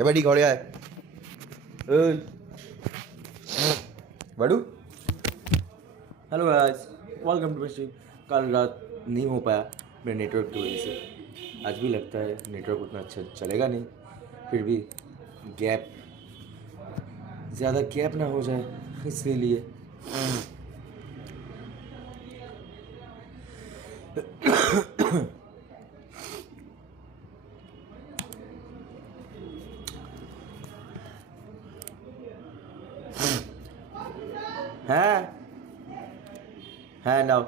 এবারই ঘরে আয়। ওই बड़ू। Hello guys, welcome to stream. कल रात नहीं हो पाया मेरे नेटवर्क की वजह से। आज भी लगता है नेटवर्क उतना अच्छा चलेगा नहीं, फिर भी गैप ज़्यादा गैप ना हो जाए इसीलिए। हाँ हाँ नाउ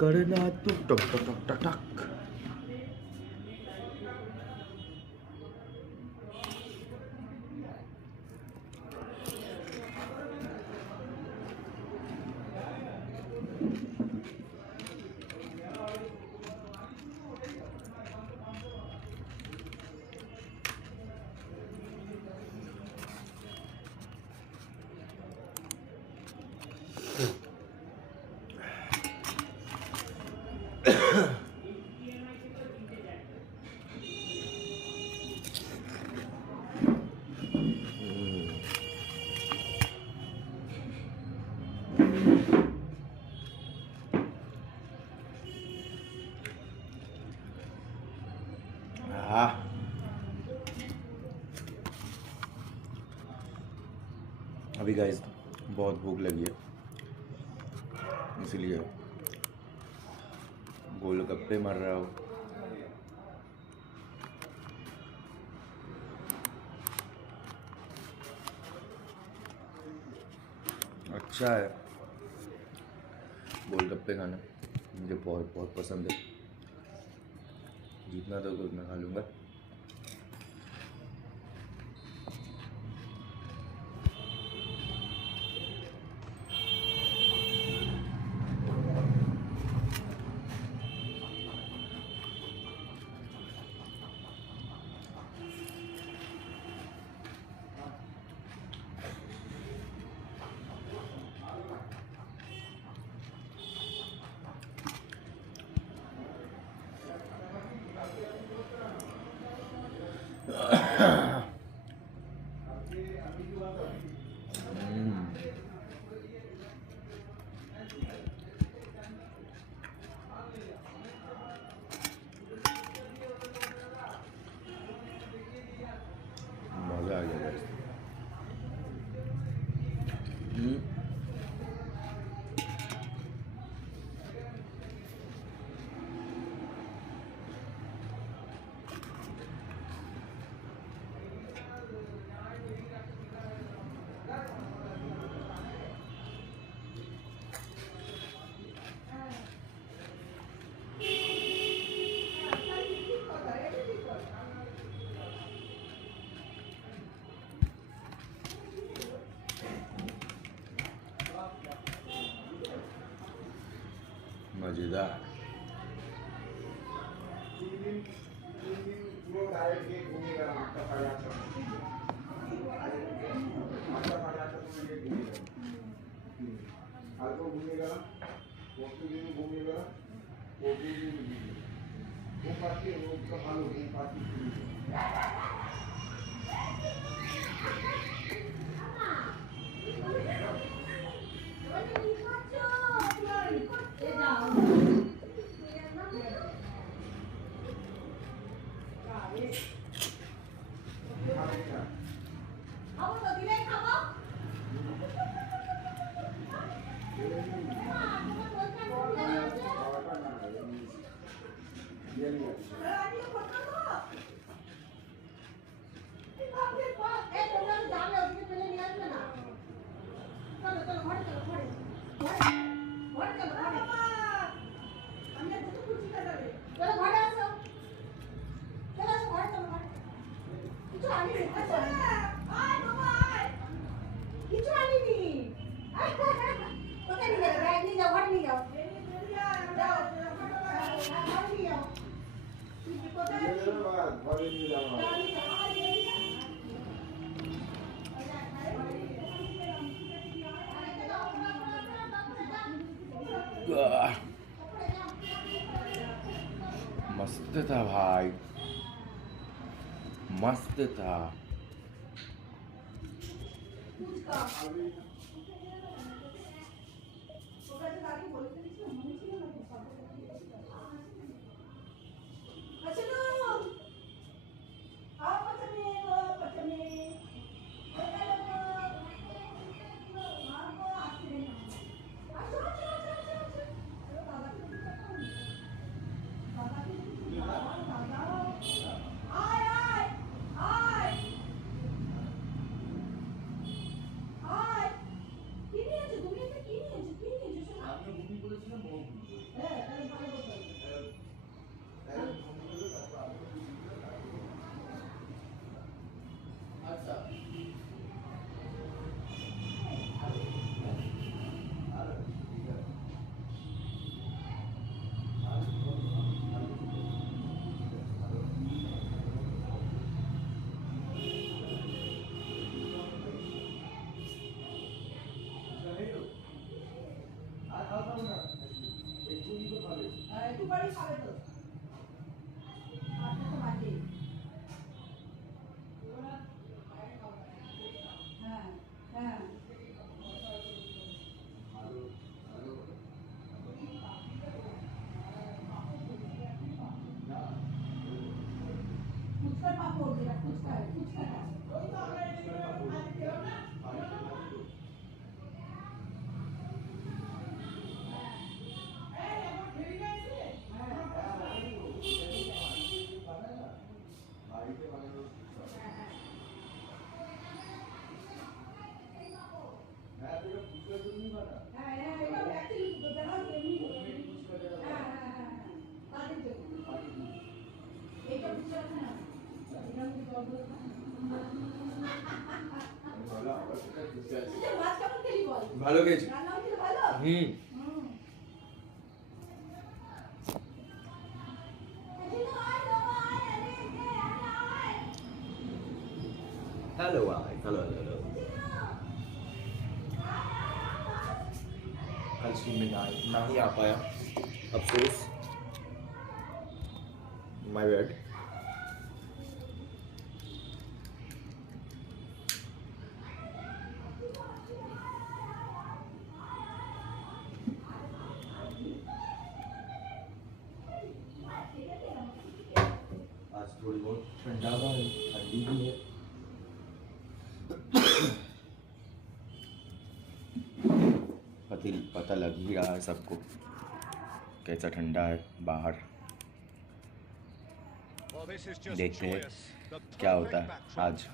करना तू टक टक टक टक टक। अभी गाइस बहुत भूख लगी है, इसलिए गोलगप्पे मार रहा हूँ। अच्छा है गोलगप्पे खाना, मुझे बहुत बहुत पसंद है। जितना दोगे उतना खा लूँगा। मज़ा आ गया। मज़ेदार। मस्त था भाई, मस्त था। ভালো গেছি। हेलो भाई, हेलो हेलो हेलो। कल स्ट्रीम में नहीं आ पाया, अफसोस, माय बैड। आज थोड़ी बहुत ठंडा हुआ है, ठंडी भी है। पता लग ही रहा है सबको कैसा ठंडा है बाहर। देखते हैं क्या होता है आज।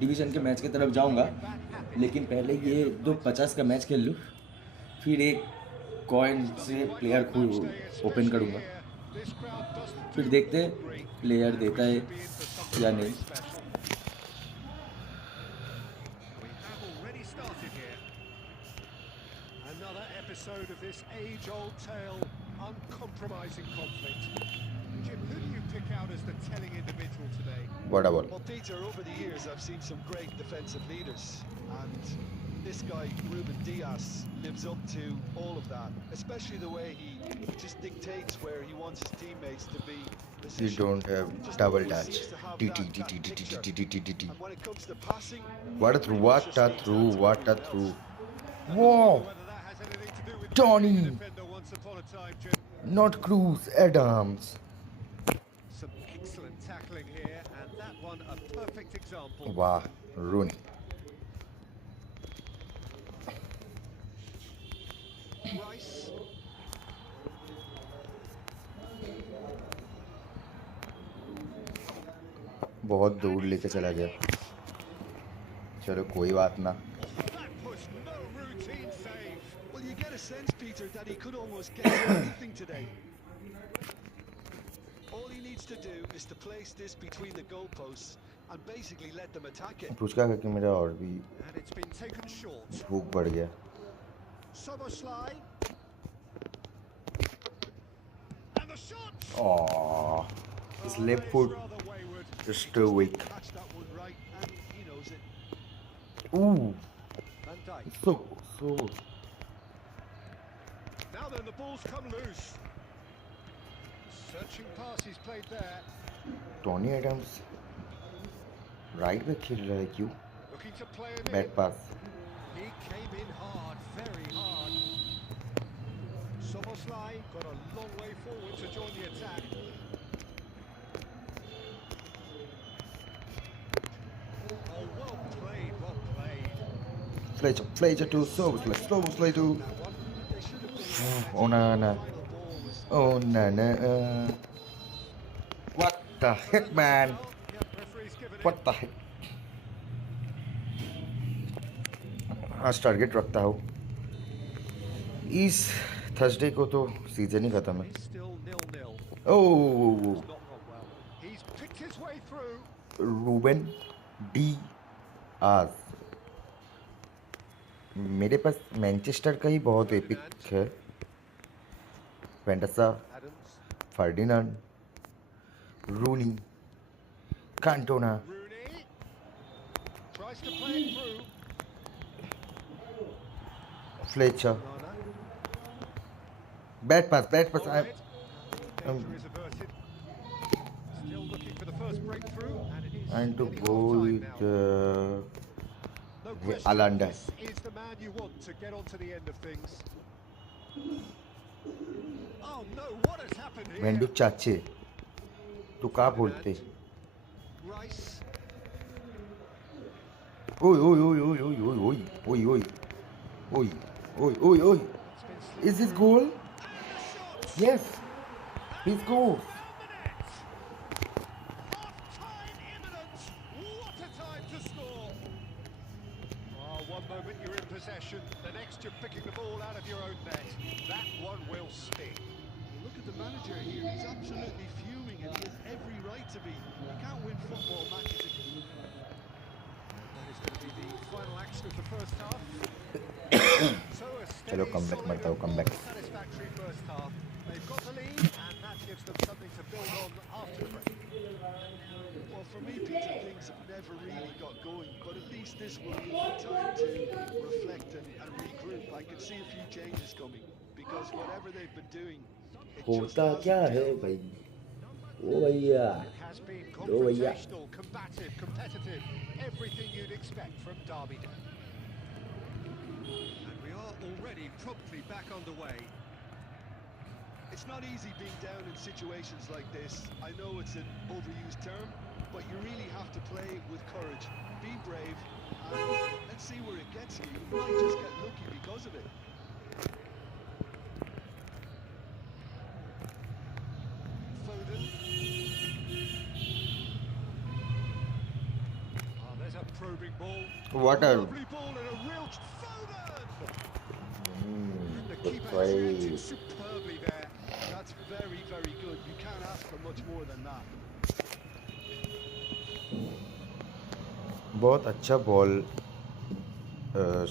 डिवीजन के मैच की तरफ जाऊंगा, लेकिन पहले ये 250 का मैच खेल लूँ, फिर एक कॉइन से प्लेयर को ओपन करूंगा, फिर देखते हैं प्लेयर देता है या नहीं। Another episode of this age-old tale, uncompromising conflict. Jim, who do you pick out as the telling individual today? What about? Well, Peter, over the years I've seen some great defensive leaders, and this guy, Ruben Dias, lives up to all of that, especially the way he just dictates where he wants his teammates to be positioned. You don't have Just double always touch. seems to have that picture. And when it comes to passing, What a through, what a preciously through, talented what a else. through. Wow, Tony, not Cruz, Adams. Some excellent tackling here, and that one a perfect example. Wow, Rooney. Rice. बहुत दूर लेके चला गया, चलो कोई बात ना। That was no routine save. Well, you get a sense, Peter, that he could almost get to anything today. All he needs to do is to place this between the goalposts and basically let them attack it. पूछा कि मेरा और भी And it's been taken short. भूख बढ़ गया। Soboslai. And the shot. Oh, his left It's foot rather wayward. is too weak. Catch that one right, and he knows it. Ooh, Van Dijk. so. Now then, the ball's come loose. Searching pass he's played there. Tony Adams right पे खेल रहा है क्यों? Looking to play him back in. Pass. He came in hard, very hard. Soboslai got a long way forward to join the attack. Oh, well played, well played. Fletcher to Soboslai to. That one. They should have been Oh no. Final ball was Oh no. What the heck, man? Well, yeah, referee's given What the heck? आज target रखता हूँ. इस Thursday को तो season ही खत्म है. It's still 0-0. Oh, Not gone well. He's picked his way through. रूबेन डी आज. मेरे पास मैनचेस्टर का ही बहुत एपिक है. वेंडसा, Adams. Ferdinand, Rooney, Cantona. Rooney. Tries to play it through. Fletcher. Nana. Back pass. Danger is averted. Still looking for the first breakthrough, and it is And to nearly go half-time with now. No question, Alanda. this is the man you want to get onto the end of things. Oh no, what has happened here? वेंडू चाचे, तू का बोलते? Rice. ओय. Is this goal? Yes. His goal. Half-time imminent. What a time to score. Oh, one moment you're in possession, the next you're picking the ball out of your own net. That one will sting. Look at the manager here. He's absolutely fuming, and he has every right to be. You can't win football matches if That is going to be the final action of the first half. So a steady, चलो, come back, solid मरता हूँ, come and back. satisfactory first half. They've got the lead, and that gives them something to build on after the break. Well, for me, Peter, things have never really got going, but at least this will give them time to reflect and regroup. I can see a few changes coming, because whatever they've been doing, it just होता hasn't क्या है gelled. भाई? ओ भैया. It has been भैया. confrontational, combative, competitive, everything you'd expect from Derby Day. And we are already promptly back underway. It's not easy being down in situations like this. I know it's an overused term, but you really have to play with courage. Be brave, and let's see where it gets you. You might just get lucky because of it. Foden. Oh, there's a probing ball. What a Lovely ball and a real Foden! The good keeper has reacted try. superbly there. That's very, very good. You can't ask for much more than that. बहुत अच्छा ball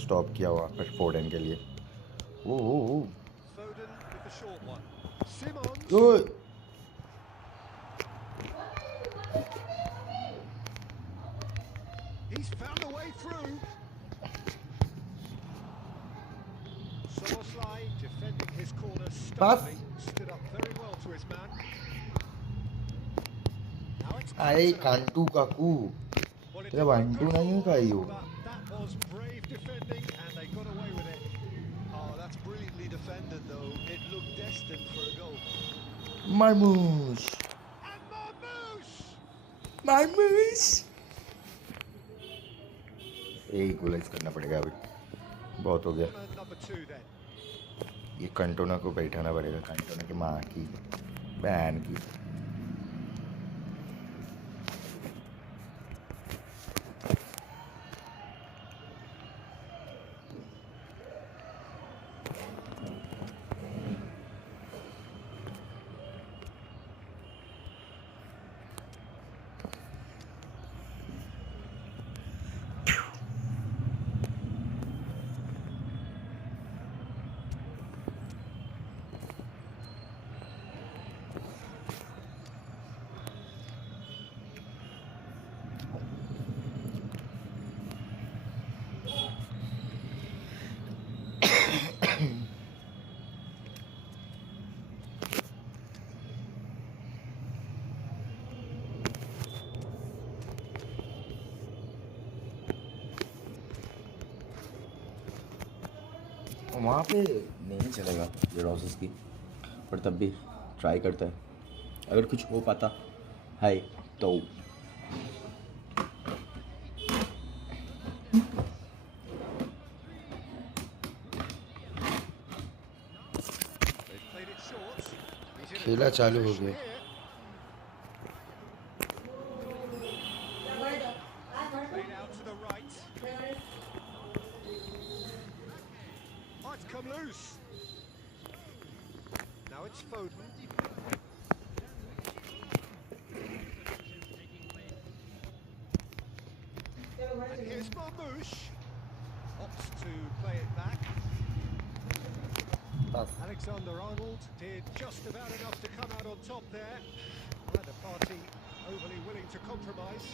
stop किया वहाँ पर फोर्डन के लिए. ओ. Foden with the short one. Simons. ओए. He's found a way through. Soboslai defending his corner stubbornly. Stood up very well to his man. Now it's अरे Cantona. कांटू Kaku. Well, it तेरा didn't वांटू go नहीं for का long, yo. but that was brave defending and they got away with it. Oh, that's brilliantly defended, though. It looked destined for a goal. मार्मूश. And Marmoush! मार्मूश. एक equalise करना पड़ेगा अभी. बहुत हो गया. Corner number 2 then. ये कंटोना को बैठाना पड़ेगा. कंटोना की माँ की, बहन की. वहाँ पे नहीं चलेगा ये रोसेस की, पर तब भी ट्राई करता है, अगर कुछ हो पाता है तो। They've played it short. He's in a खेला great चालू हो position गया। here. Played out to the right. Oh, it's come loose. Now it's Foden. And here's Marmoush. Opts to play it back. Alexander Arnold did just about enough to come out on top there. Neither party overly willing to compromise.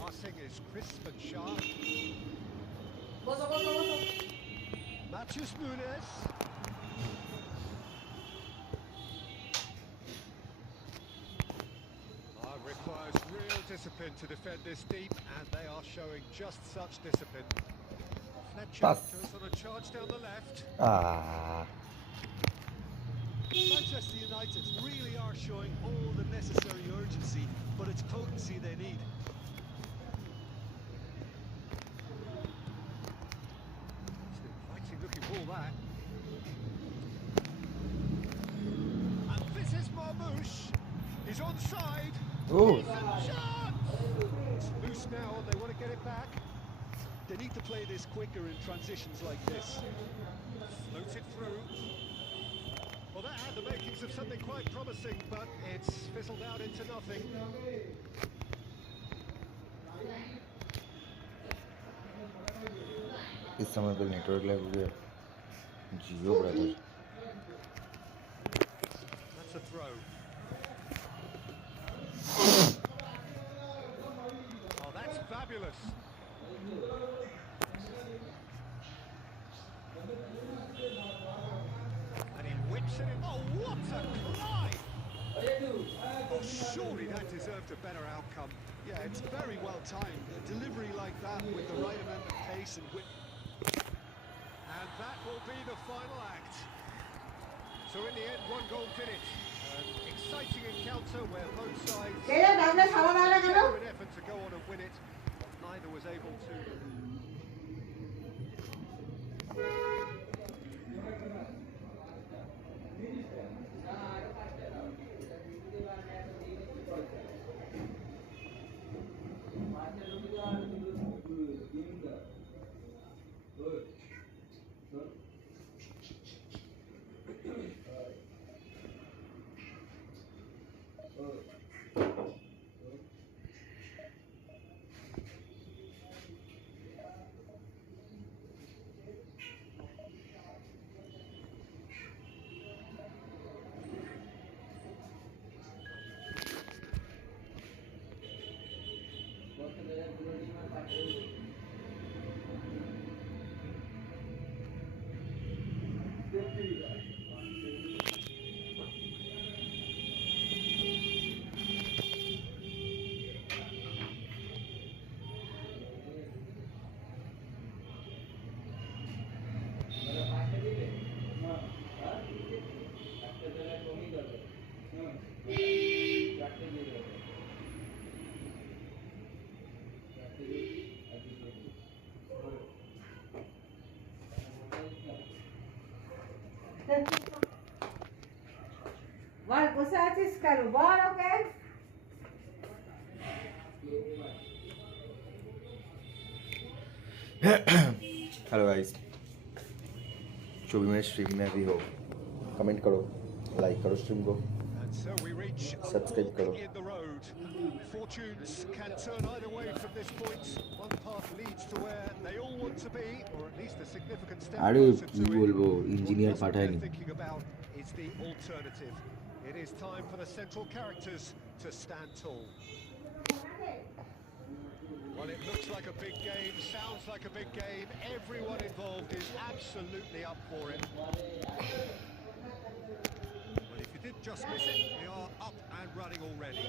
Passing is crisp and sharp. Matheus Nunes. Requires real discipline to defend this deep, and they are showing just such discipline. Fletcher Pass. goes on a charge down the left. Manchester United really are showing all the necessary urgency, but it's potency they need. It's an inviting looking ball, that. And this is Marmoush. He's onside. Oh. It's a chance! It's loose now, they want to get it back. They need to play this quicker in transitions like this. Floated through. Well, that had the makings of something quite promising, but it's fizzled out into nothing. इस समय पे network lag हो गया जियो brother. That's a throw. Oh, that's fabulous. And he whips it in. Oh, what a cry! Oh, surely that deserved a better outcome. Yeah, it's very well timed. A delivery like that with the right amount of pace and width. And that will be the final act. So in the end, one goal did it. An exciting encounter where both sides genuine effort to go on and win it. Neither was able to. Var বসে আছিস কেন বল ওকে hello guys, जो भी मेरे stream में अभी हो comment करो, लाइक करो स्ट्रीम को, And so we reach a Subscribe fork करो। in the road. Fortunes can turn either way from this point. One path leads to where they all want to be, or at least a significant step अरे closer की to it. बोलबो What engineer doesn't पाठा they're नहीं। thinking about is the alternative. It is time for the central characters to stand tall. Well, it looks like a big game, sounds like a big game. Everyone involved is absolutely up for it. But if you did just miss it, we are up and running already.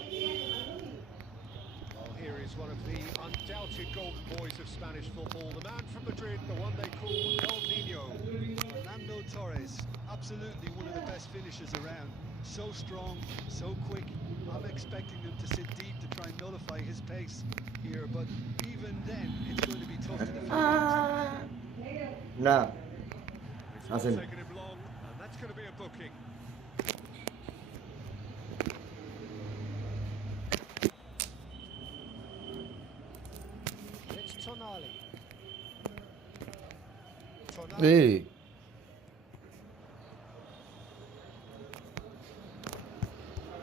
Well, here is one of the undoubted golden boys of Spanish football, the man from Madrid, the one they call El Nino. Fernando Torres, absolutely one of the best finishers around. So strong, so quick. I'm expecting him to sit deep to try and nullify his pace here, but even then, it's going to be tough to defend. না It's not আসেন taken him long, and that's going to be a booking. It's Tonali. এই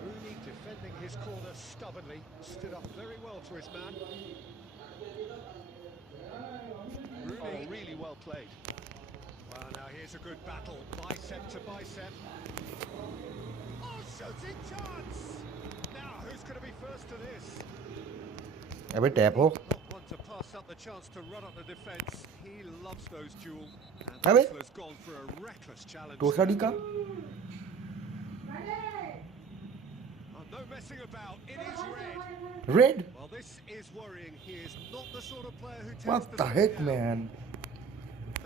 Rooney defending his corner stubbornly, stood up very well to his man. Rooney, Really well played. well now here's a good battle, bicep to bicep. Oh, shooting chance! Now who's going to be first to this? এবে tap হোক Not one to pass up the chance to run up the defence. He loves those duels. And Abe. this has gone for a reckless challenge. টোসাডিকা Oh, no messing about, it is red. Red Well, this is worrying. He is not the sort of player who what tends to the sit heck down. man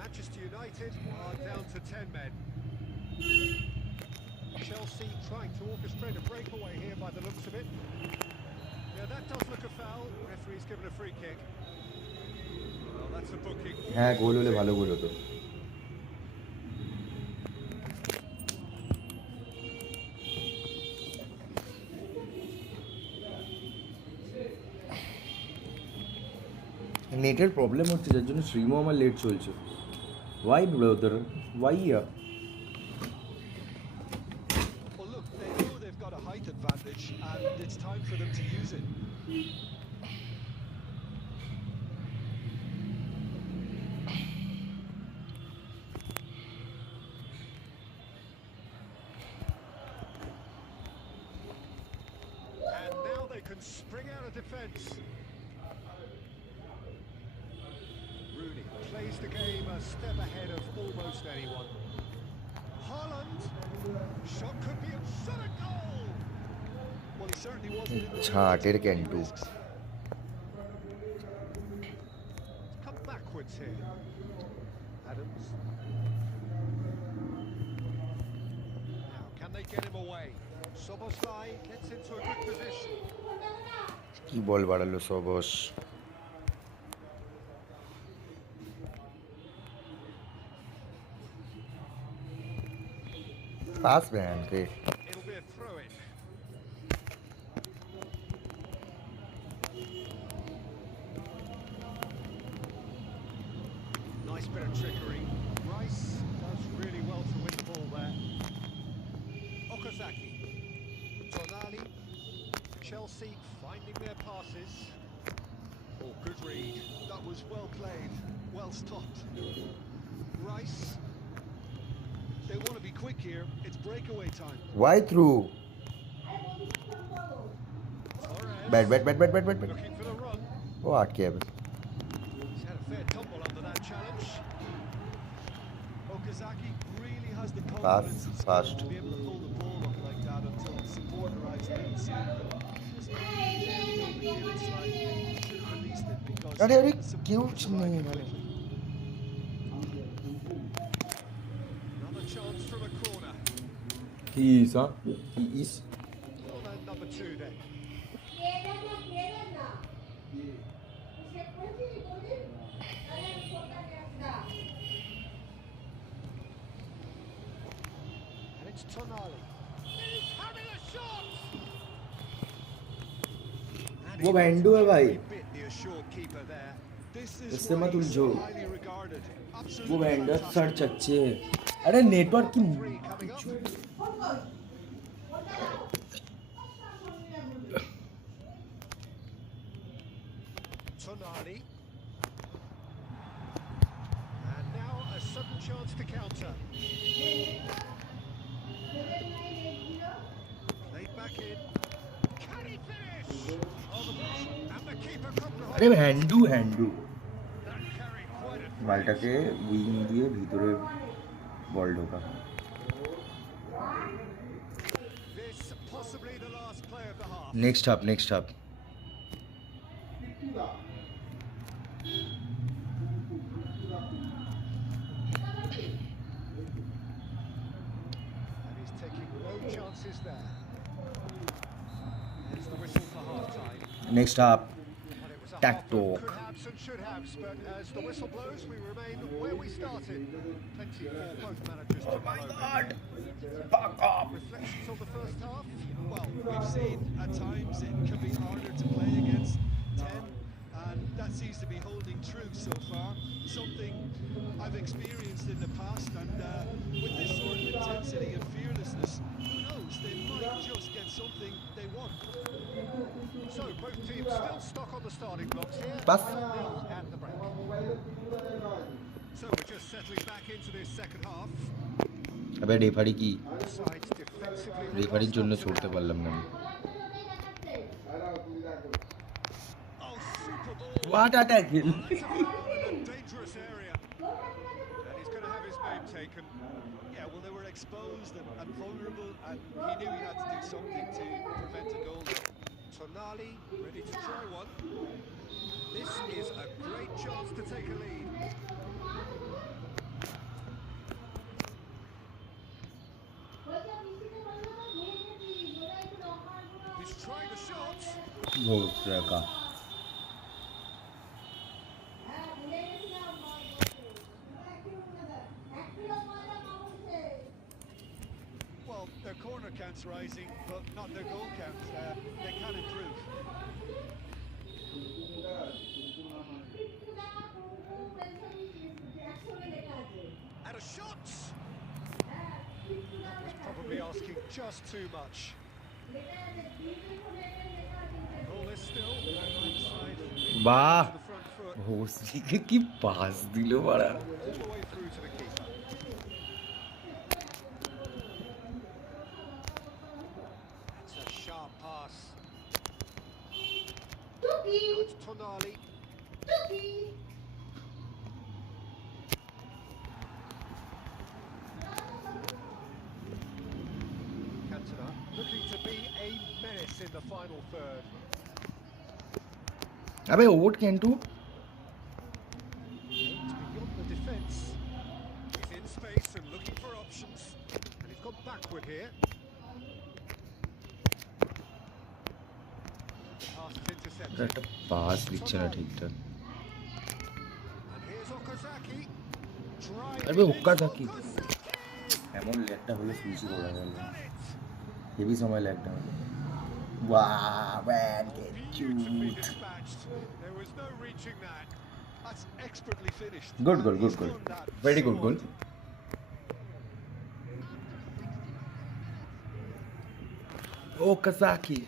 Manchester United are down to 10 men. Chelsea trying to orchestrate a breakaway here by the looks of it. Yeah, that does look a foul. Referee's given a free kick. Well, that's a booking. হ্যাঁ গোল হলে ভালো গোল হতো নেটের problem হচ্ছে যার জন্য স্ট্রিমও আমার late চলছে why brother why Well, look, they know they've got a height advantage, and it's time for them to use it. And now they can spring out of defence. Rooney plays the game a step ahead of almost anyone. Haaland, shot could be a shot at goal. Well, he certainly wasn't in the ছাটের ক্যান্টু risks. Come backwards here. Adams. Now, can they get him away? Soboslai gets into a good position. কি বল বাড়ালো সবস pass ম্যান কে It'll be a throw in. Nice bit of trickery. Rice does really well to win the ball there. Okazaki. Tonali. Chelsea finding their passes. Oh, good read. That was well played, well stopped. Rice. They want to be quick here. It's breakaway time. Why through Torres bat bat bat bat bat bat looking for the run. ও আটকে যাবে He's had a fair tumble under that challenge. Okazaki really has the Pass, confidence and skill fast. to be able to pull the ball up like that until support arrives late soon. Just overreacted slightly. Should have released it because আরে আরে the support কেউ arrived নেই এখানে quickly. Another chance from a corner. He is he is Well, then number two then. And it's Tonali. He's having a shot! And वो he बैंडू है भाई bit the assured keeper there. This is इससे why मत he's उलझो so highly regarded. वो Absolutely बैंडर fantastic. Sir चच्चे अरे network की Three coming up. Tonali. And now a sudden chance to counter. Played back in. Can he finish? Oh, the and the keeper couldn't hold আরে হ্যান্ডু হ্যান্ডু that carried quite a বলটাকে wing দিয়ে ভিতরে বল ঢোকা This possibly the last play of the half. Next half Next up, And it was a Tech half of talk. could haves and should haves, but as the whistle blows, we remain where we started. Plenty for both managers to mull over. Fuck off! Reflections on the first half? Well, we've seen at times it can be harder to play against 10, and that seems to be holding true so far. Something I've experienced in the past, and with this sort of intensity and fearlessness, who knows, they might just get something they want. So both teams still stuck on the starting blocks here. Bas. 1-0 at the break. So we're just settling back into this second half. अबे रेफारी की Both sides defensively रेफाরির robust জন্য up to ছুটতে now. পারলাম না আমি। Oh, super ball. What attacking? That's a foul in a dangerous area. And he's going to have his name taken. Yeah, well, they were exposed and vulnerable, and he knew he had to do something to prevent a goal. Tonali ready to try one. This is a great chance to take a lead. He's trying the shot. Bhosle का Well, their corner count's rising, but not their goal count. They can improve. And a shot. That was probably asking just too much. Goal is still onside. वाह To the front foot, Bhosle के की पास दिलो बड़ा all the way through to the keeper. That's a sharp pass. Now it's Tonali. Cantona looking to be a menace in the final third. अबे ओट कैंटू It's beyond the defence. He's in space and looking for options. And he's gone backward here. The pass is intercepted. একটা pass দিচ্ছে না ঠিকঠাক And here's Okazaki. Driving अबे in Okazaki Okazaki. এমন ল্যাগটা হলে সুইচই করা গেল হেভি সময় ল্যাগটা হলো ওয়াও ম্যান গেট Beautifully চুট dispatched. There was no reaching that. That's expertly finished. Good goal, And good he's goal. done that Very so good goal. Okazaki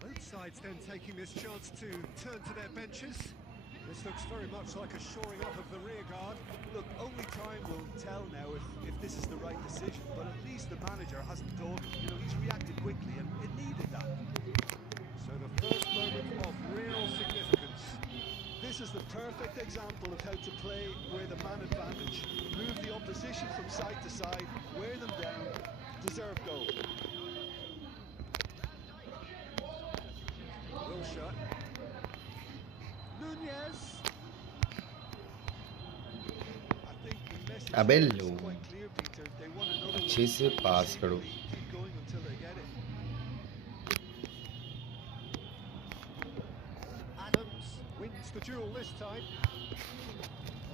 Both sides then taking this chance to turn to their benches. This looks very much like a shoring up of the rear guard. Look, only time will tell now if this is the right decision, but at least the manager hasn't dawdled. You know, he's reacted quickly, and it needed that. So the first moment of real significance. This is the perfect example of how to play with a man advantage. Move the opposition from side to side, wear them down, deserve goal. Wilshere. Nunez. I think the message अबे is low quite clear, Peter. They want another अच्छे one. से पास करो Keep going until they get it. Adams wins the duel this time.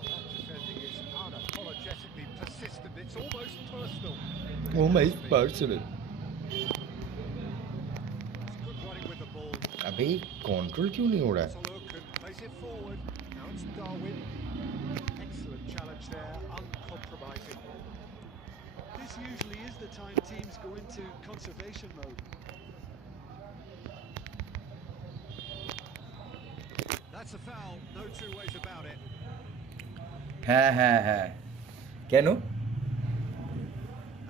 That defending is unapologetically persistent. It's almost personal. Oh my personal It's good running with the ball. अबे control क्यों नहीं हो रहा Let's है a look and plays it forward. Now it's Darwin. Excellent challenge there, uncompromising. This usually is the time teams go into conservation mode. That's a foul, no two ways about it. হ্যাঁ হ্যাঁ হ্যাঁ কেন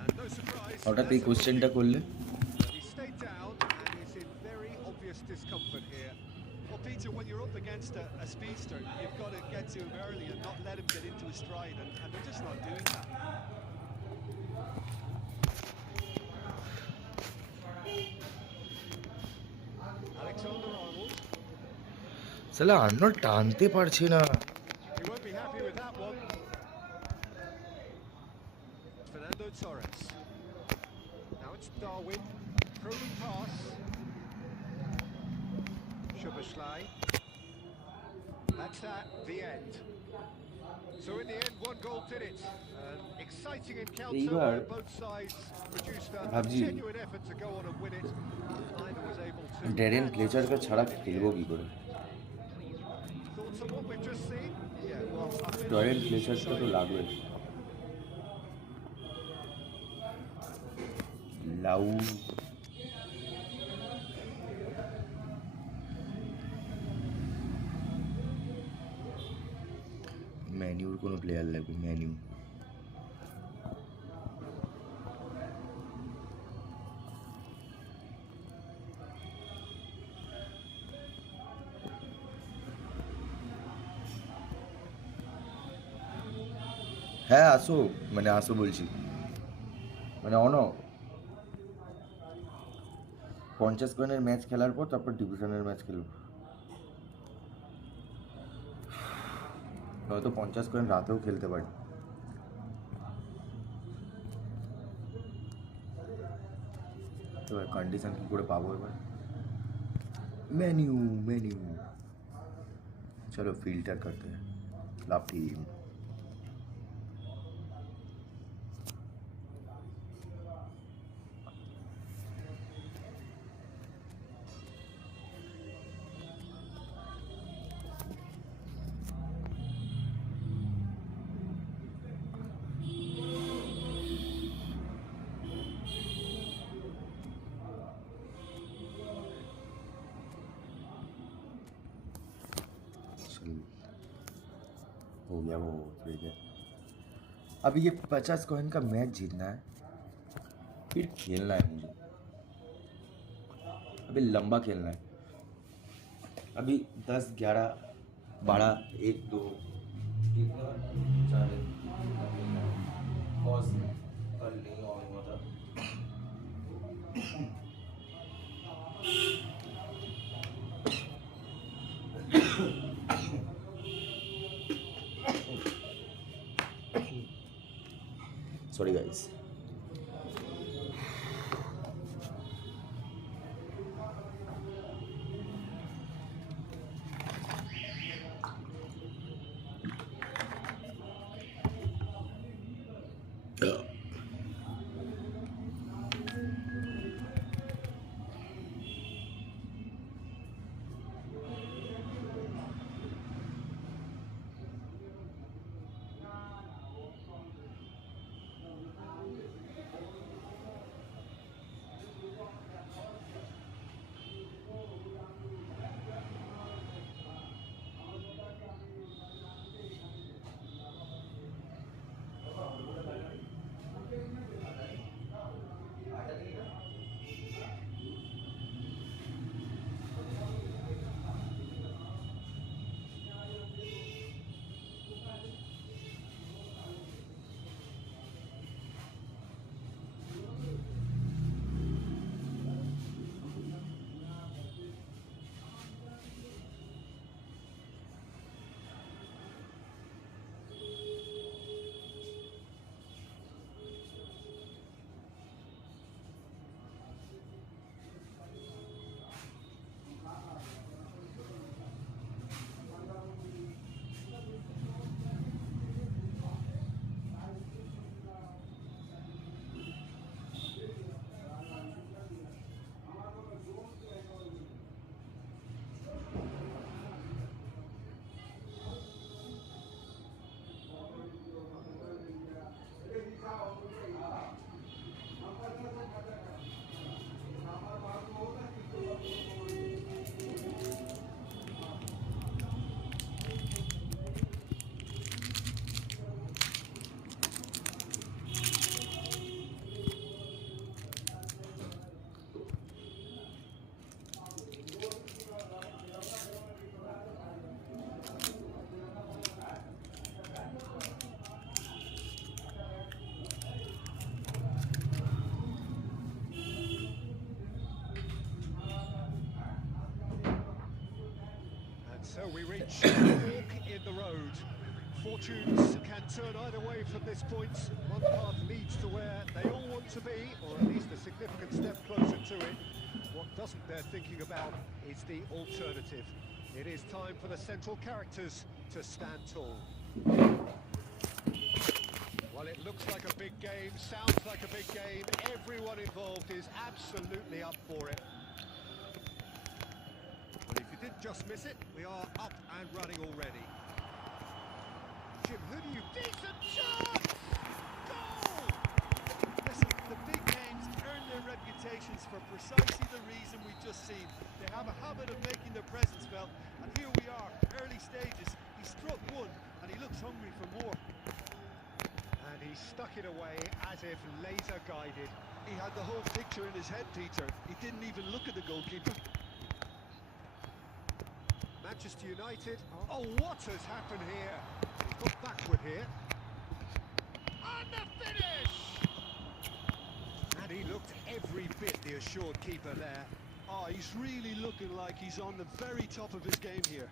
And no surprise. হঠাৎ এই that's a কোশ্চেনটা booking. করলে But he stayed down and is in very obvious discomfort here. Well, Peter, when you're up against a speedster, you've got to get to him early and not let him get into his stride, and they're just not doing that. Alexander-Arnold. সালা Arnold টানতে পারছে না He won't be happy with that one. Fernando Torres. Now it's Darwin. Through pass. Szoboszlai. That's at the end. So in the end, one goal did it. An exciting encounter এইবার where both sides produced a ভাবছি genuine effort to go on and win it. Neither was able to. Darren ক্লেচারকে ছাড়া খেলবো কি করে Thoughts on what we've just seen? Yeah, well, I think Darren ক্লেচারটা তো লাগবে লাউ ম্যানিউর কোনো প্লেয়ার লাগবে ম্যানিউ হ্যাঁ আসো মানে আসো বলছি মানে 50 কয়েনের ম্যাচ খেলার পর তারপর ডিভিশনের ম্যাচ খেলবো হয়তো 50 কয়েন রাতেও খেলতে পারি এবার কন্ডিশন কি করে পাবো এবার মেনু চলো ফিল্টার করতে हैं লাভ टीम हो गया वो ठीक है अब ये 50 कॉइन का मैच जीतना है फिर खेलना है मुझे अभी लंबा खेलना है अभी 10 11 12 1 2 कल नहीं ऑन हुआ था Sorry guys. So we reach a fork in the road. Fortunes can turn either way from this point. One path leads to where they all want to be, or at least a significant step closer to it. What doesn't bear thinking about is the alternative. It is time for the central characters to stand tall. Well, it looks like a big game, sounds like a big game. Everyone involved is absolutely up for it. Well, if you did just miss it, we are up and running already. Jim, who do you... Decent shot! Goal! Listen, the big games earn their reputations for precisely the reason we've just seen. They have a habit of making their presence felt, and here we are, early stages. He struck one, and he looks hungry for more. And he stuck it away as if laser guided. He had the whole picture in his head, Peter. He didn't even look at the goalkeeper. Manchester United. Oh, what has happened here? He's got backward here. And the finish! And he looked every bit the assured keeper there. Oh, he's really looking like he's on the very top of his game here.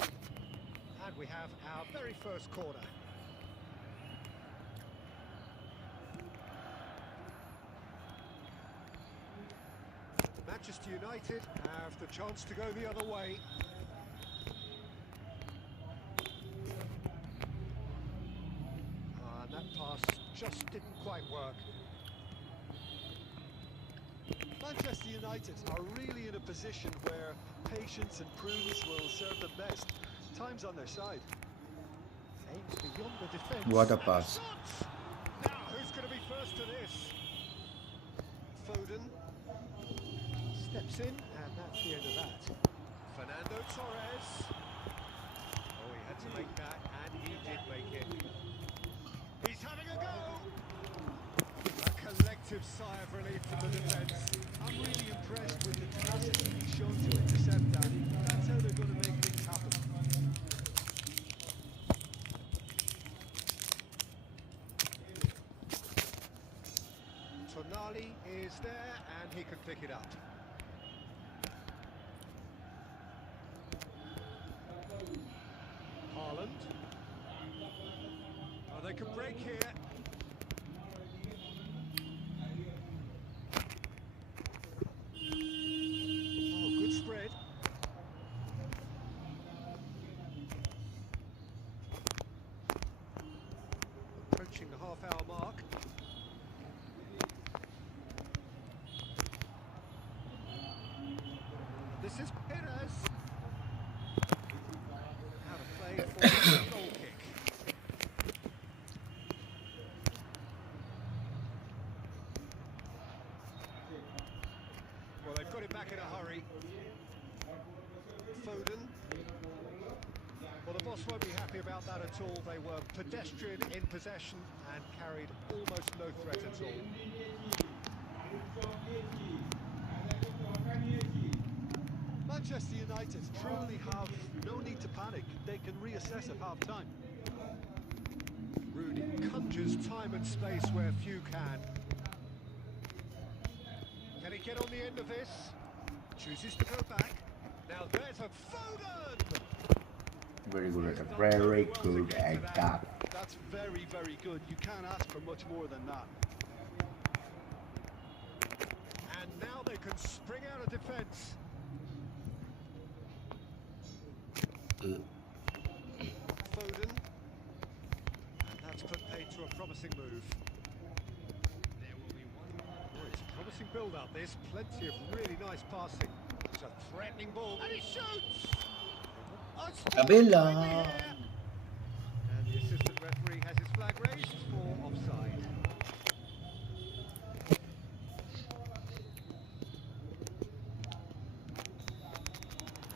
And we have our very first corner. Manchester United have the chance to go the other way. And that pass just didn't quite work. Manchester United are really in a position where patience and prudence will serve them best. Time's on their side. Aims beyond the defence. What a And pass. shot! Now, who's going to be first to this? Foden. Steps in, and that's the end of that. Fernando Torres. Oh, he had to make that, and he did make it. He's having a go! A collective sigh of relief from the defence. I'm really impressed with the tenacity he's shown to intercept that. That's how they're going to make things happen. Tonali is there, and he can pick it up. Haaland. Oh, they can break here. Oh, good spread. Approaching the half-hour mark. This is Perez. How to play for a goal kick. Well, they've got it back in a hurry. Foden. Well, the boss won't be happy about that at all. They were pedestrian in possession and carried almost no threat at all. Manchester United truly have no need to panic. They can reassess at half-time. Rooney conjures time and space where few can. Can he get on the end of this? Chooses to go back. Now there's a Foden! Very good at very good at that. That's very, very good. You can't ask for much more than that. And now they can spring out of defence. Foden. And that's put paid to a promising move. Oh, it's a promising build-up, this. Plenty of really nice passing. It's a threatening ball. And he shoots! Oh, it's still Abella. in the air. And the assistant referee has his flag raised for offside.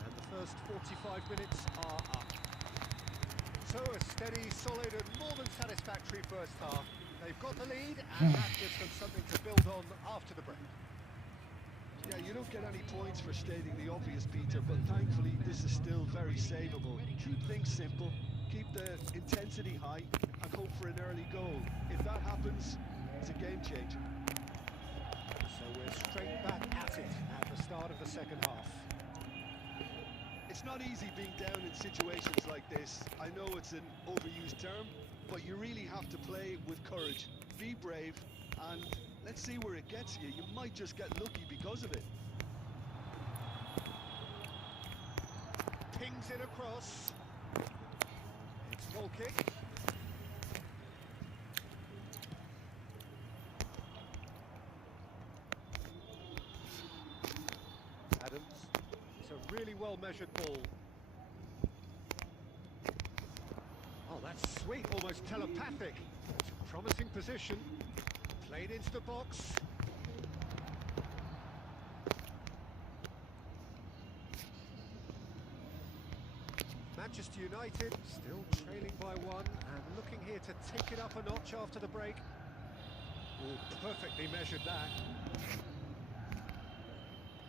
And the first 45 minutes are up. So a steady, solid and more than satisfactory first half. They've got the lead and that gives them something to build on after the break. Yeah, you don't get any points for stating the obvious, Peter, but thankfully this is still very savable. Keep things simple, keep the intensity high, and hope for an early goal. If that happens, it's a game changer. So we're straight back at it at the start of the second half. not easy being down in situations like this. I know it's an overused term, but you really have to play with courage. Be brave, and let's see where it gets you. You might just get lucky because of it. Pings it across. It's full kick. Adams. It's a really well-measured ball. Oh, that's sweet, almost telepathic. It's a promising position. Played into the box. Manchester United still trailing by one and looking here to take it up a notch after the break. Oh, perfectly measured that.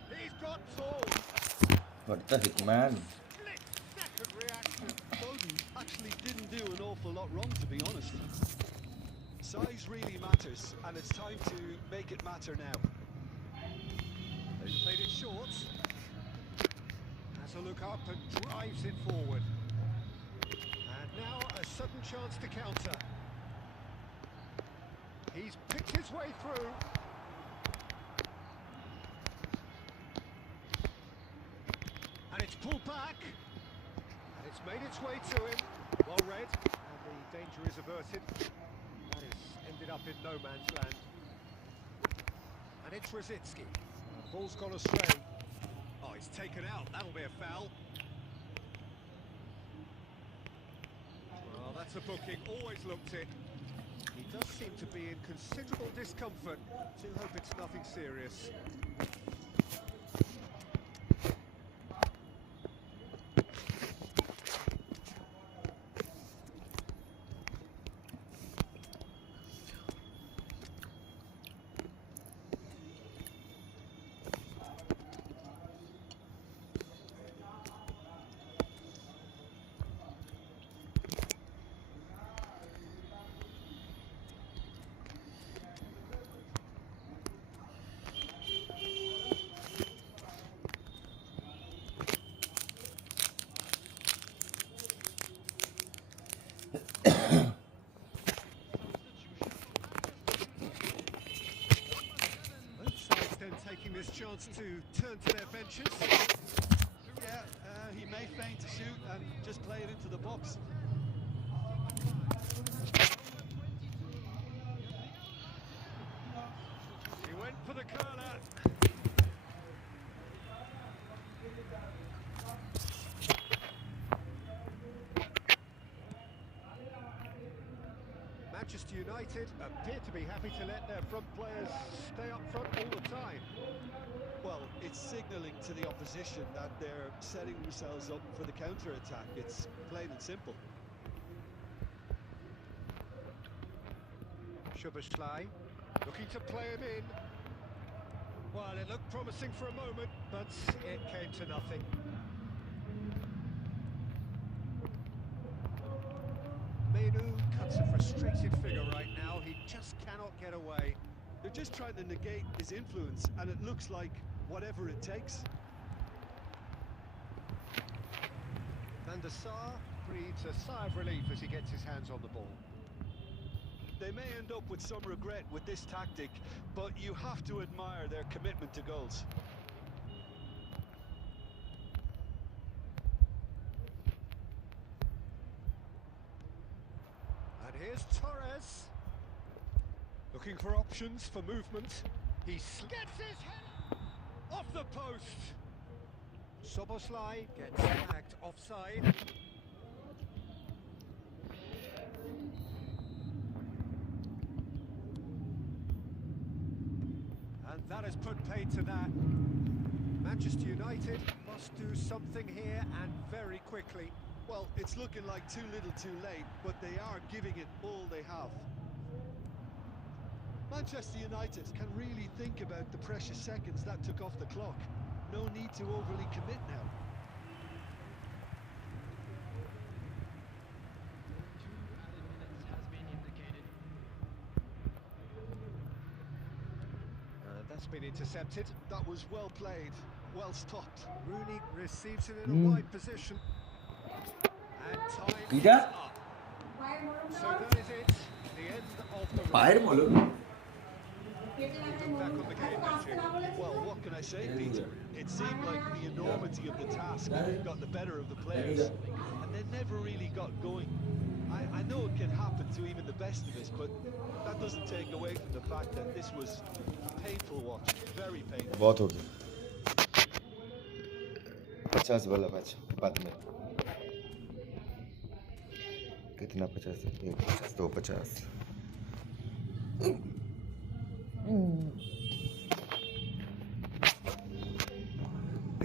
He's got tools. What the heck, man? Split-second reaction. Foden actually didn't do an awful lot wrong, to be honest. Size really matters, and it's time to make it matter now. They've played it short. Has a look up and drives it forward. And now a sudden chance to counter. He's picked his way through. And it's pulled back. And it's made its way to him. Well read. And the danger is averted. That has ended up in no man's land. And it's Rosicki. Ball's gone astray. Oh, he's taken out. That'll be a foul. Well, that's a booking. Always looked it. He does seem to be in considerable discomfort. Do hope it's nothing serious. Taking this chance to turn to their benches. Yeah, he may feign to shoot and just play it into the box. He went for the curler. Manchester United appear to be happy to let their front players stay up front all the time. Well, it's signalling to the opposition that they're setting themselves up for the counter-attack. It's plain and simple. Szoboszlai looking to play him in. Well, it looked promising for a moment, but it came to nothing. Menu cuts a frustrated figure right now. He just cannot get away. They're just trying to negate his influence, and it looks like whatever it takes. Van der Sar breathes a sigh of relief as he gets his hands on the ball. They may end up with some regret with this tactic, but you have to admire their commitment to goals. And here's Torres. Looking for options for movement. He gets his head off the post. Szoboszlai gets flagged offside. And that has put paid to that. Manchester United must do something here, and very quickly. Well, it's looking like too little too late, but they are giving it all they have. Manchester United can really think about the precious seconds that took off the clock. No need to overly commit now. That's been intercepted. That was well played. well stopped. Rooney receives it in a wide position. And time Peter? is up. So that is it. The end of the Fire race. bolo. Look back on the game, Jim. Well, what can I say, Peter? It seemed like the enormity of the task got the better of the players, and they never really got going. I know it can happen to even the best of us, but that doesn't take away from the fact that this was painful watching, very painful. बहुत हो गया 50 वाला match बाद में कितना 50 1 50 2 50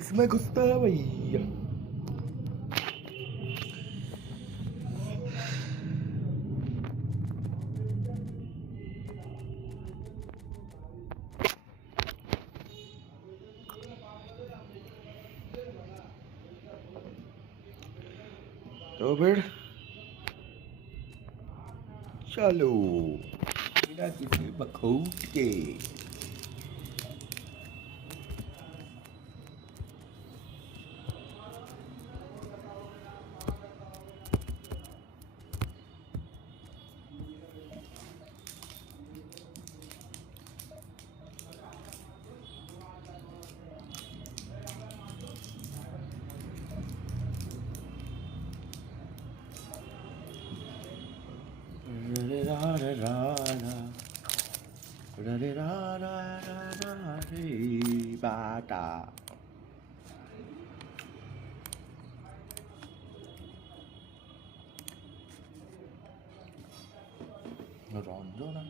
इसमें घुसता है भैया तो फिर चलो बिना किसी बखौट के बाटा Ranjana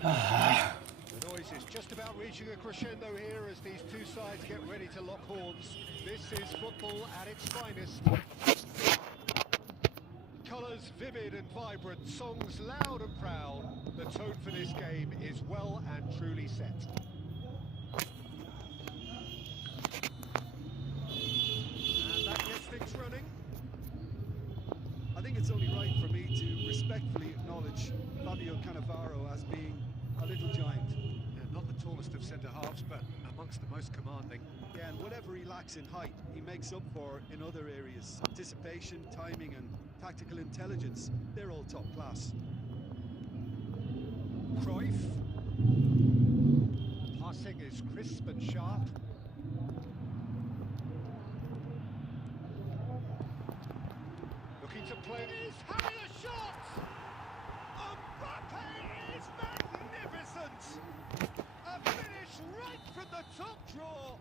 The noise is just about reaching a crescendo here as these two sides get ready to lock horns. This is football at its finest. Colours vivid and vibrant, songs loud and proud. The tone for this game is well and truly set. And that gets things running. I think it's only right for me to respectfully acknowledge Fabio Cannavaro as being a little giant. Yeah, not the tallest of centre-halves, but amongst the most commanding. Yeah, and whatever he lacks in height, he makes up for in other areas. Anticipation, timing and tactical intelligence, they're all top class. Cruyff. Passing is crisp and sharp. Looking to play. He's having a shot! Mbappe is magnificent! A finish right from the top draw.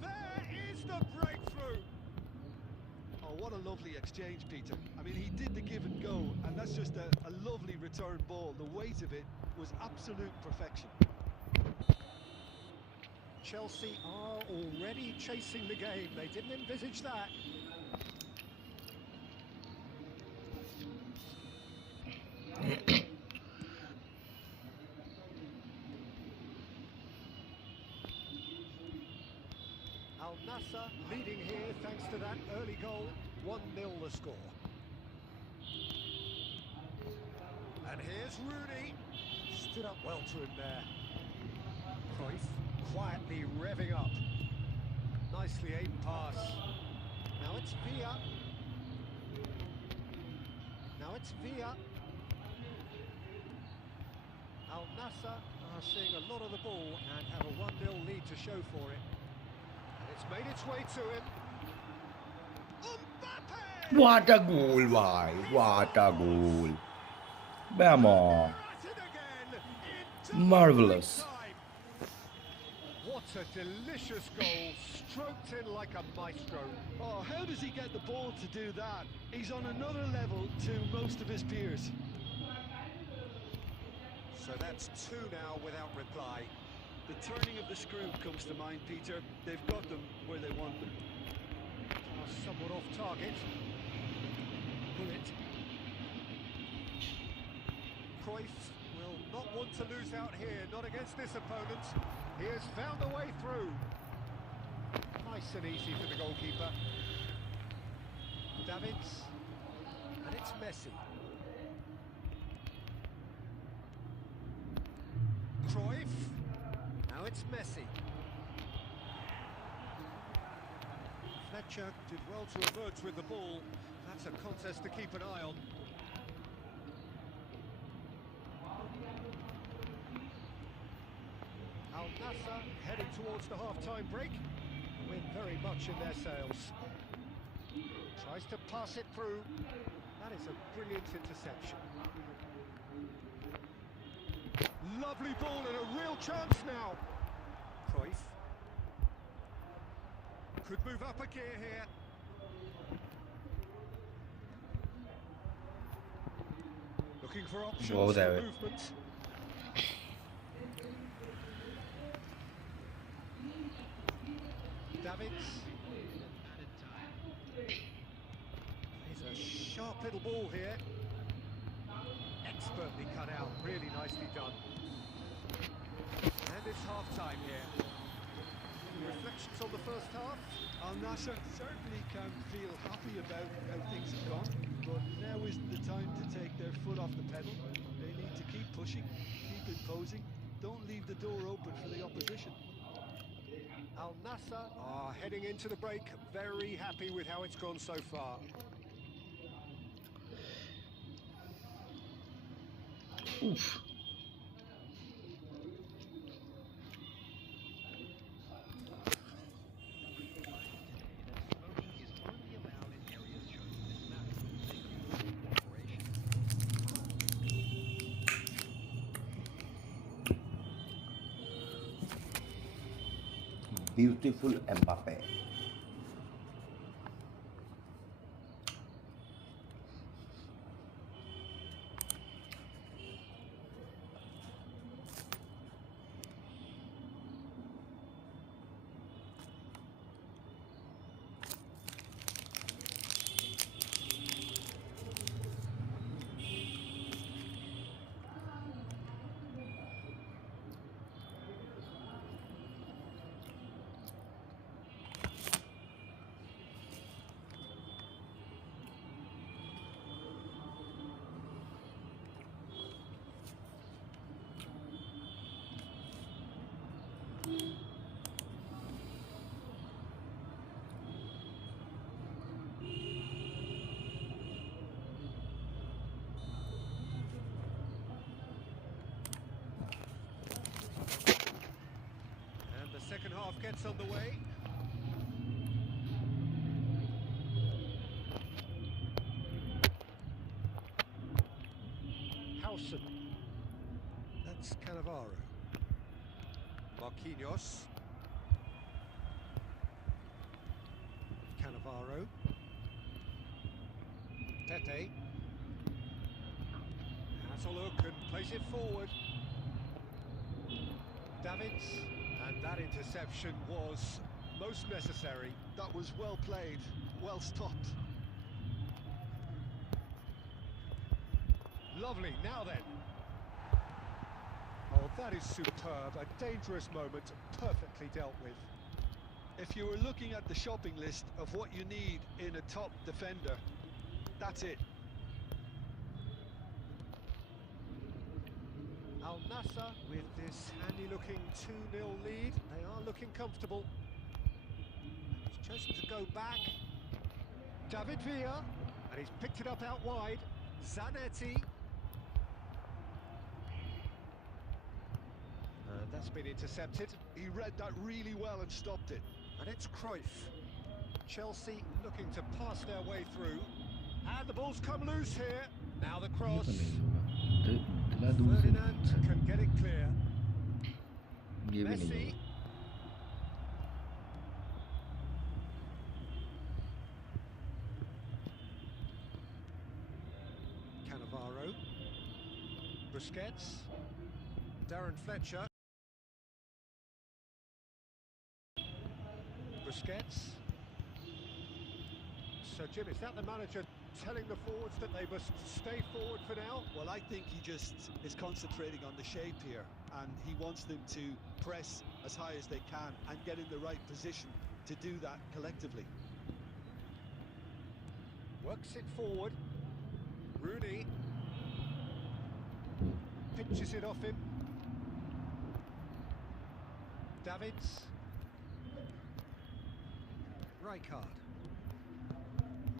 There is the breakthrough. Oh, what a lovely exchange, Peter. I mean, he did the give and go, and that's just a lovely return ball. The weight of it was absolute perfection. Chelsea are already chasing the game. They didn't envisage that. Al Nassr leading here thanks to that early goal. 1-0 the score. And here's Rooney. Stood up well to him there. Cruyff quietly revving up. Nicely aimed pass. Now it's Villa. Now it's Villa. Al Nassr are seeing a lot of the ball and have a 1-0 lead to show for it. And it's made its way to him. Mbappe! What a goal, why? What a goal. Vamos. Marvelous. What a delicious goal, stroked in like a maestro. Oh, how does he get the ball to do that? He's on another level to most of his peers. So that's 2 now without reply. The turning of the screw comes to mind, Peter. They've got them where they want them. Somewhat off target. Bullet. Cruyff will not want to lose out here, not against this opponent. He has found a way through. Nice and easy for the goalkeeper. Davids. And it's Messi. Cruyff. Now it's Messi. Fletcher did well to emerge with the ball. That's a contest to keep an eye on. Al Nassr heading towards the half-time break. Wind very much in their sails. Tries to pass it through. That is a brilliant interception. Lovely ball and a real chance now. Cruyff. Could move up a gear here. Looking for options Whoa, for there. movement. Davids. He's a sharp little ball here. Expertly cut out, really nicely done. And it's half-time here. Reflections on the first half? Al Nassr certainly can feel happy about how things have gone, but now isn't the time to take their foot off the pedal. They need to keep pushing, keep imposing, don't leave the door open for the opposition. Al Nassr are heading into the break, very happy with how it's gone so far. Oof. Beautiful Mbappe. And the second half gets underway. Howson. That's Cannavaro. Marquinhos. Cannavaro. Pepe. Has a look and plays it forward. Davids. And And that interception was most necessary. That was well played, well stopped. Lovely, now then. Oh, that is superb. A dangerous moment, perfectly dealt with. If you were looking at the shopping list of what you need in a top defender, that's it. Al Nassr with this handy-looking 2-0 lead. They are looking comfortable. And he's chosen to go back. David Villa, and he's picked it up out wide. Zanetti. And that's been intercepted. He read that really well and stopped it. And it's Cruyff. Chelsea looking to pass their way through. And the ball's come loose here. Now the cross. इतना दूर से Ferdinand can get it clear. ये भी नहीं Messi. Cannavaro. Busquets. Darren Fletcher. Busquets. So Jim, is that the manager telling the forwards that they must stay forward for now? Well, I think he just is concentrating on the shape here, and he wants them to press as high as they can and get in the right position to do that collectively. Works it forward. Rooney. Pinches it off him. Davids. Rijkaard.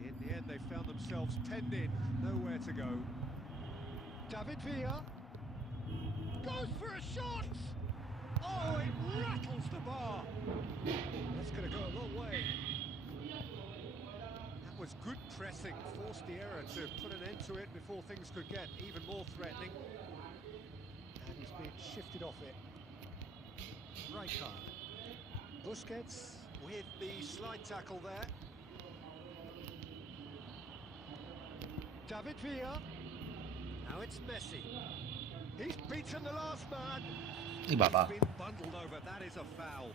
In the end, they found themselves penned in, nowhere to go. David Villa goes for a shot. Oh, it rattles the bar. That's going to go a long way. That was good pressing, forced the error to put an end to it before things could get even more threatening. And he's been shifted off it. Rijkaard. Busquets with the slide tackle there. David Villa. Now it's Messi. He's beaten the last man. Baba Been bundled over. That is a foul.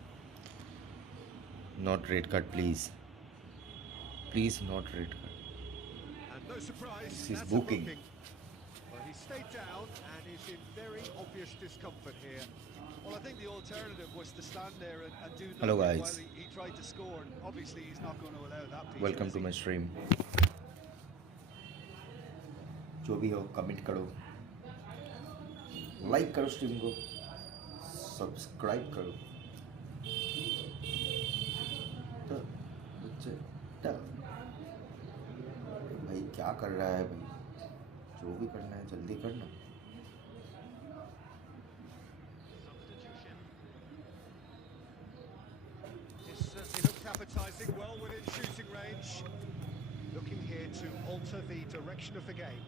not red card please not red card. And no surprise, This is that's booking. a booking. Well, he stayed down and is in very obvious discomfort here. Well, I think the alternative was to stand there and do Hello, nothing guys. while he tried to score, and obviously he's not going to allow that. Peter, welcome is to he? My stream जो भी हो comment करो like करो stream को subscribe करो तो बच्चे तो भाई क्या कर रहा है भाई जो भी करना है जल्दी करना This certainly looks appetising, well within shooting range. Looking here to alter the direction of the game.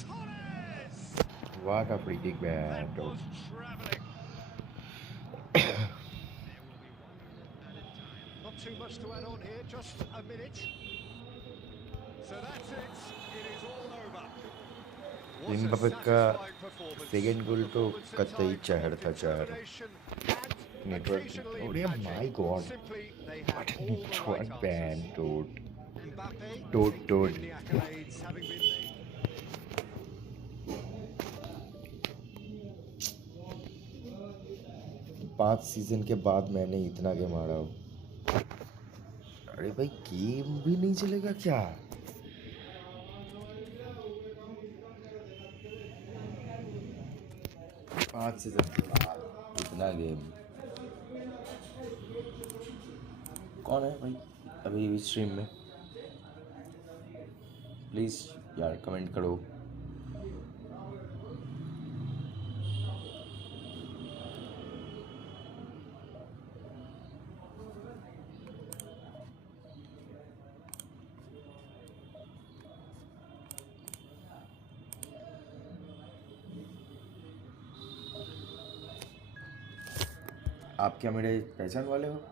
Torres! What a free kick That bat was travelling. Not too much to add on here, just a minute. So that's it. It is all over. What a Mbappe का satisfying performance. Second goal तो Performance in कतई time, Chahar था चार determination, and network occasionally अरे magic. My God Simply, they had all the right network answers. बैन टोट Mbappe, Toad. the accolades having been made. पाँच season के बाद मैंने इतना गेम हारा हूँ अरे भाई गेम भी नहीं चलेगा क्या पाँच सीजन के बाद इतना गेम कौन है भाई अभी भी स्ट्रीम में प्लीज़ यार कमेंट करो आप क्या मेरे पहचान वाले हो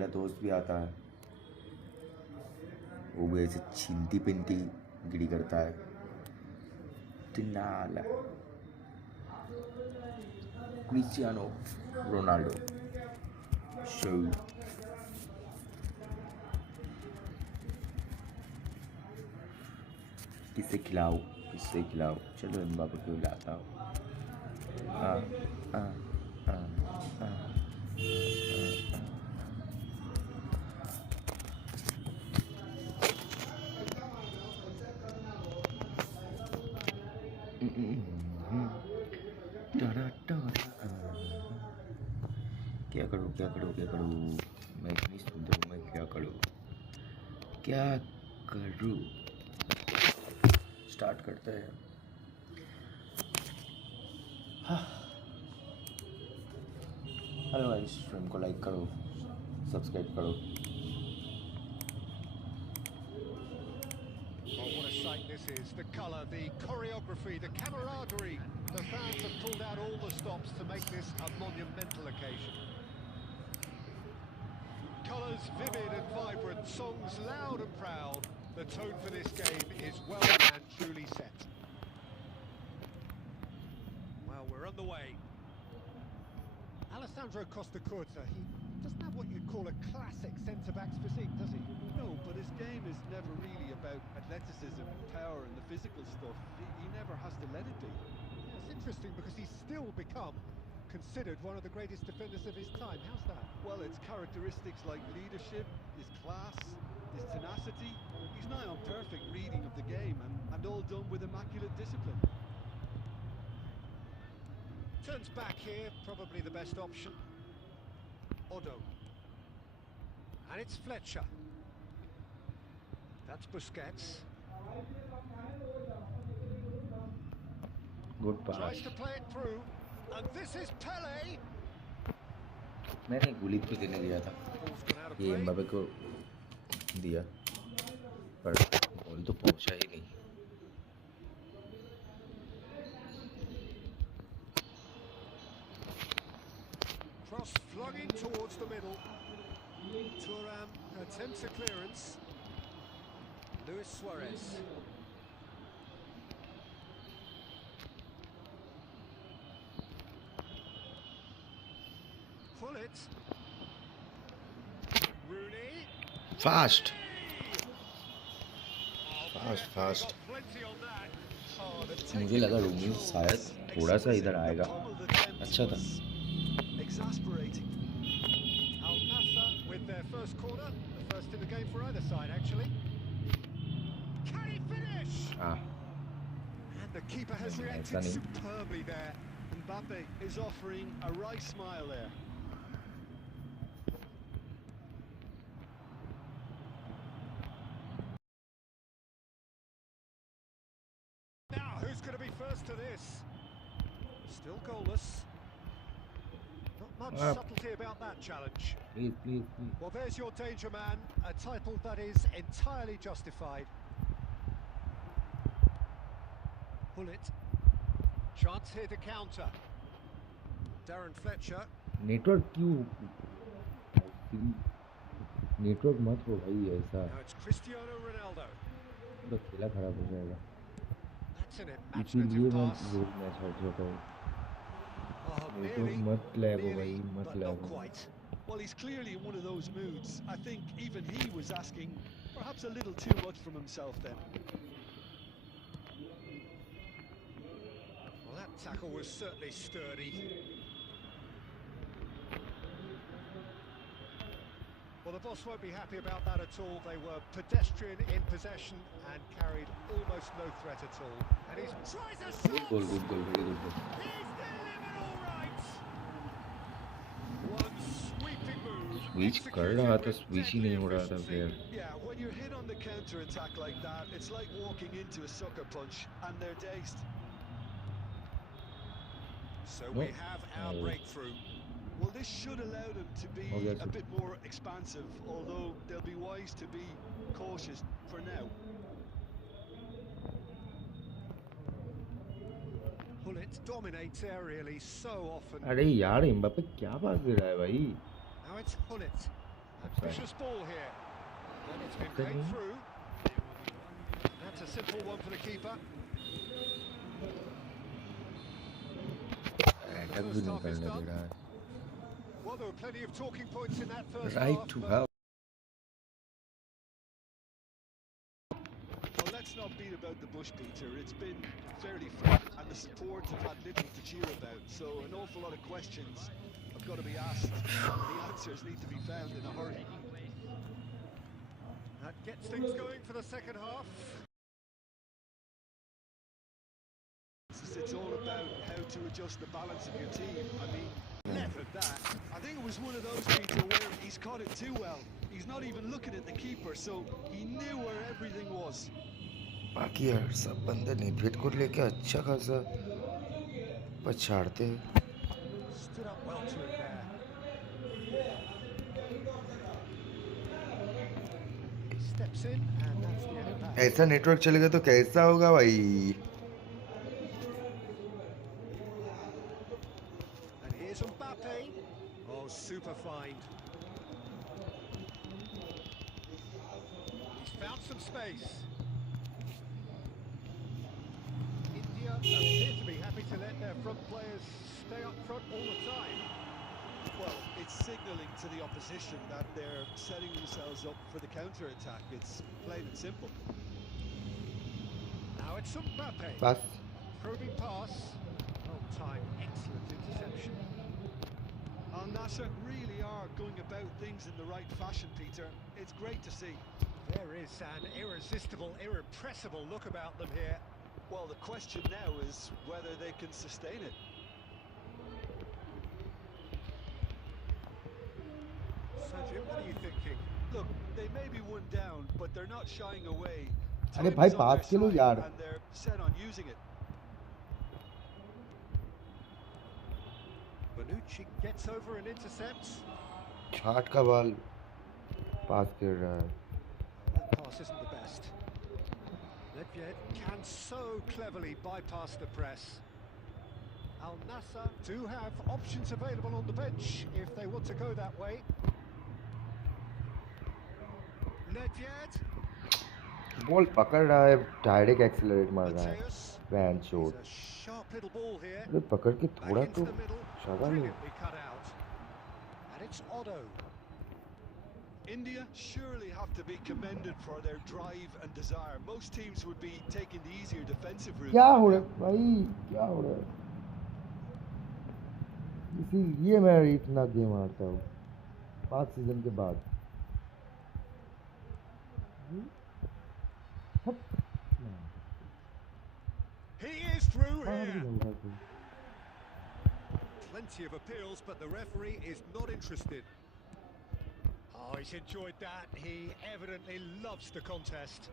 मेरा दोस्त भी आता है, वो भी ऐसे छीनती पिनती गिरी करता है। टिनाला क्रिस्टियानो रोनाल्डो शो। किससे खिलाओ, किससे खिलाओ, चलो एम्बापे को लाता हूँ। आ आ आ आ क्या करूँ, क्या करूँ, क्या करूँ, मैं इतनी सुंदर हूँ, मैं क्या करूँ, क्या करूँ। स्टार्ट करते हैं। हेलो गाइस, स्ट्रीम को लाइक करो, सब्सक्राइब करो। Oh, what a sight this is. The colour, the choreography, the camaraderie. The fans have pulled out all the stops to make this a monumental occasion. Colours vivid and vibrant, songs loud and proud. The tone for this game is well and truly set. Well, we're on the way. Alessandro Costacurta, he doesn't have what you'd call a classic centre-back's physique, does he? No, but his game is never really about athleticism, power and the physical stuff. He never has to let it be. Yeah, it's interesting because he's still become considered one of the greatest defenders of his time. How's that? Well, it's characteristics like leadership, his class, his tenacity. He's nigh on perfect reading of the game and all done with immaculate discipline. Turns back here, probably the best option. Odo. And it's Fletcher. That's Busquets. Good pass. Tries to play it through. And this is Pele. मैंने गुली को देने दिया था, Ball's gone out of ये play. Mbappe को दिया, पर बॉल तो पहुंचा ही नहीं। Cross flung in towards the middle. Thuram attempts a clearance. Luis Suarez. Pull it. Rooney. Fast Oh, fast Pep fast. got plenty on that. Oh, the मुझे लगा रूमी शायद थोड़ा सा इधर आएगा, pummeled attempt अच्छा था। was exasperating. Al Nassr with their first corner, the first in the game for either side, actually. Can he finish? हाँ, And the keeper has ऐसा reacted नहीं। superbly there. Mbappe is offering a wry smile there. Now, who's going to be first to this? Still goalless. Not much Ah. subtlety about that challenge. Please please please. Well, there's your danger man, a title that is entirely justified. Pull it. Chance here to counter. Darren Fletcher. Network क्यों, network मत हो भाई ऐसा, Now it's Cristiano Ronaldo. तो खेला खराब हो जाएगा। That's an इसीलिए imaginative मैं pass. रोज मैच हट जाता हूँ। Oh, नेटवर्क nearly, मत लैग हो भाई, nearly, मत but लैग not हो। quite. Well, he's clearly in one of those moods. I think even he was asking perhaps a little too much from himself then. Well, that tackle was certainly sturdy. Well, the boss won't be happy about that at all. They were pedestrian in possession and carried almost no threat at all. And he tries a good shot! Goal, good goal, very good goal. He's delivered all right! One sweeping move. Switch कर रहा था, switch ही नहीं हो रहा था फिर। Yeah, when you're hit on the counter attack like that, it's like walking into a sucker punch and they're dazed. So No. we have our Oh. breakthrough. Well, this should allow them to be Oh, yes, a sir. bit more expansive, although they'll be wise to be cautious for now. Pullet dominates aerially so often. अरे यार Mbappe क्या भाग रहा है भाई। Now it's Pullet. Vicious ball here. And it's been played through. That's a simple one for the keeper. Attack भी नहीं करने दे रहा है. Well, there were plenty of talking points in that first Right half. to but- have. Well, let's not beat about the bush, Peter. It's been fairly flat, and the support have had little to cheer about. So an awful lot of questions have got to be asked. The answers need to be found in a hurry. That gets things going for the second half. It's all about how to adjust the balance of your team. I mean, never that. I think it was one of those, Peter, where he's caught it too well. He's not even looking at the keeper, so he knew where everything was. बाकी यार सब बंदे net weight को लेके अच्छा खासा पछाड़ते हैं. Stood up well to it there. He steps in, and that's the end of that. ऐसा नेटवर्क चलेगा तो कैसा होगा भाई. And here's Mbappe. Oh, super find. He's found some space. India appear to be happy to let their front players stay up front all the time. Well, it's signalling to the opposition that they're setting themselves up for the counter-attack. It's plain and simple. Now it's Mbappe. बस Probing pass. Oh, time. Excellent interception. Al Nassr really are going about things in the right fashion, Peter. It's great to see. There is an irresistible, irrepressible look about them here. Well, the question now is whether they can sustain it. So, Jim, what are you thinking? Look, they may be one down, but they're not shying away. अरे Time भाई is on pass their के लो side, यार. and they're set on using it. Bonucci gets over and intercepts. छाट का ball pass कर रहा है. That pass isn't the best. Nedved can so cleverly bypass the press. Al Nassr do have options available on the bench if they want to go that way. Nedved, ball पकड़ रहा है, direct accelerate मार रहा है. Mateus. वैन It's shot. a sharp little ball here. अरे पकड़ के Back थोड़ा into तो the middle. शगा low. Brilliantly cut out. And it's Otto. India surely have to be commended for their drive and desire. Most teams would be taking the easier defensive route. क्या हो रहा है भाई, क्या हो रहा है. इसीलिए मैं इतना गेम हारता हूँ 5 सीजन के बाद. He is through बाहर भी here. नहीं रहा कोई. Plenty of appeals, but the referee is not interested. Oh, he's enjoyed that. He evidently loves the contest.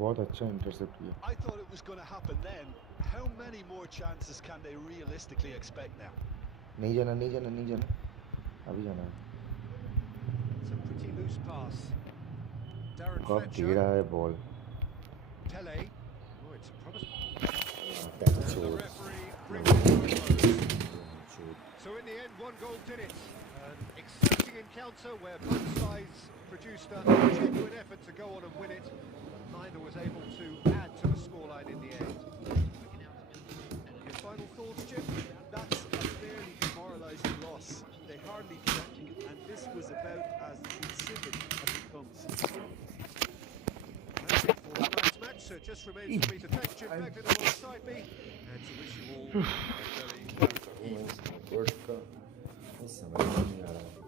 बहुत अच्छा इंटरसेप्ट किया. I thought it was going to happen then. How many more chances can they realistically expect now? नहीं जाना, नहीं जाना, नहीं जाना. अभी जाना है. It's a pretty loose pass. Darren कब दे Fletcher. रहा है ball. Pele. Oh, it's a promise. That's And the all. referee brings it to a close. So in the end, one goal did it. An exciting encounter where both sides produced a genuine effort to go on and win it, but neither was able to add to the scoreline in the end. Your final thoughts, Jim? That's a fairly demoralising loss. They hardly drank, and this was about as insipid as it comes. That's it for tonight's match, so it just remains for me to thank Jim Beglin alongside me, and to wish you all a very good evening. Word का समझ नहीं आ रहा है.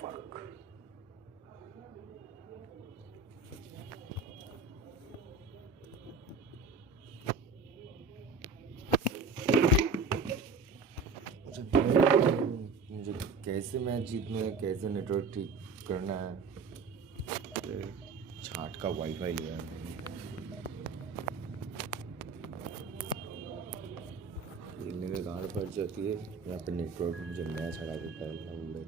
Fuck. मुझे कैसे match जीतना है, कैसे नेटवर्क ठीक करना है. छाट का वाईफाई लिया है. खेलने में गाड़ पड़ जाती है. यहाँ पे नेटवर्क मुझे मैच हरा देता है.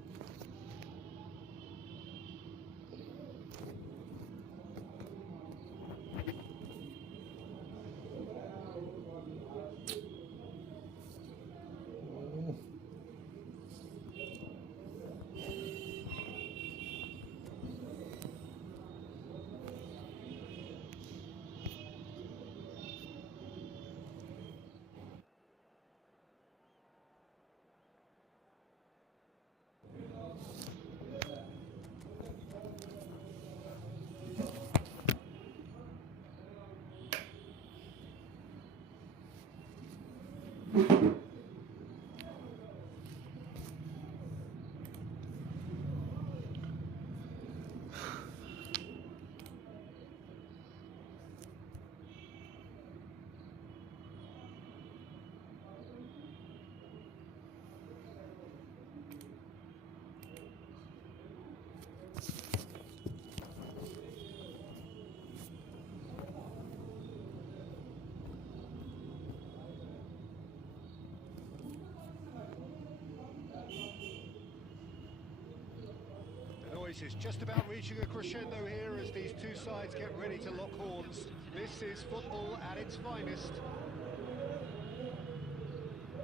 This is just about reaching a crescendo here as these two sides get ready to lock horns. This is football at its finest.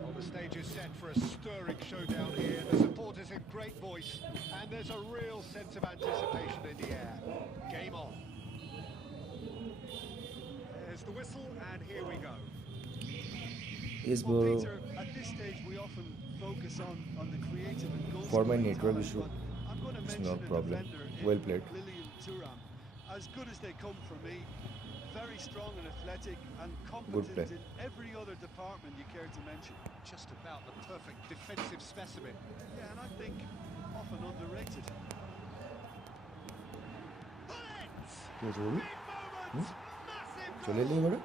Well, the stage is set for a stirring showdown here. The supporters in great voice, and there's a real sense of anticipation in the air. Game on. There's the whistle, and here we go. Yes, Well, bro. Peter, at this stage we often focus on the creative and goal For my scoring network talent, issue, but I'm going to it's mention no a problem. defender in Well played. Lilian Thuram. As good as they come for me, very strong and athletic and competent play. in every other department you care to mention. Just about the perfect defensive specimen. Yeah, and I think often underrated. কি হয়েছে বলুন? হুম? Massive চলে এলি এবারে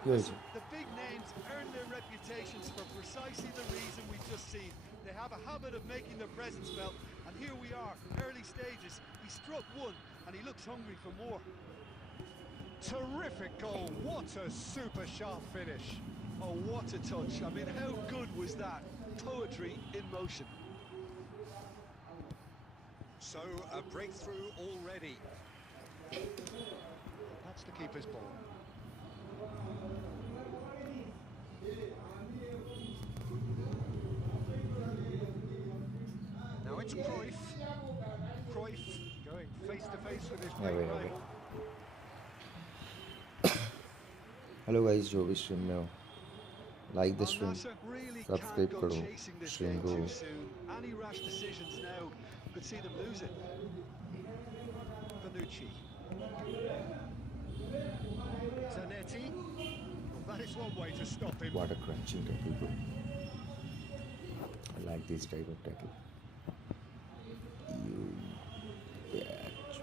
কি হয়েছে? The big names earn their reputations for precisely the reason we've just seen. They have a habit of making their presence felt, and here we are, early stages. He struck one, and he looks hungry for more. Terrific goal. What a super sharp finish. Oh, what a touch. I mean, how good was that? Poetry in motion. So, a breakthrough already. That's the keeper's ball. Now it's Cruyff. Cruyff going face to face with his Yeah, great wait, rival. Hello guys जो भी stream में हो like the Al stream Nassr really subscribe can't go करो chasing this stream game को too soon. Any rash decisions now could see them lose it. Bonucci. Zanetti. Well, that is one way to stop him. what a crunching tackle bro. I like this type of tackle you bitch.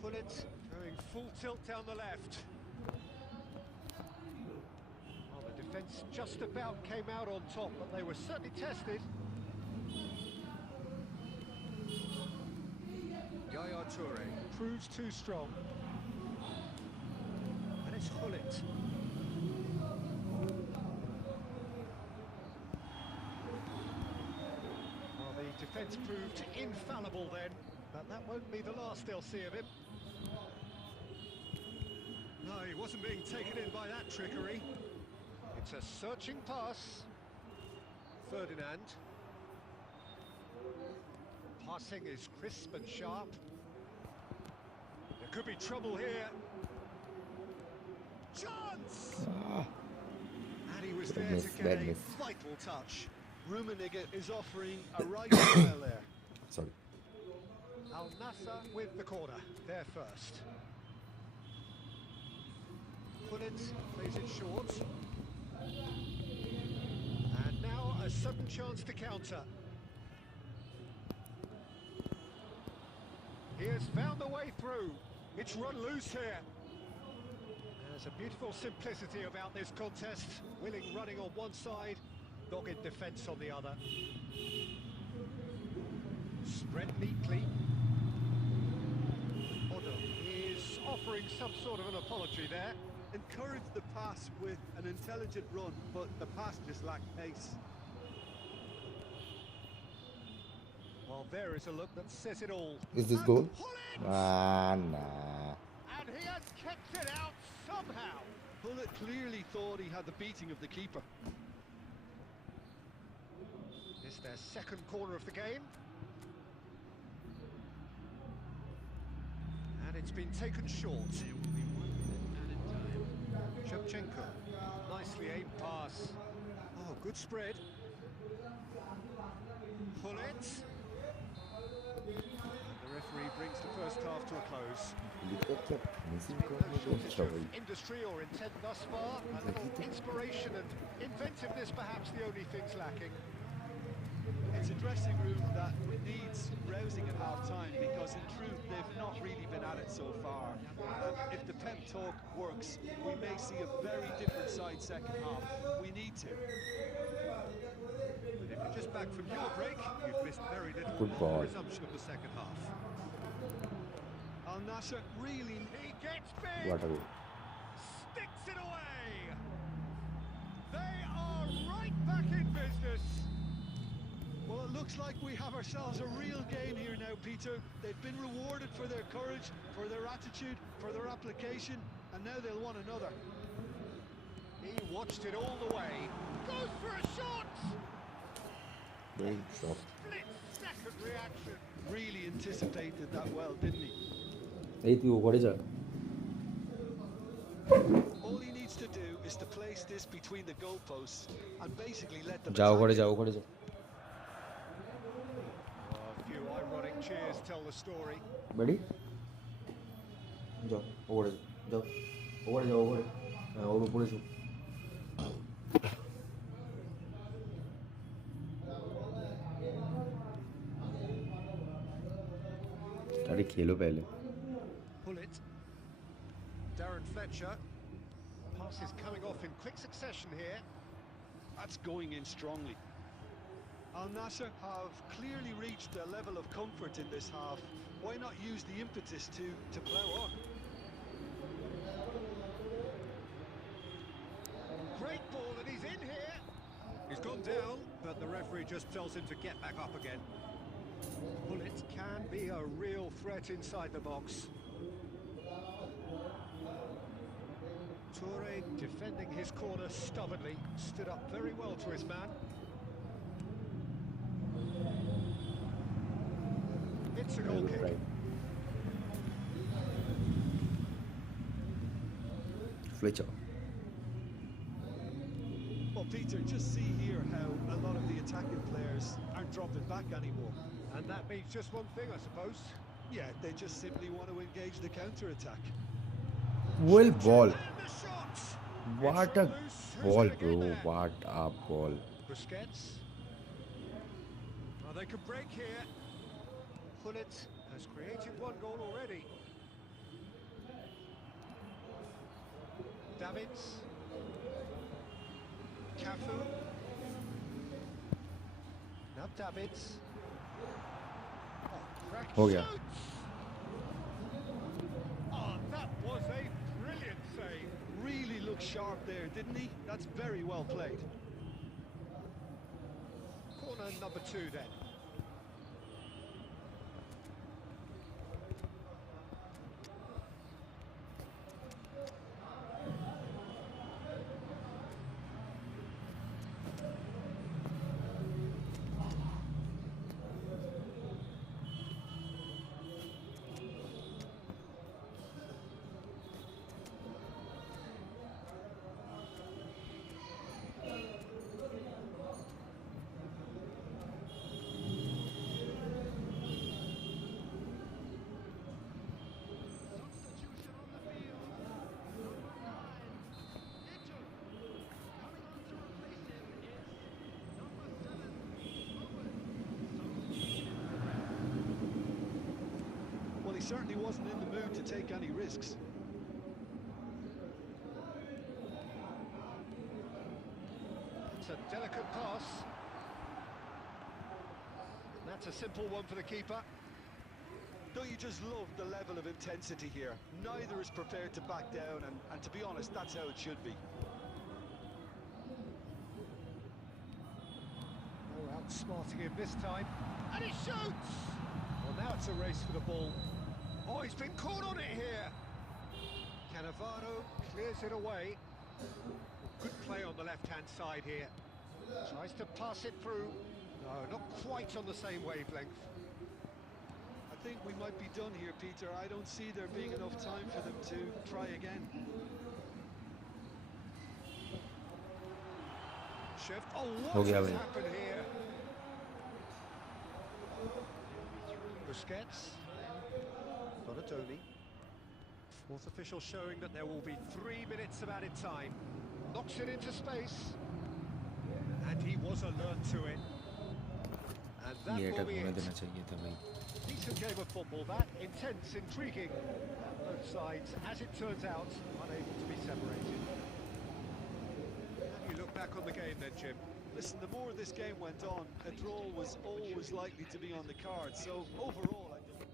Pullet going full tilt down the left. Well, the defence just about came out on top, but they were certainly tested. Yaya Toure proves too strong. And it's Hullet. Well, the defence proved infallible then, but that won't be the last they'll see of him. No, he wasn't being taken in by that trickery. It's a searching pass. Ferdinand. Passing is crisp and sharp. There could be trouble here. Chance! Ah, And he was Bad there miss, to get bad a miss. vital touch. Rummenigge is offering a right smile there. sorry Al Nassr with the corner, there first. Pullet plays it short. And now a sudden chance to counter. He has found the way through. It's run loose here. There's a beautiful simplicity about this contest. Willing running on one side, dogged defence on the other. Spread neatly. Odo is offering some sort of an apology there. Encouraged the pass with an intelligent run, but the pass just lacked pace. Well, there is a look that says it all. is this And goal Pullet! nah And he has kept it out somehow. Pullet clearly thought he had the beating of the keeper. It's their second corner of the game. And it's been taken short. Shevchenko, nicely aimed pass. Oh, good spread. Pullet. The referee brings the first half to a close. Dikkat yap. Messi No shortage konuşuyor. of industry or intent thus far. A little inspiration and inventiveness perhaps the only things lacking. It's a dressing room that needs rousing at half-time because in truth they've not really been at it so far. If the pep talk works, we may see a very different side second half. We need to. But if you're just back from your break, you've missed very little Good on ball. the resumption of the second half. Al Nassr really He gets big, What a goal. sticks it away. They are right back in business. Well, it looks like we have ourselves a real game here now, Peter. They've been rewarded for their courage, for their attitude, for their application, and now they'll want another. He watched it all the way. Goes for a shot. Very short. Split-second reaction. Really anticipated that well, didn't he? এই তুই ওপরে যা All he needs to do is to place this between the goalposts and basically let them যাও attack করে it. যাও ওপরে যাও A few ironic cheers tell the story. Ready যাও ওপরে যাও ওপরে যাও ওপরে হ্যাঁ ওর উপরে যাও अरे खेलो पहले Pull it. Darren Fletcher. Passes coming off in quick succession here. That's going in strongly. Al Nassr have clearly reached a level of comfort in this half. Why not use the impetus to plough on? Great ball, and he's in here. He's gone down, but the referee just tells him to get back up again. Bullet can be a real threat inside the box. Toure defending his corner stubbornly, stood up very well to his man. It's a goal kick. Fletcher Well, Peter, just see here how a lot of the attacking players aren't dropping back anymore. And that means just one thing, I suppose. Yeah, they just simply want to engage the counter-attack. well ball And the shot! what a It's loose. Who's ball gonna get bro there? what a ball Busquets. Well, they could break here. Pullet has created one goal already. Davids. Cafu. Now Davids. Oh, हो गया Oh, that was a brilliant save. Really looked sharp there, didn't he? That's very well played. Corner number 2 then. Well, he certainly wasn't in the mood to take any risks. It's a delicate pass. That's a simple one for the keeper. Don't you just love the level of intensity here? Neither is prepared to back down, and to be honest, that's how it should be. Oh, outsmarting him this time. And he shoots! Well, now it's a race for the ball. Oh, he's been caught on it here. Cannavaro clears it away. Good play on the left-hand side here. Tries to pass it through. No, not quite on the same wavelength. I think we might be done here, Peter. I don't see there being enough time for them to try again. Chef, oh, हो what गया has भाई। happened here? Busquets. Donatoni. Fourth official showing that there will be 3 minutes of added time. Knocks it into space. And he was alert to it. And that ये will अटक be होने it. देना चाहिए था भाई Decent game of football, that. Intense, intriguing. Both sides, as it turns out, unable to be separated. How do you look back on the game then, Jim? Listen, the more this game went on, a draw was always likely to be on the card. So overall, I just...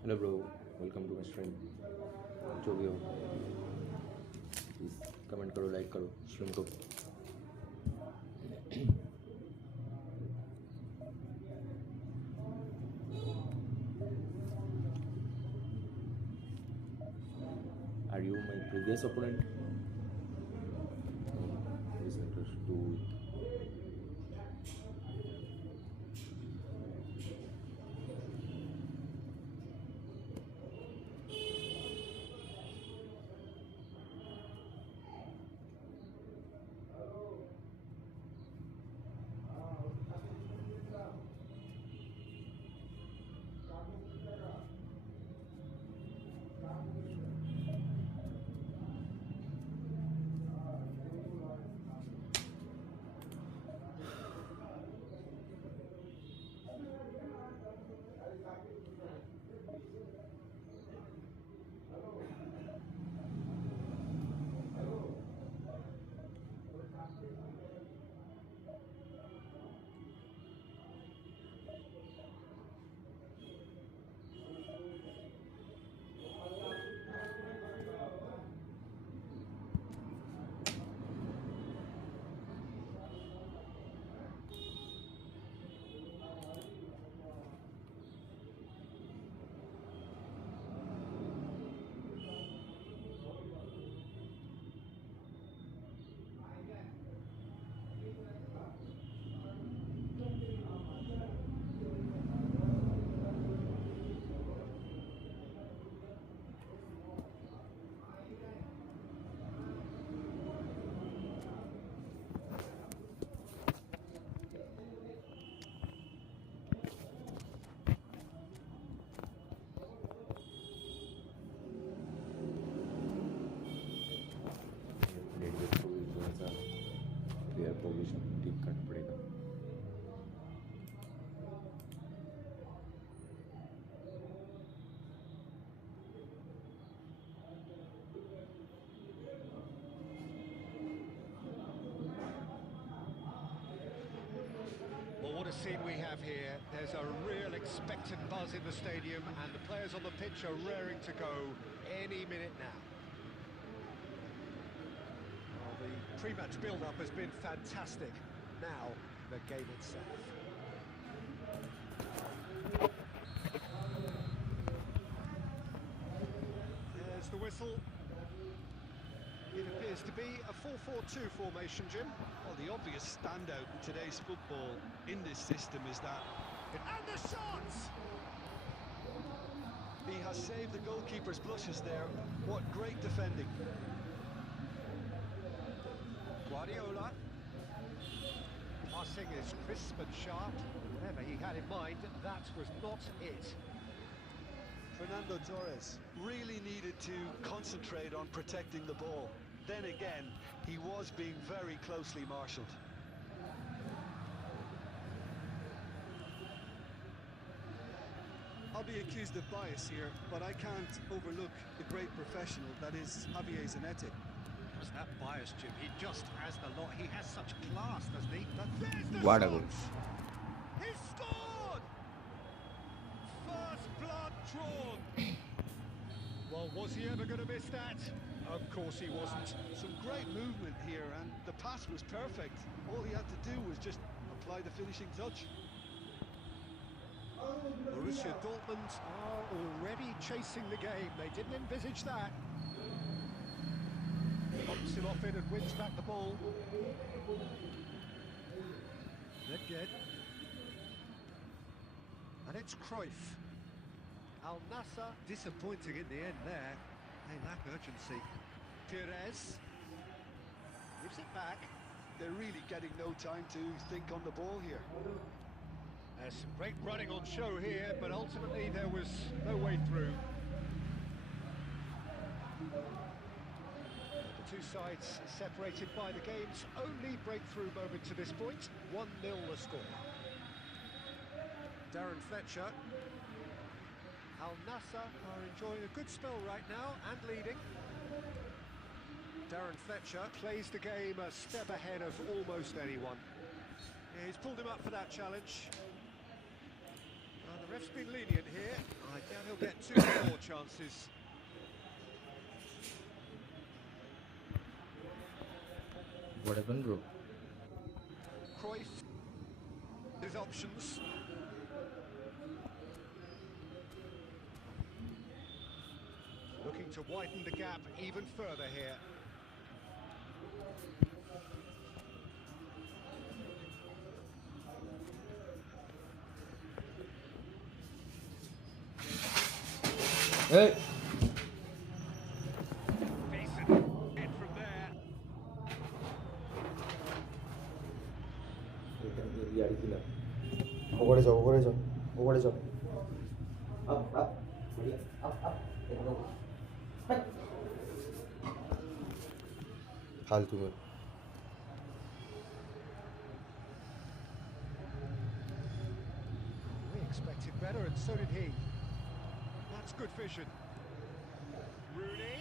hello bro, welcome to my stream. जो भी हो please comment करो, like करो stream को। Are you my previous opponent? Please enter to. Position ठीक करना पड़ेगा। Well, what a scene we have here. There's a real expectant buzz in the stadium, and the players on the pitch are raring to go any minute now. Well, the pre-match build-up has been fantastic. Now, the game itself. There's the whistle. It appears to be a 4-4-2 formation, Jim. Well, the obvious standout in today's football in this system is that And the shots! he has saved the goalkeeper's blushes there. What great defending. Guardiola. Passing is crisp and sharp. Whatever he had in mind, that was not it. Fernando Torres really needed to concentrate on protecting the ball. Then again, he was being very closely marshalled. I'll be accused of bias here, but I can't overlook the great professional that is Javier Zanetti. Was that bias, Jim? He just has the lot. He has such class, doesn't he? But there's the What a shot! goal. He scored! First blood drawn. Well, was he ever going to miss that? Of course he wasn't. Some great movement here, and the pass was perfect. All he had to do was just apply the finishing touch. Borussia Dortmund are already chasing the game. They didn't envisage that. Bumps him off it and wins back the ball. Nedved. And it's Cruyff. Al Nassr disappointing in the end there. They lack urgency. Pires gives it back. They're really getting no time to think on the ball here. There's some great running on show here, but ultimately there was no way through. The two sides separated by the game's only breakthrough moment to this point. 1-0 the score. Darren Fletcher. Al Nassr are enjoying a good spell right now and leading. Darren Fletcher plays the game a step ahead of almost anyone. Yeah, he's pulled him up for that challenge. The Ref's been lenient here. I doubt he'll get two more chances. What happened, bro? Cruyff, his options. Looking to widen the gap even further here. Hey! Decent hit from there. ওপরে যাও ওপরে যাও ওপরে যাও up up up up ফালতু में We expected better, and so did he. That's good vision. Rooney.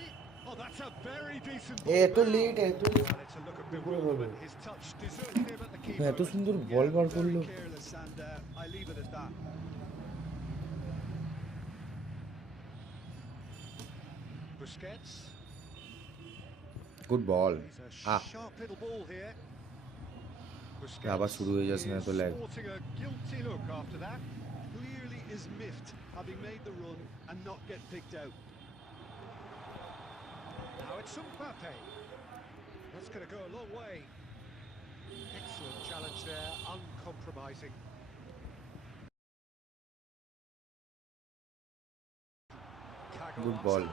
Oh, that's a very decent ball. এত late এত And it's a look of bewilderment. His touch deserted him at the key এত moment. সুন্দর বল বার Very করলো careless, and I leave it at that. Busquets. Good ball He's a ah sharp little ball here. আবার শুরু হয়ে যাচ্ছে না তো lag Sporting a guilty look after that. Clearly is miffed, having made the run and not get picked out. Now it's Mbappe. That's going to go a long way. Excellent challenge there, uncompromising. Good ball.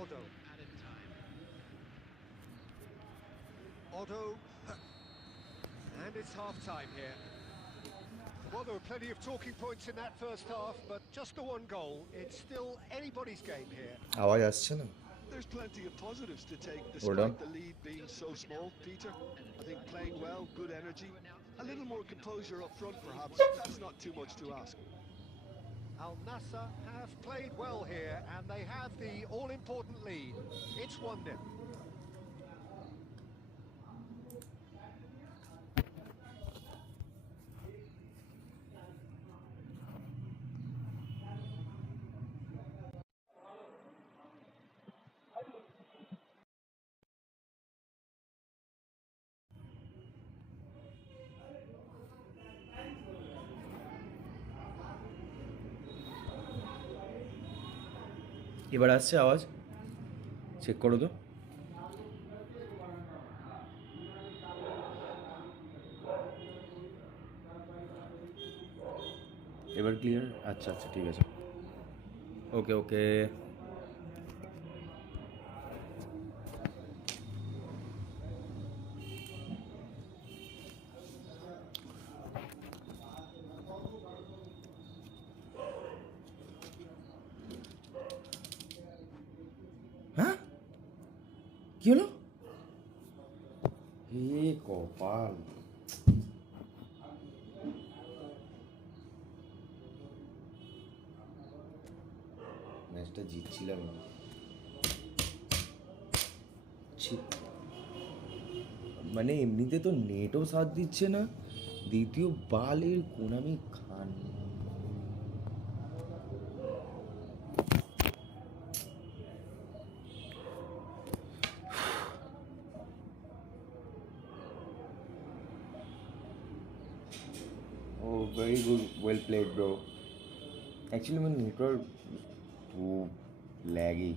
Odo. Odo. And it's half-time here. Well, there were plenty of talking points in that first half, but just the one goal. It's still anybody's game here. আওয়াজ আসছে না There's plenty of positives to take Hold on. despite the lead being so small, Peter. I think playing well, good energy. A little more composure up front, perhaps. That's not too much to ask. Al Nassr have played well here, and they have the all-important lead. It's 1-0. এবার আসছে আওয়াজ check করো তো এবার clear আচ্ছা আচ্ছা ঠিক আছে ওকে ওকে হ্যাঁ কি হলো এ কপাল ম্যাচটা জিতছিলাম না ছি মানে এমনিতে তো নেটও সাথ দিচ্ছে না দ্বিতীয় বালের কোন আমি খান Oh, very good. Well played, bro. Actually, my network too laggy.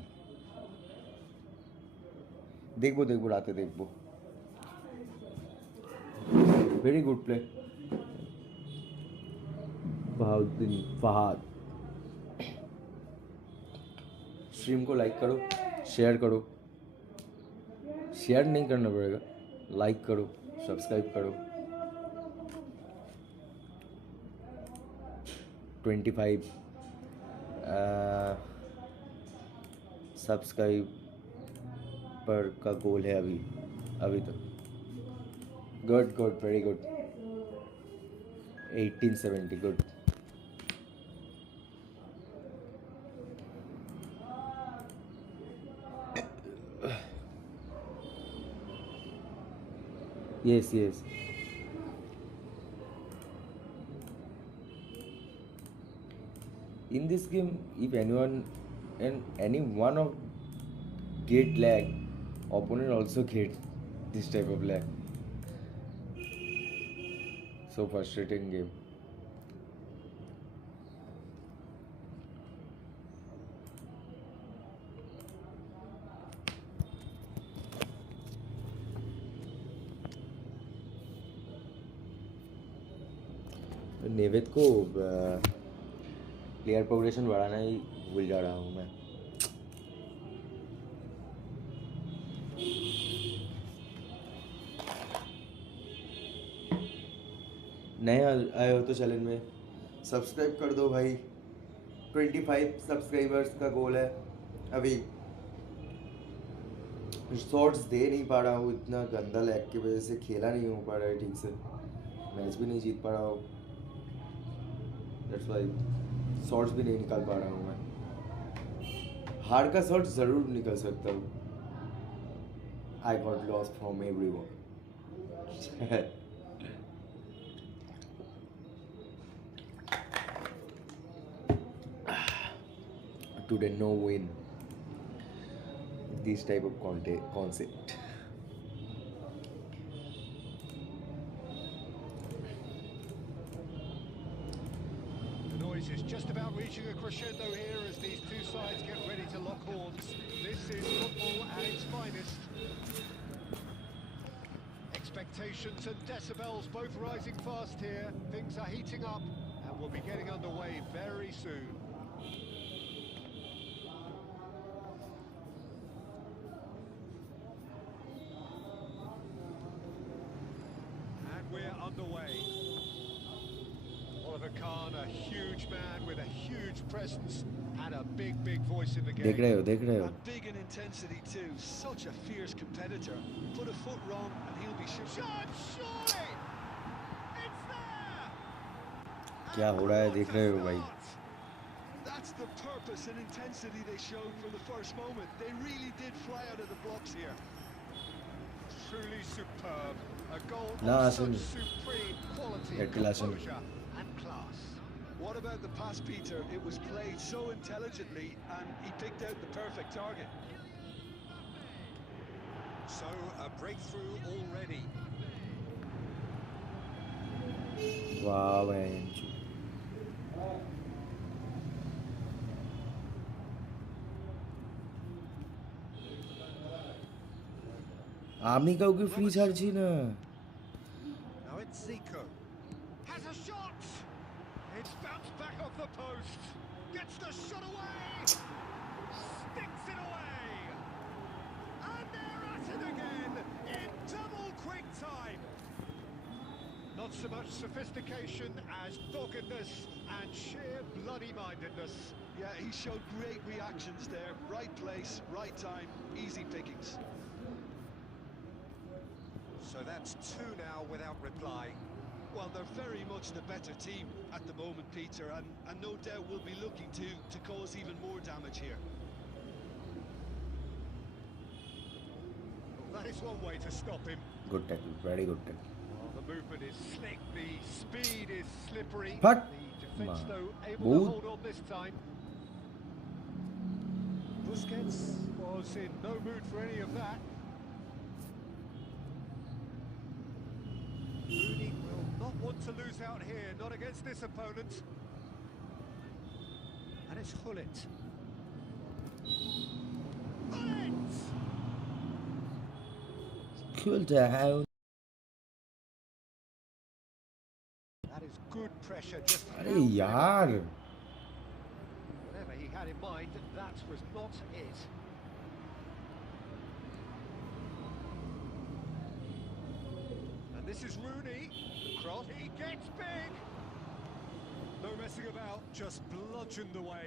देखबो देखबो राते देखबो very good play Bahauddin Fahad stream को लाइक करो शेयर करो शेयर नहीं करना पड़ेगा लाइक करो सब्सक्राइब करो 25 सब्सक्राइब पर का गोल है अभी तक good good very good 1870 good yes yes In this game, if anyone and any one of get lag, opponent also get this type of lag. So frustrating game. नेवेद को player progression बढ़ाना ही भूल जा रहा हूँ मैं. नए आए हो तो चैनल में सब्सक्राइब कर दो भाई. 25 सब्सक्राइबर्स का गोल है अभी. शॉट्स दे नहीं पा रहा हूँ, इतना गंदा लैग की वजह से खेला नहीं हो पा रहा है ठीक से. मैच भी नहीं जीत पा रहा हूँ. दैट्स वाई शॉट्स भी नहीं निकाल पा रहा हूँ मैं. हार का शॉट ज़रूर निकल सकता हूँ. I got lost from everyone. Today no win. This type of concept. The noise is just about reaching a crescendo here as these two sides get ready to lock horns. This is football at its finest. Expectations and decibels both rising fast here. Things are heating up and we'll be getting underway very soon. We're underway. Oliver Kahn, a huge man with a huge presence and a big voice in the game. देख रहे हो. And big in intensity too. Such a fierce competitor. Put a foot wrong and he'll be shooting. Shot, surely! It's there! क्या हो रहा है देख रहे हो भाई. That's the purpose and intensity they showed from the first moment. They really did fly out of the blocks here. Truly superb. A goal La of Asen. such supreme quality, Ertel Asen. composure and class. What about the pass, Peter? It was played so intelligently and he picked out the perfect target. So, a breakthrough already. वाह man. আমি কাউকে free ছাড়ছি না. Now it's Zico. Has a shot! It's bounced back off the post. Gets the shot away! Sticks it away! And they're at it again in double quick time. Not so much sophistication as doggedness and sheer bloody-mindedness. Yeah, he showed great reactions there. Right place, right time, easy pickings. So that's two now without reply. Well, they're very much the better team at the moment, Peter, and no doubt will be looking to cause even more damage here. That is one way to stop him. Good tackle, very good tackle. Well, the movement is slick, the speed is slippery. Fuck. The defence, Man. though, able Boot. to hold on this time. Busquets was in no mood for any of that. Rooney will not want to lose out here, not against this opponent. And it's Gullit. Gullit! Cool down. That is good pressure, just अरे how यार. whatever he had in mind, that was not it. And this is Rooney. The cross. He gets big. No messing about, just bludgeoned away.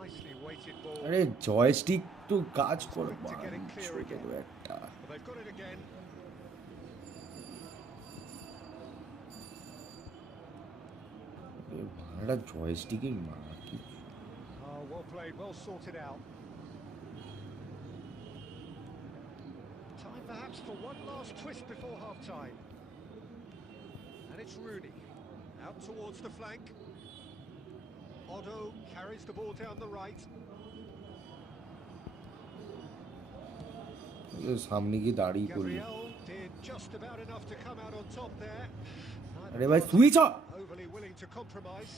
Nicely weighted ball. अरे joystick तो কাজ করে. Quick to get it clear ছোট again. একটা. Well, they've got it again. ভাড়া জয়স্টিকের মা কি. Oh, well played, well sorted out. Time perhaps for one last twist before half-time. And it's Rooney. Out towards the flank. Otto carries the ball down the right. सामने की दाढ़ी को Gabriel did just about enough to come out on top there. अरे भाई switch Overly willing to compromise.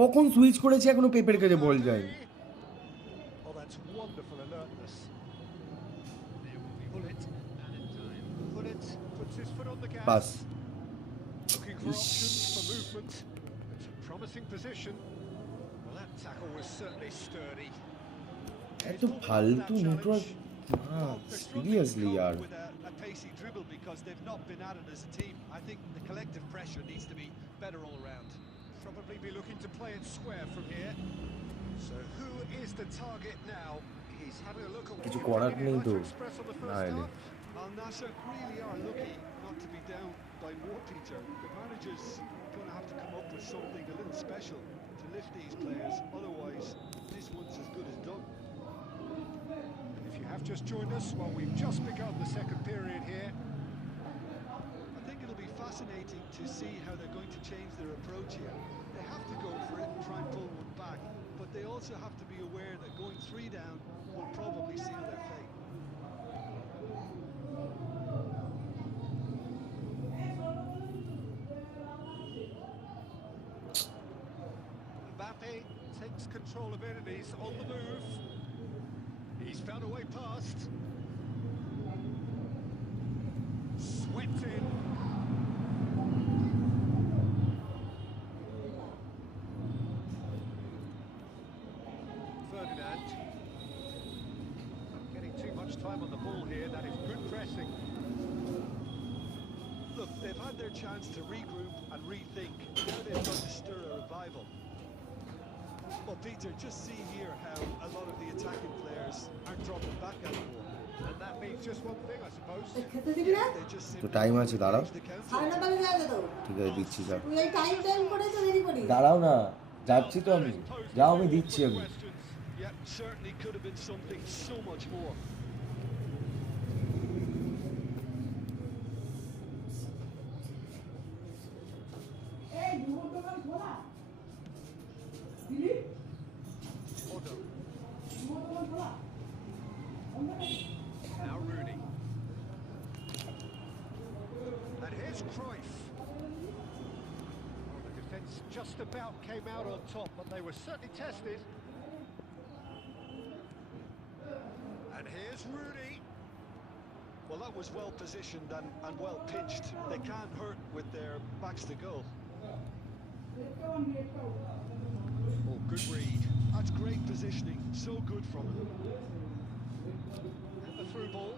কখন switch করেছে এখনো পেপের কাছে বল যায়নি Oh, that's wonderful alertness. Pullet. Pullet puts his foot on the gas. Pass Looking for options for movement. It's a promising position. Well, that tackle was certainly sturdy. এত ফালতু network seriously यार With a pacey dribble because they've not been at it as a team. I think the collective pressure needs to be better all around. Probably be looking to play it square from here. So who is the target now? He's having a look at what কিছু he'd করার really নেই like তো to express on the না first এলে half. Al Nassr really are lucky not to be down by more, Peter. The manager's going to have to come up with something a little special to lift these players. Otherwise, this one's as good as done. If you have just joined us, well, we've just begun the second period here. I think it'll be fascinating to see how they're going to change their approach here. They have to go for it and try and pull one back, but they also have to be aware that going 3 down will probably seal their fate. Mbappe takes control of it and he's on the move. He's found a way past. Swept in. Ferdinand. Not getting too much time on the ball here. That is good pressing. Look, they've had their chance to regroup and rethink. Now they've got to stir a revival. Well, Peter, just see here how a lot of the attacking players aren't dropping back anymore. And that means just one thing, I suppose. খেতে দিবি না They just তো simply time আছে দাঁড়াও change the counter. সাড়ে নটা বেজে যাবে তো ঠিক আছে দিচ্ছি যা তুই এই টাইম করে তো রেডি করিস দাঁড়াও না যাচ্ছি তো আমি যাও আমি দিচ্ছি আমি Questions. Yeah, certainly could have been something so much more. এই দুটো দোকান খোলা দিলি Otto. দুটো দোকান খোলা Now Rooney. And here's Cruyff. Well, the defence just about came out on top, but they were certainly tested. And here's Rooney. Well, that was well positioned and well pitched. They can't hurt with their backs to goal. Oh, good read. That's great positioning. So good from him. And the through ball.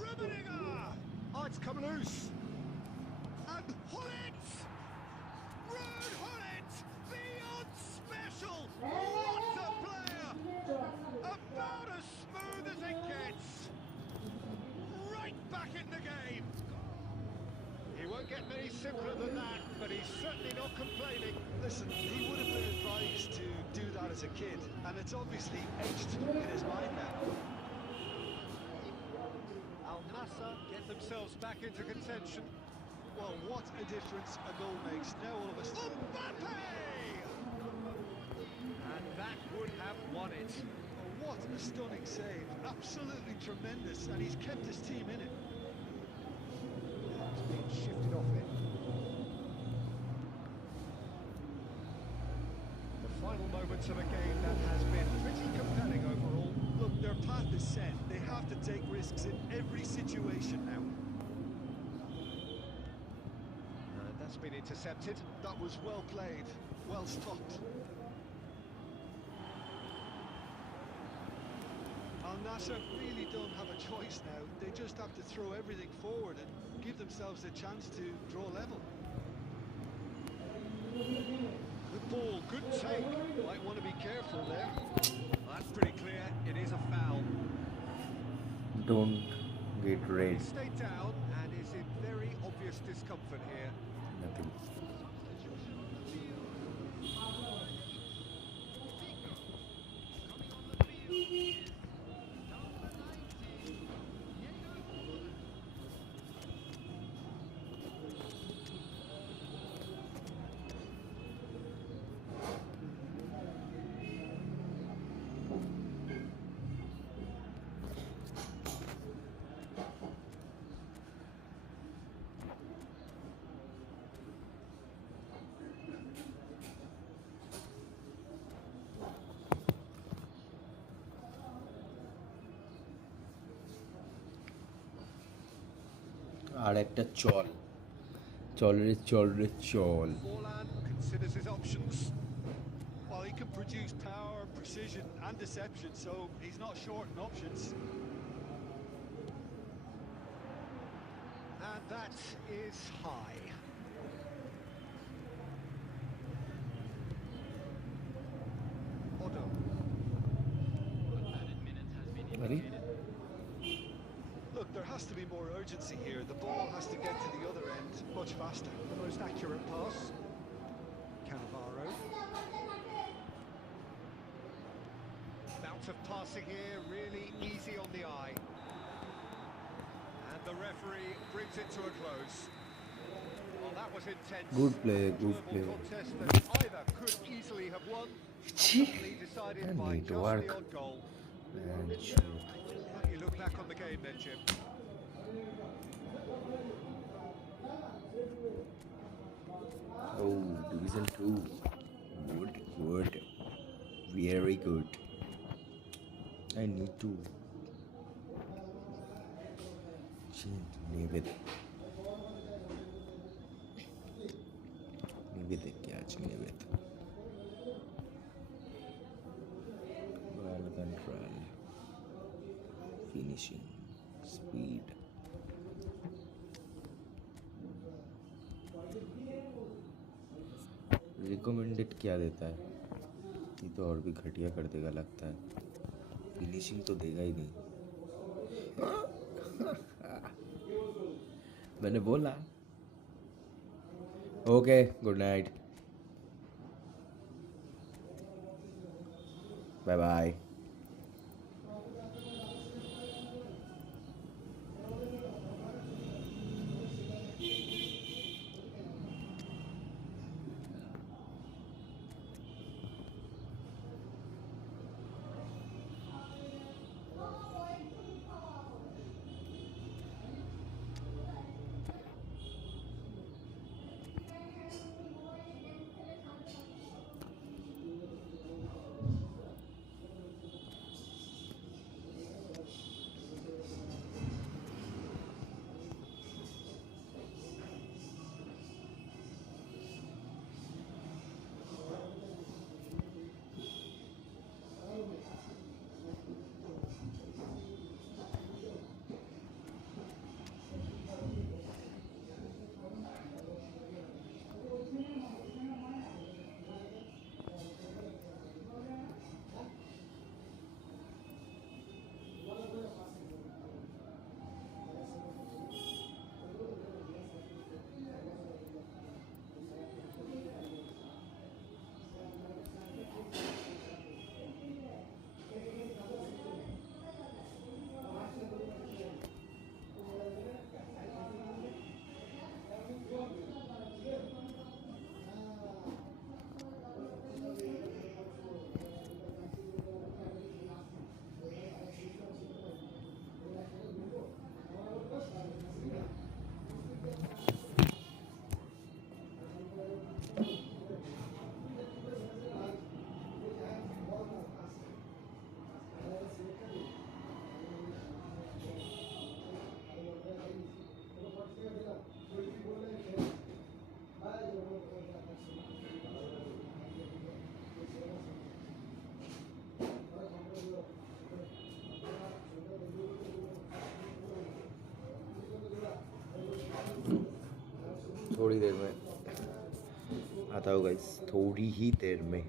Rummenigge! Oh, it's come loose. And Hullet! Ruud Hullet! Beyond special! What a player! About as smooth as it gets. Right back in the game. He won't get many simpler than that, but he's certainly not complaining. Listen, he would have been advised to do that as a kid, and it's obviously etched in his mind now. Al Nassr get themselves back into contention. Well, what a difference a goal makes. Now all of us... Mbappe! And that would have won it. Oh, what a stunning save. Absolutely tremendous, and he's kept his team in it. It's been shifted off it. The final moments of a game that has been pretty compelling overall. Look, their path is set. They have to take risks in every situation now. And that's been intercepted. That was well played, well stopped. Al Nassr really don't have a choice now. They just have to throw everything forward and give themselves a chance to draw level. Good ball, good take. Might want to be careful there. Well, that's pretty clear. It is a foul. Don't get He red stayed down and is in very obvious discomfort here. Nothing আর একটা চল, চল রে চল রে চল। Forlan considers his options. Well, he can produce power, precision, and deception, so he's not short in options. And that is high. Odo. अरे Look, there has to be more urgency here. The ball has to get to the other end much faster. The most accurate pass. Cannavaro. Bout of passing here, really easy on the eye. And the referee brings it to a close. Well, that was intense. Good play, good Enjoyable play. contest that either could easily have won, ultimately decided And by need just work. the odd goal. And How do you look back on the game then, Jim? oh, Division 2. Good, good. Very good. I need to change Nivet. Nivet है क्या आज Nivet? Ball control, finishing, speed. Recommended क्या देता है? ये तो और भी घटिया कर देगा लगता है। फिनिशिंग तो देगा ही नहीं। मैंने बोला। Okay, good night, bye bye. थोड़ी देर में आता होगा, इस थोड़ी ही देर में।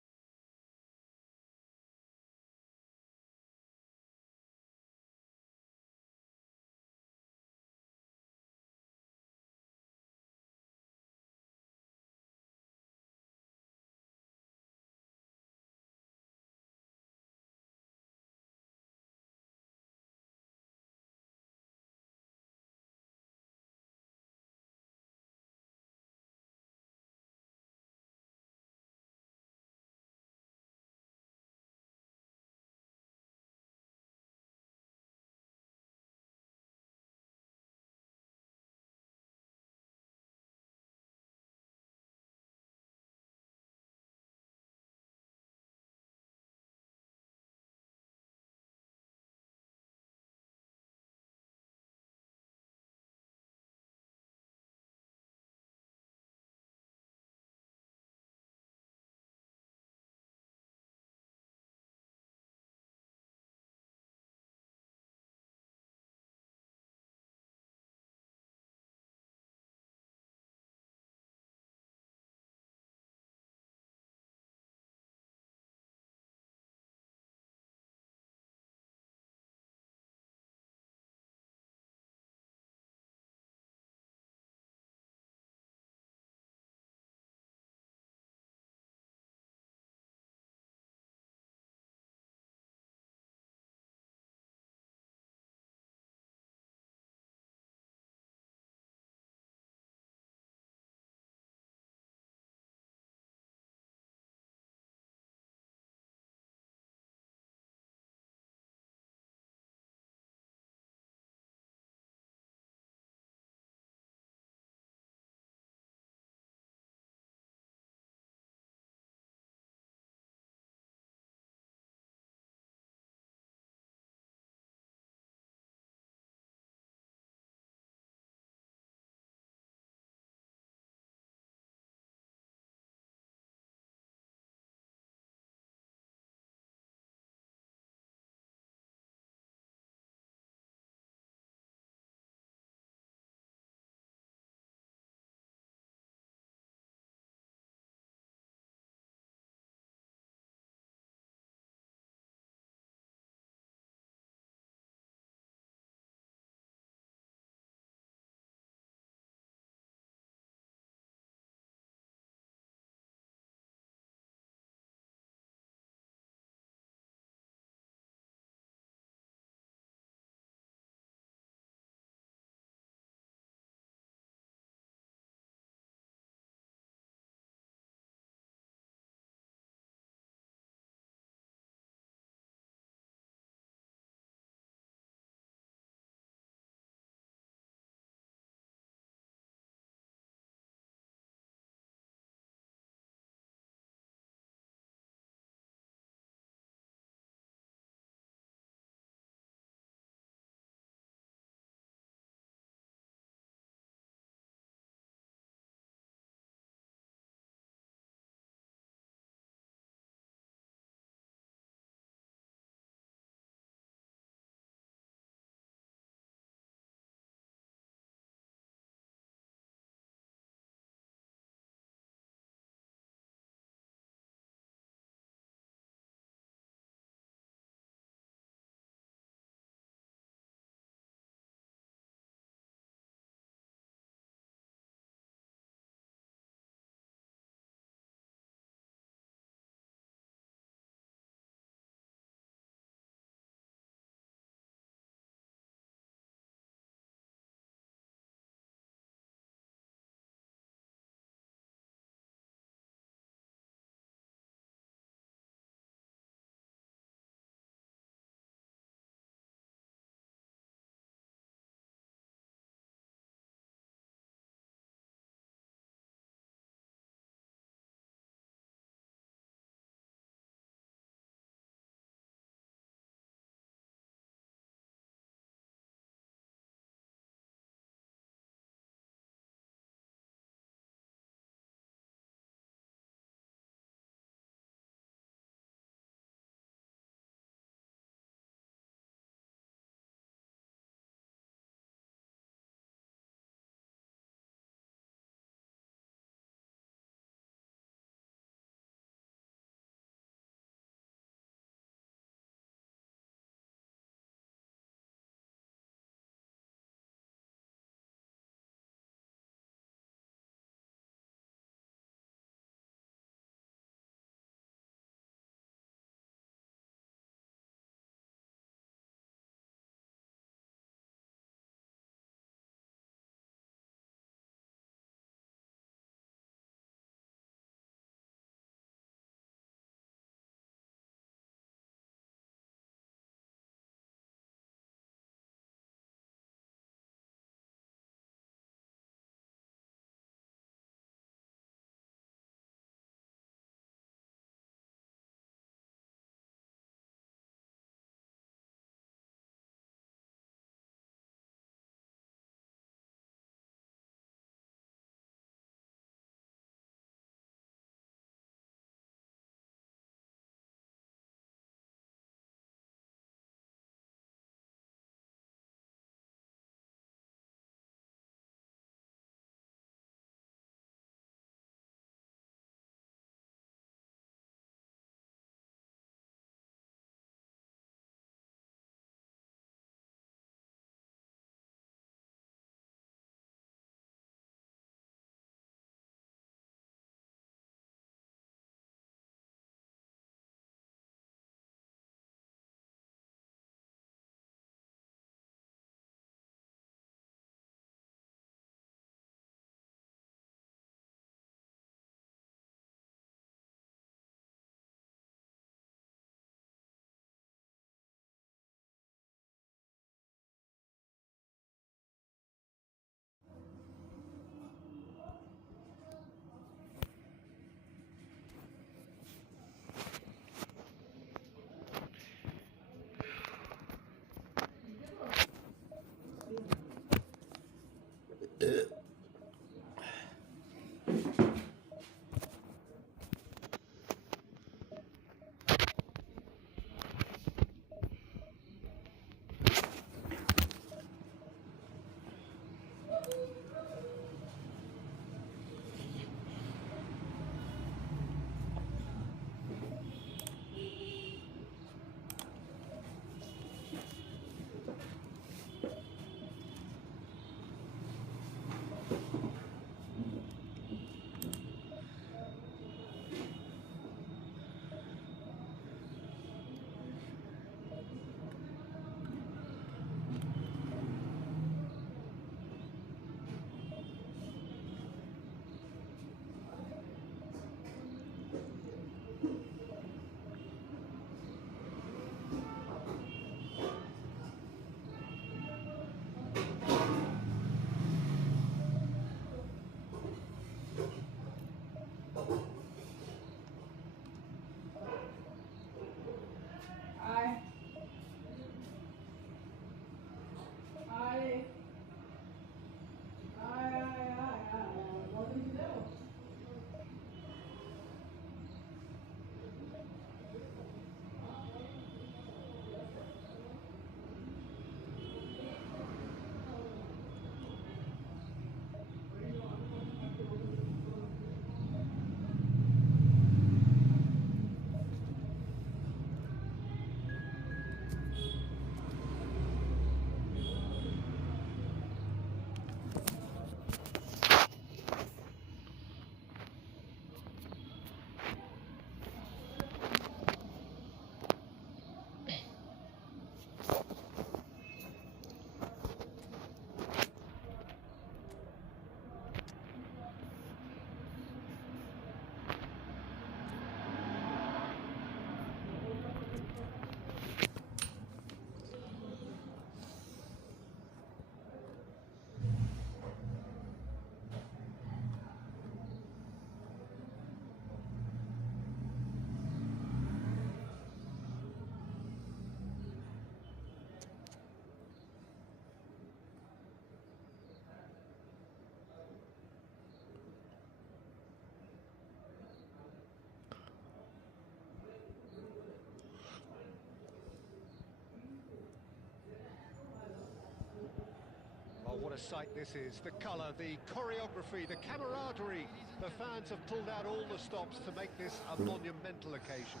What a sight this is. The colour, the choreography, the camaraderie. The fans have pulled out all the stops to make this a monumental occasion.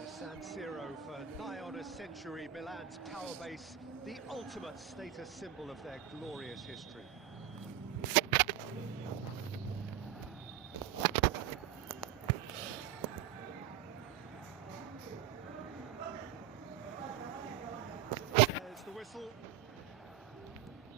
The San Siro, for nigh on a century, Milan's power base, the ultimate status symbol of their glorious history. There's the whistle.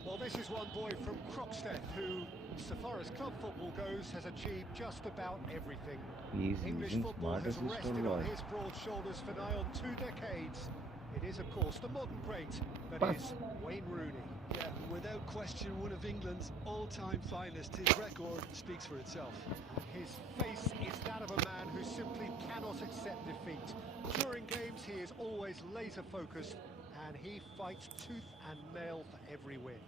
Well, this is one boy from Croxteth who, so far as club football goes, has achieved just about everything. He is English using football smart has assist rested a on lot. his broad shoulders for nigh on 2 decades. It is, of course, the modern great that Pass. is Wayne Rooney. Yeah, without question, one of England's all-time finest. His record speaks for itself. His face is that of a man who simply cannot accept defeat. During games, he is always laser-focused, and he fights tooth and nail for every win.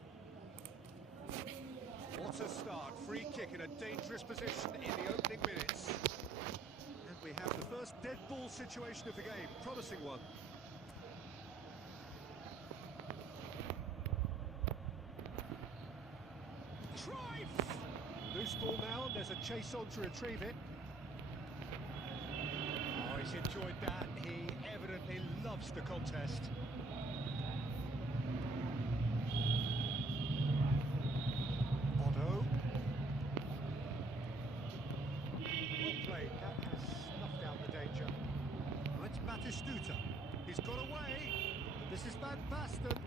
What a start. Free kick in a dangerous position in the opening minutes. And we have the first dead ball situation of the game. Promising one. Cruyff! Loose ball now, and there's a chase on to retrieve it. Oh, he's enjoyed that. He evidently loves the contest. Otto. Well played. That has snuffed out the danger. Oh, it's Batistuta. He's got away. This is Van Basten.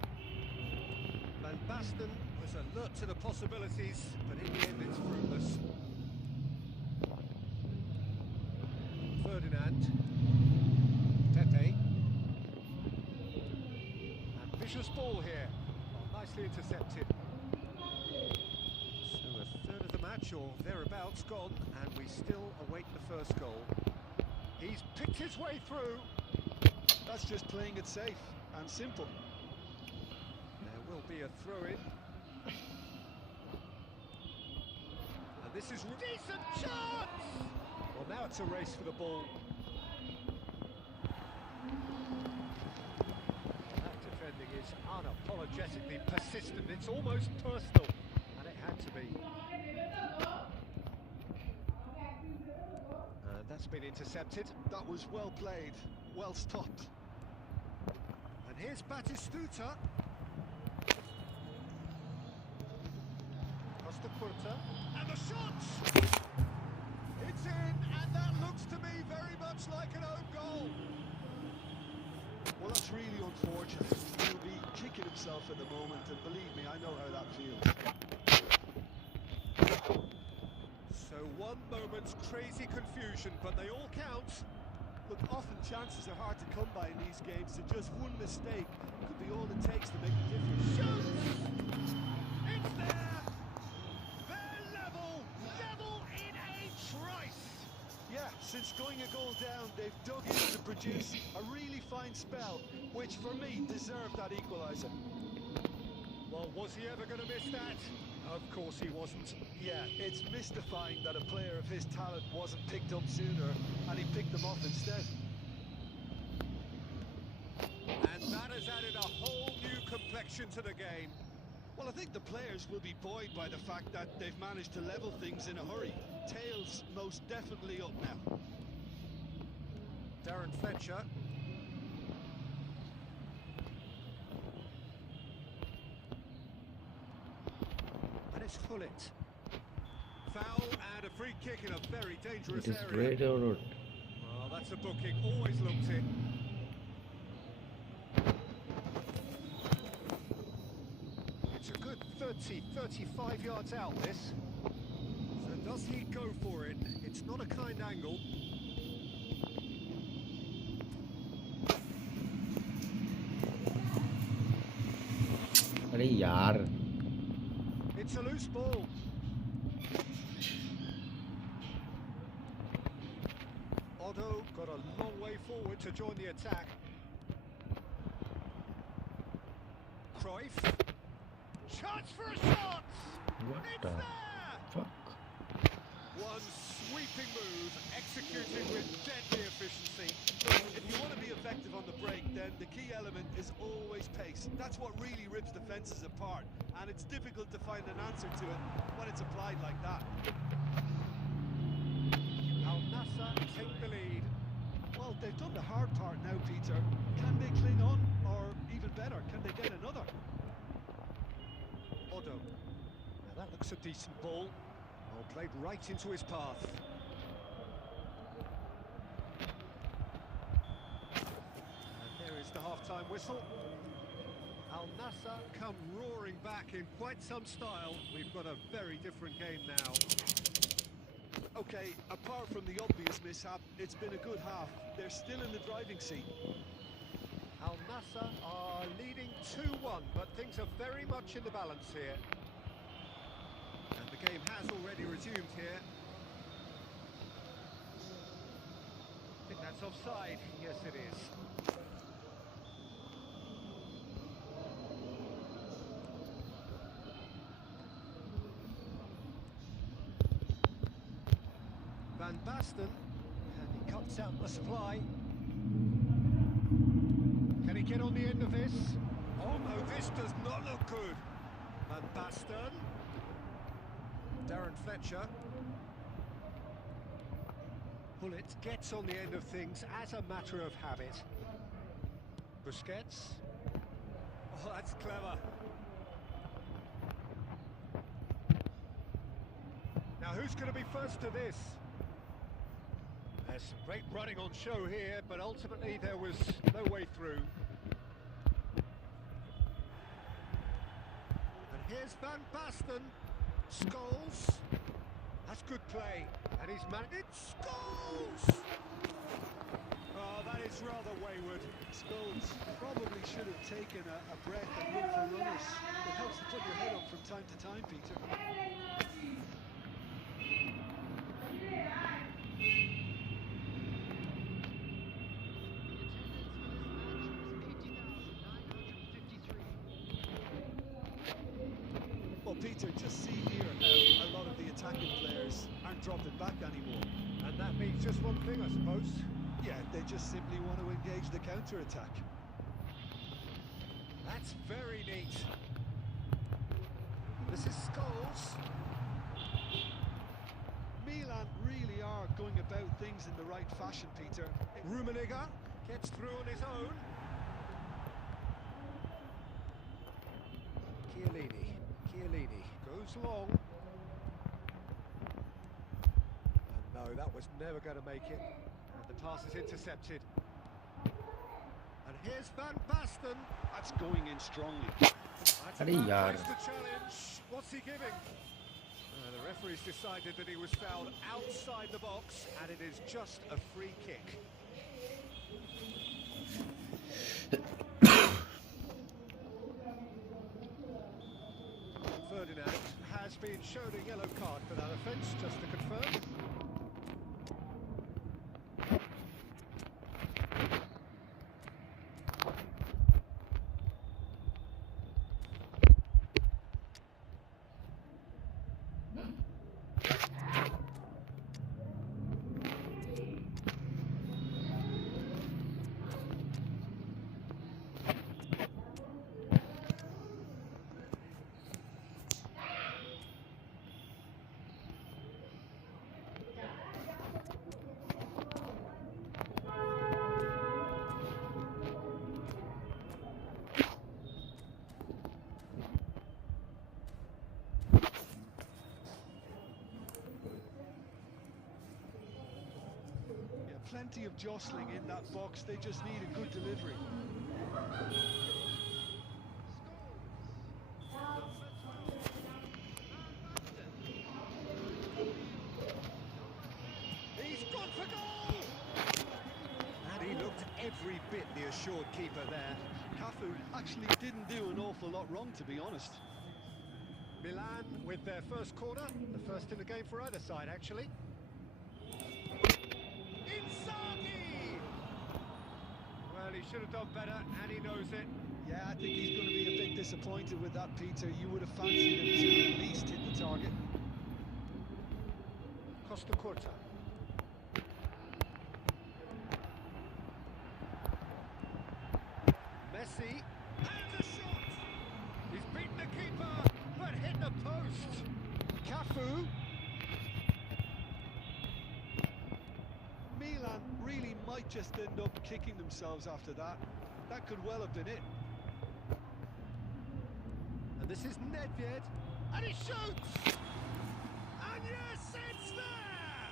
Van Basten was alert to the possibilities, but in the end it's fruitless. Ferdinand. Tete. Ambitious ball here. Oh, nicely intercepted. So a third of the match, or thereabouts, gone, and we still await the first goal. He's picked his way through. That's just playing it safe and simple. There will be a throw-in. And this is decent chance! Well, now it's a race for the ball. That defending is unapologetically persistent. It's almost personal, and it had to be. And that's been intercepted. That was well played, well stopped. And here's Batistuta. Costa Curta. And the shot! It's in, and that looks to me very much like an own goal. Well, that's really unfortunate. He'll be kicking himself at the moment, and believe me, I know how that feels. So one moment's crazy confusion, but they all count. Look, often chances are hard to come by in these games, so just one mistake could be all it takes to make the difference. Shoots! It's there! They're level in a trice! Yeah, since going a goal down, they've dug in to produce a really fine spell, which for me deserved that equaliser. Well, was he ever going to miss that? Of course he wasn't. Yeah, it's mystifying that a player of his talent wasn't picked up sooner, and he picked them off instead. And that has added a whole new complexion to the game. Well, I think the players will be buoyed by the fact that they've managed to level things in a hurry. Tails most definitely up now. Darren Fletcher. And it's Hullet. Foul and a free kick in a very dangerous It is area. red or not? Well, that's a booking. Always looked it. It's a good 30, 35 yards out, this. So does he go for it? It's not a kind angle. अरे यार It's a loose ball. Otto got a long way forward to join the attack. Cruyff. Chance for a shot! What It's the there! fuck? One sweeping move, executed with deadly efficiency. If you want to be effective on the break, then again, the key element is always pace. That's what really rips defences apart, and it's difficult to find an answer to it when it's applied like that. Al Nassr take the lead. Well, they've done the hard part now, Peter. Can they cling on, or even better, can they get another? Odo. Now that looks a decent ball. Well, played right into his path. And there is the half-time whistle. Al Nassr come roaring back in quite some style. We've got a very different game now. Okay, apart from the obvious mishap, it's been a good half. They're still in the driving seat. Al Nassr are leading 2-1, but things are very much in the balance here. And the game has already resumed here. I think that's offside. Yes, it is. Van Basten, and he cuts out the supply. Can he get on the end of this? Oh no, this does not look good. Van Basten. Darren Fletcher. Bullet gets on the end of things as a matter of habit. Busquets. Oh, that's clever. Now who's going to be first to this? There's some great running on show here, but ultimately there was no way through. And here's Van Basten. Scholes. That's good play. And he's managed. Scholes! Oh, that is rather wayward. Scholes probably should have taken a breath and looked for runners. It helps to put your head up from time to time, Peter. Well, Peter, just see here how a lot of the attacking players aren't dropping back anymore. And that means just one thing, I suppose. Yeah, they just simply want to engage the counter-attack. That's very neat. This is Scholes. Milan really are going about things in the right fashion, Peter. Rummenigge gets through on his own. Chiellini goes long. And no, that was never going to make it. And the pass is intercepted. And here's Van Basten. That's going in strongly. That's a Arey bad yaar. place to challenge. What's he giving? The referee's decided that he was fouled outside the box, and it is just a free kick. Ferdinand has been shown a yellow card for that offence, just to confirm. Plenty of jostling in that box, they just need a good delivery. He's gone for goal! And he looked every bit the assured keeper there. Cafu actually didn't do an awful lot wrong, to be honest. Milan with their first corner, the first in the game for either side, actually. Inzaghi! Well, he should have done better, and he knows it. Yeah, I think he's going to be a bit disappointed with that, Peter. You would have fancied him to at least hit the target. Costa Curta. Messi, and the shot! He's beaten the keeper, but hit the post. Cafu. Milan really might just end up kicking themselves after that. That could well have been it. And this is Nedved, and he shoots! And yes, it's there!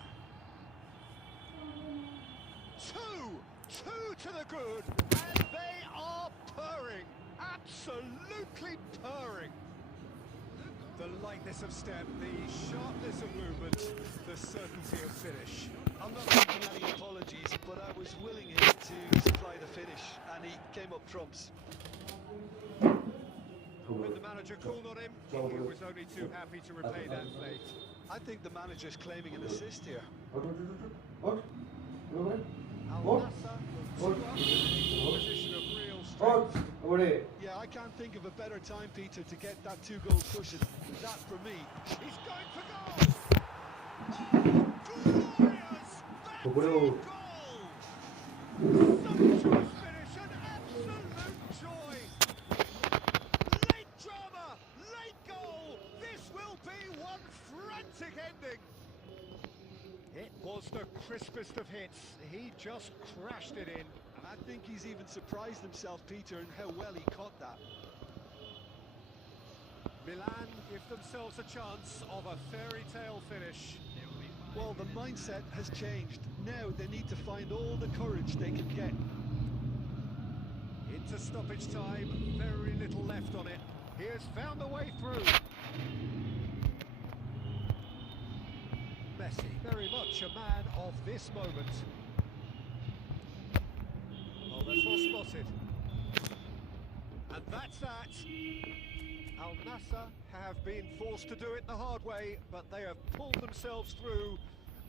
Two to the good, and they are purring, absolutely purring. The lightness of step, the sharpness of movement, the certainty of finish. I'm not making any apologies, but I was willing him to supply the finish, and he came up trumps. When the manager called on him, he was only too happy to repay that fate. I think the manager's claiming an assist here. Al-Nassr will two up, position of real strength. Yeah, I can't think of a better time, Peter, to get that 2-goal cushion. That, for me, He's going for goal! Glorious! That's a goal! Sumptuous finish, an absolute joy! Late drama, late goal! This will be one frantic ending! It was the crispest of hits. He just crashed it in. And I think he's even surprised himself, Peter, in how well he caught that. Milan give themselves a chance of a fairy tale finish. Well, the mindset has changed. Now they need to find all the courage they can get. Into stoppage time, very little left on it. He has found a way through. Messi, very much a man of this moment. Oh, that's well spotted. And that's that. Al-Nassr have been forced to do it the hard way, but they have pulled themselves through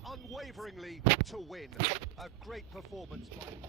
unwaveringly to win. A great performance by them.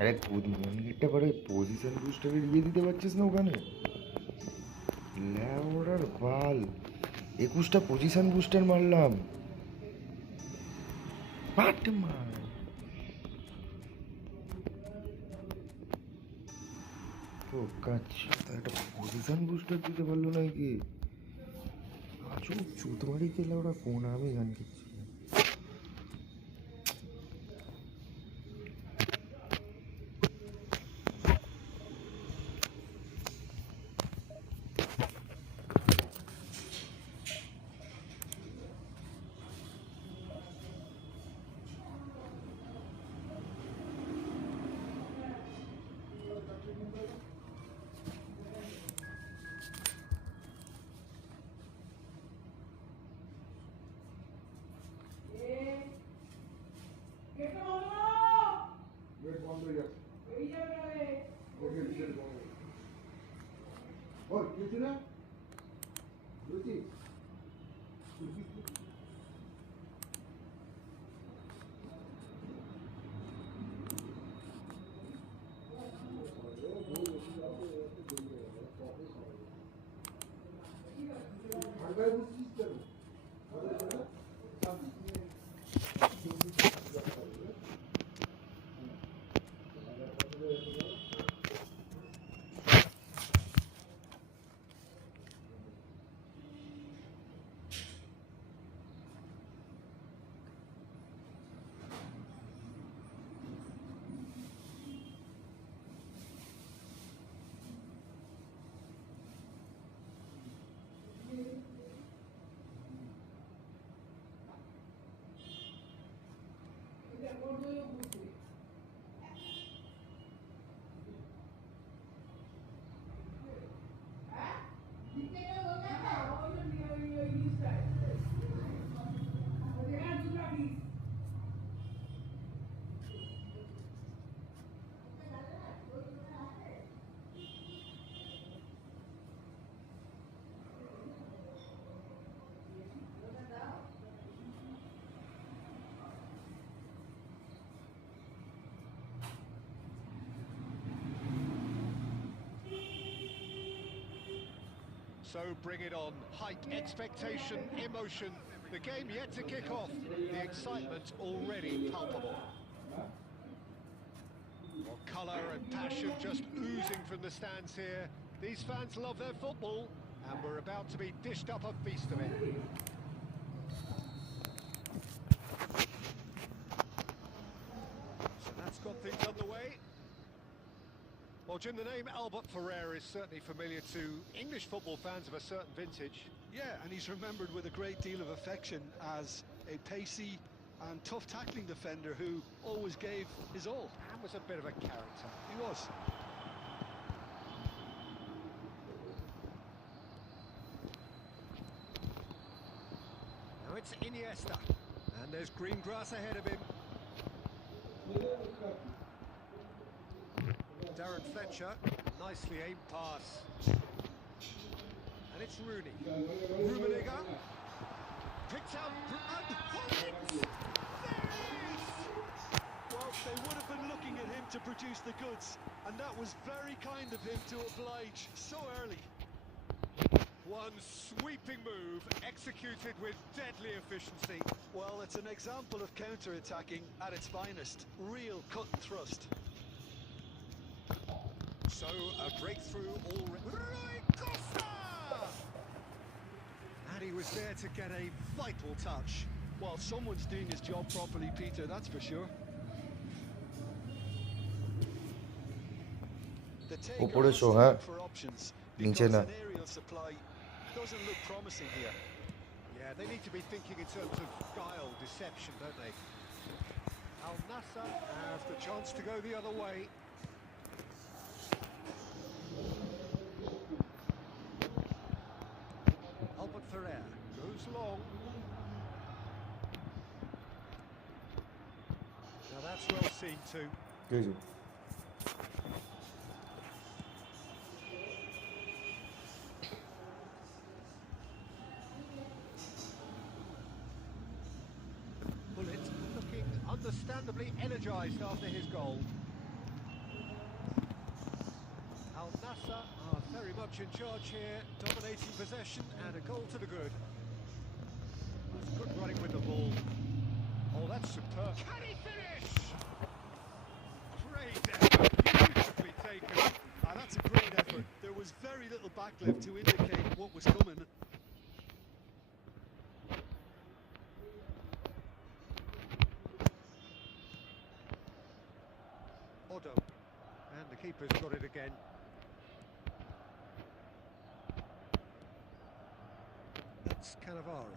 আরে মিনিটটা পরে position বুস্টারে দিয়ে দিতে পারছিস না ওখানে ল্যাওড়ার বাল 21টা position booster মারলাম পাট মার তো কাজ একটা পজিশন বুস্টার দিতে পারলো না কি আজও চুতমারি খেলে ওরা কোন আমি গান করছি So bring it on. Height, expectation, emotion. The game yet to kick off. The excitement already palpable. Well, colour and passion just oozing from the stands here. These fans love their football, and we're about to be dished up a feast of it. So that's got things underway. Well, Jim, the name Albert Ferrer is certainly familiar to English football fans of a certain vintage. Yeah, and he's remembered with a great deal of affection as a pacey and tough tackling defender who always gave his all. And was a bit of a character. He was. Now it's Iniesta, and there's green grass ahead of him. Darren Fletcher, nicely aimed pass. And it's Rooney. Rummenigge. Picked out. And Hollins! There it is! Well, they would have been looking at him to produce the goods, and that was very kind of him to oblige so early. One sweeping move, executed with deadly efficiency. Well, it's an example of counter-attacking at its finest. Real cut and thrust. So, a breakthrough already. Rui Costa! And he was there to get a vital touch. Well, someone's doing his job properly, Peter, that's for sure. The taker ऊपर has to show है, look for options नीचे because ना. an aerial supply doesn't look promising here. Yeah, they need to be thinking in terms of guile, deception, don't they? Al Nassr have the chance to go the other way. Albert Ferrer goes long. Now that's well seen too. जी Bullet looking understandably energised after his goal. Al Nassr are very much in charge here, dominating possession and a goal to the good. That's good running with the ball. Oh, that's superb. Can he finish? Great effort, beautifully taken. That's a great effort. There was very little backlift to indicate what was coming. Otto. And the keeper's got it again. That's Cannavaro.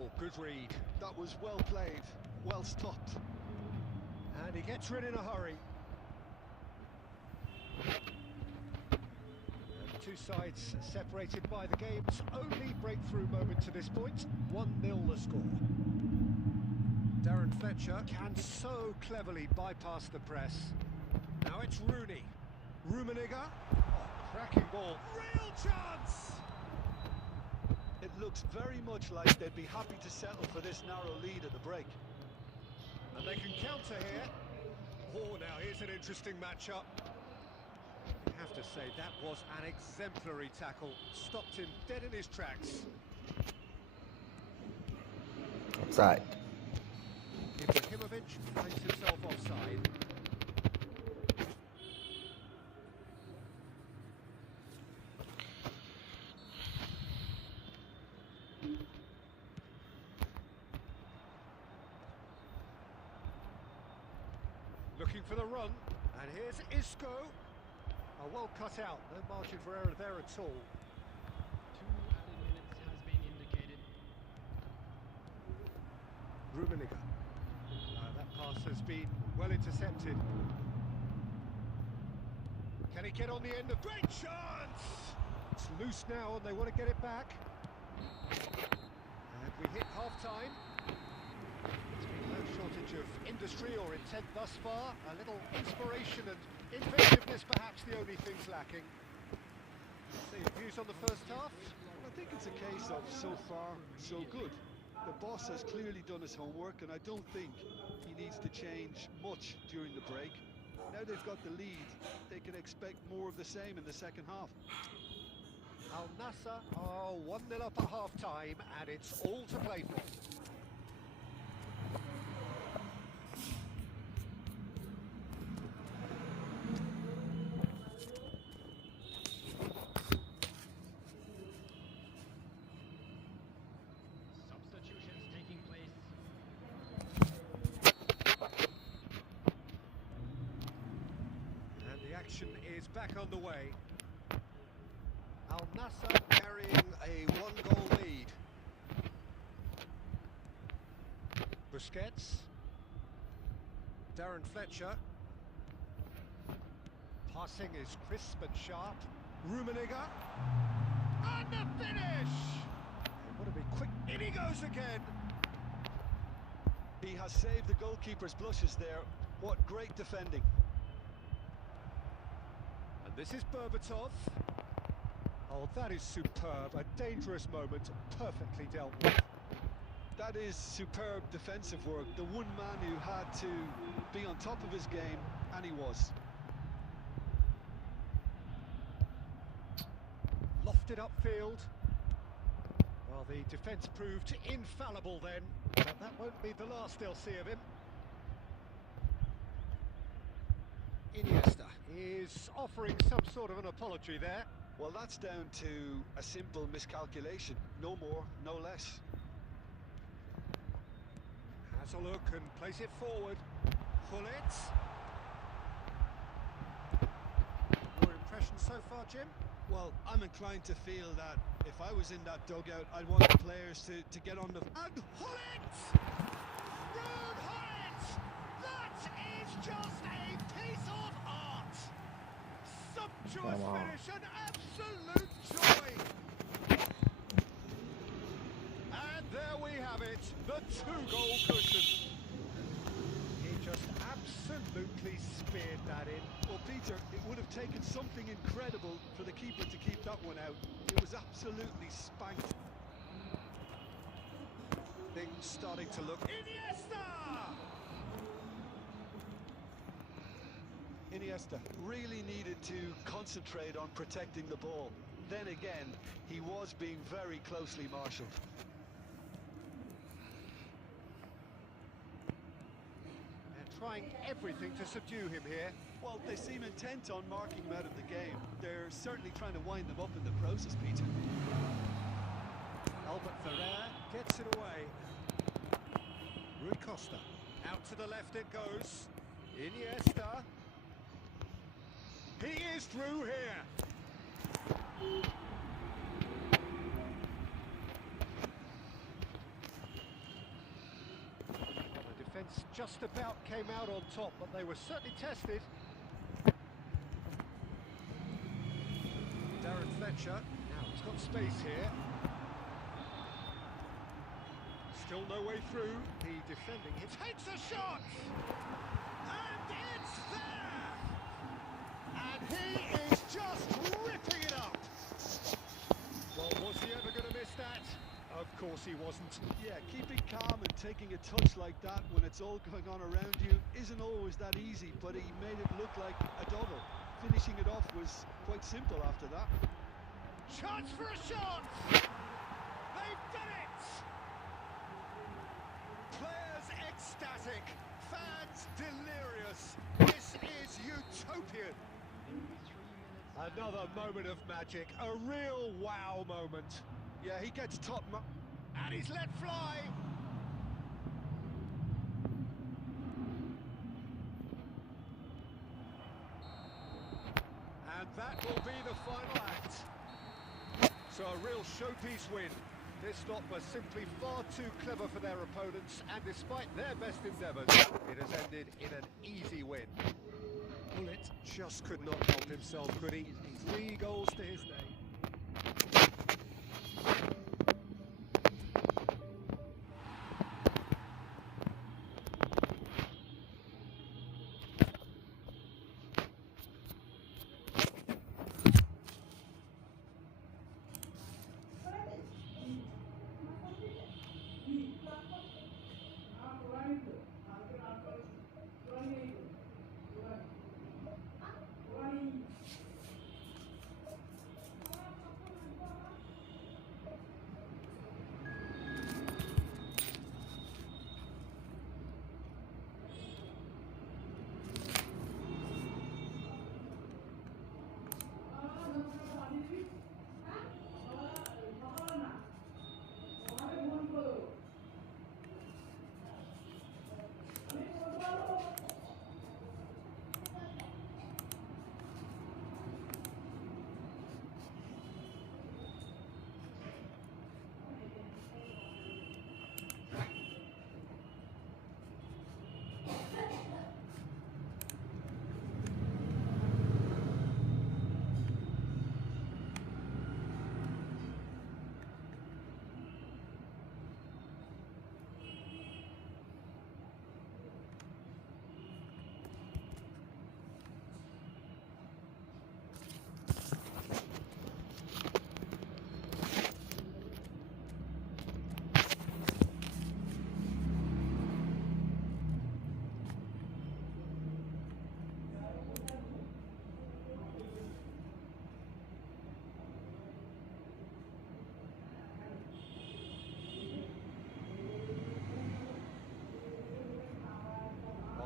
Oh, good read. That was well played, well stopped. And he gets rid in a hurry. And the two sides separated by the game's only breakthrough moment to this point. 1-0 the score. Darren Fletcher can so cleverly bypass the press. Now it's Rooney. Rummenigge. Oh, cracking ball. Real chance! It looks very much like they'd be happy to settle for this narrow lead at the break. And they can counter here. Oh, now here's an interesting matchup. I have to say, that was an exemplary tackle. Stopped him dead in his tracks. Side. Ibrahimovic finds himself offside. Looking for the run, and here's Isco. Oh, well cut out, no margin for error there at all. 2 added minutes has been indicated. Rummenigge. That pass has been well intercepted. Can he get on the end of... Great chance! It's loose now and they want to get it back. And we hit half-time. There's been no shortage of industry or intent thus far. A little inspiration and inventiveness perhaps the only things lacking. So your views on the first half? I think it's a case of so far, so good. The boss has clearly done his homework, and I don't think he needs to change much during the break. Now they've got the lead, they can expect more of the same in the second half. Al Nassr are 1-0 up at half-time, and it's all to play for. Substitutions taking place. And the action is back underway. Al Nassr carrying a 1-goal lead. Busquets. Darren Fletcher. Passing is crisp and sharp. Rummenigge. And the finish! What a big quick... In he goes again! He has saved the goalkeeper's blushes there. What great defending. And this is Berbatov. Oh, that is superb. A dangerous moment, perfectly dealt with. That is superb defensive work. The one man who had to be on top of his game, and he was. Lofted upfield. Well, the defence proved infallible then, but that won't be the last they'll see of him. Iniesta is offering some sort of an apology there. Well, that's down to a simple miscalculation. No more, no less. Has a look and plays it forward. Gullit. Your impression so far, Jim? Well, I'm inclined to feel that if I was in that dugout, I'd want the players to get on the... And Gullit! Ruud Gullit! That is just a piece of art! Sumptuous Come on. finish, an absolute joy! And there we have it, the 2-goal cushion. He just absolutely speared that in. Well, Peter, it would have taken something incredible for the keeper to keep that one out. It was absolutely spanked. Things starting to look... Iniesta! Iniesta really needed to concentrate on protecting the ball. Then again, he was being very closely marshalled. They're trying everything to subdue him here. Well, they seem intent on marking him out of the game. They're certainly trying to wind them up in the process, Peter. Albert Ferrer gets it away. Rui Costa. Out to the left it goes. Iniesta. He is through here. Well, the defence just about came out on top, but they were certainly tested. Darren Fletcher. Now he's got space here. Still no way through. The defending hit. Takes a shot! And it's there! And he is just ripping it up! Well, was he ever going to miss that? Of course he wasn't. Yeah, keeping calm and taking a touch like that when it's all going on around you isn't always that easy, but he made it look like a double. Finishing it off was quite simple after that. Chance for a shot! They've done it! It's delirious. This is utopian. Another moment of magic, a real wow moment. Yeah, he gets top And he's let fly. And that will be the final act. So a real showpiece win. This lot was simply far too clever for their opponents, and despite their best endeavours, it has ended in an easy win. Bullet just could not help himself, could he? 3 goals to his name.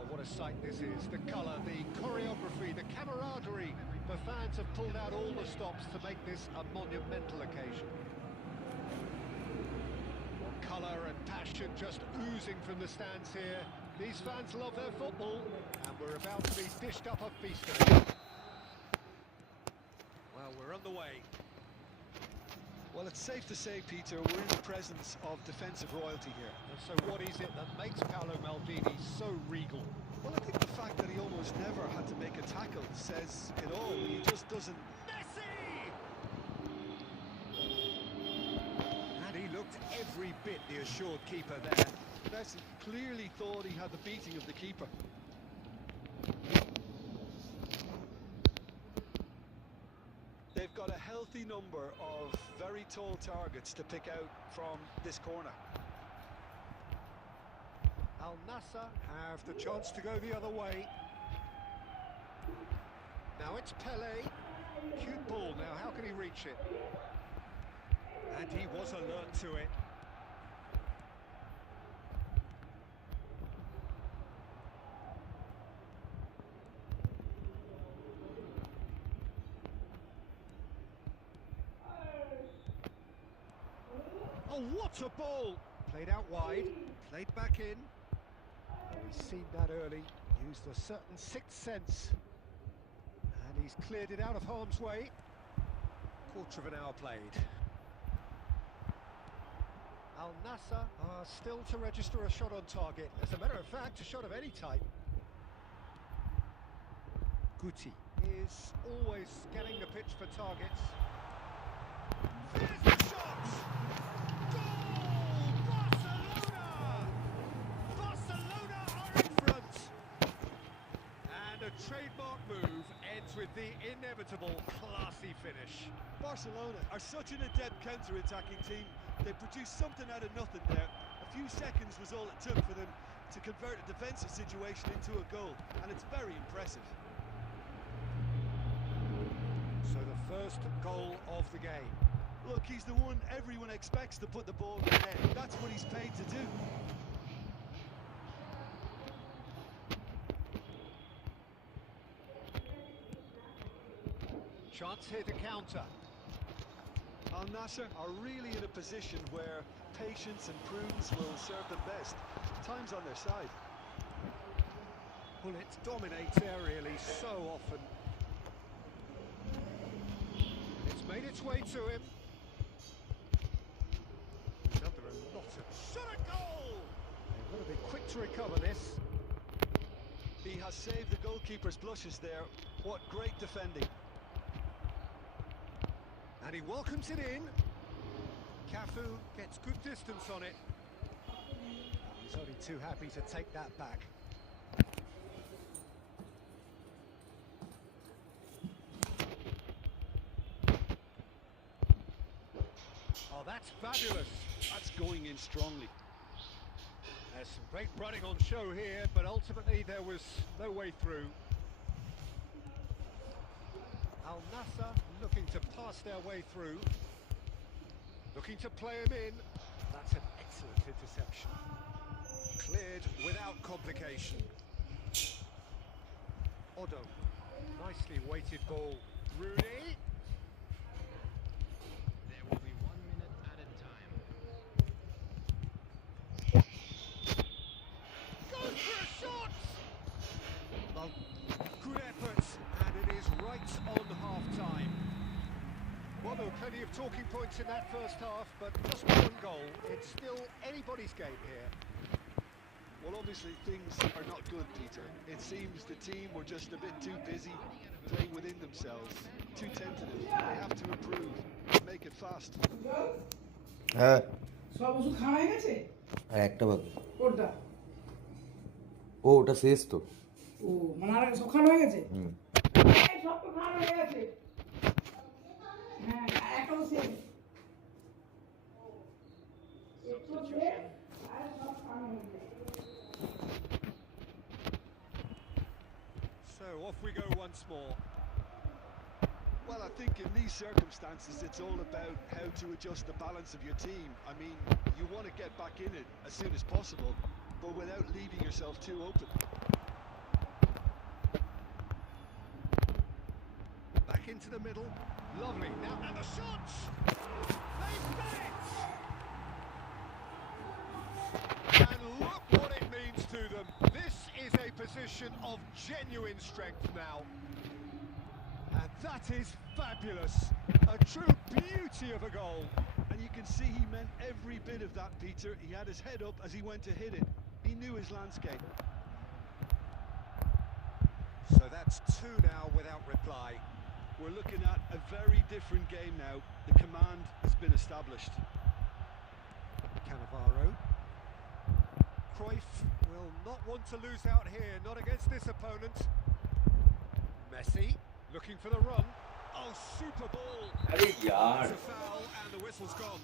What a sight this is. The colour, the choreography, the camaraderie. The fans have pulled out all the stops to make this a monumental occasion. Colour and passion just oozing from the stands here. These fans love their football, and we're about to be dished up a feast of it. Well, we're on the way. Well, it's safe to say, Peter, we're in the presence of defensive royalty here. And so what is it that makes Paolo Maldini so regal? Well, I think the fact that he almost never had to make a tackle says it all. He just doesn't... Messi! And he looked every bit the assured keeper there. Messi clearly thought he had the beating of the keeper. They've got a healthy number of very tall targets to pick out from this corner. Al Nassr have the chance to go the other way. Now it's Pele. Cute ball now, how can he reach it? And he was alert to it. Oh, what a ball! Played out wide, played back in. He's seen that early, used a certain sixth sense. And he's cleared it out of harm's way. Quarter of an hour played. Al Nassr are still to register a shot on target. As a matter of fact, a shot of any type. Guti is always scanning the pitch for targets. There's the shot! Goal! Barcelona! Barcelona are in front! And a trademark move ends with the inevitable classy finish. Barcelona are such an adept counter-attacking team. They produced something out of nothing there. A few seconds was all it took for them to convert a defensive situation into a goal, and it's very impressive. So the first goal of the game. Look, he's the one everyone expects to put the ball in the net. That's what he's paid to do. Chance here to counter. Al Nassr are really in a position where patience and prudence will serve them best. Time's on their side. Well, it dominates aerially so often. It's made its way to him. He's under a lot of... Shot a goal! They've got to be quick to recover this. He has saved the goalkeeper's blushes there. What great defending. And he welcomes it in. Cafu gets good distance on it. He's only too happy to take that back. Oh, that's fabulous. That's going in strongly. There's some great running on show here, but ultimately there was no way through. Al Nassr looking to pass their way through. Looking to play him in. That's an excellent interception. Cleared without complication. Odo. Nicely weighted ball. Rooney. There will be 1 minute added time. Goes for a shot! Well, good efforts, and it is right on half-time. Well, there were plenty of talking points in that first half, but just one goal. It's still anybody's game here. Well, obviously things are not good, Peter. It seems the team were just a bit too busy playing within themselves, too tentative. They have to improve, make it fast. হ্যাঁ সব ওষুধ খাওয়া হয়ে গেছে আর একটা বাকি কোনটা ও ওটা শেষ তো ও মানে আর সব খাওয়া হয়ে গেছে হুম এই সব তো খাওয়া হয়ে গেছে হ্যাঁ আর একটা শেষ একটু শেষ আর সব খাওয়া হয়ে গেছে So off we go once more. Well, I think in these circumstances, it's all about how to adjust the balance of your team. I mean, you want to get back in it as soon as possible, but without leaving yourself too open. Back into the middle. Lovely. Now, and the shots! They've done it! And look what it means to them. This is a position of genuine strength now. And that is fabulous. A true beauty of a goal. And you can see he meant every bit of that, Peter. He had his head up as he went to hit it. He knew his landscape. So that's two now without reply. We're looking at a very different game now. The command has been established. Cannavaro. Cruyff will not want to lose out here, not against this opponent. Messi looking for the run. Oh, super ball. আরে यार It's a foul and the whistle's gone.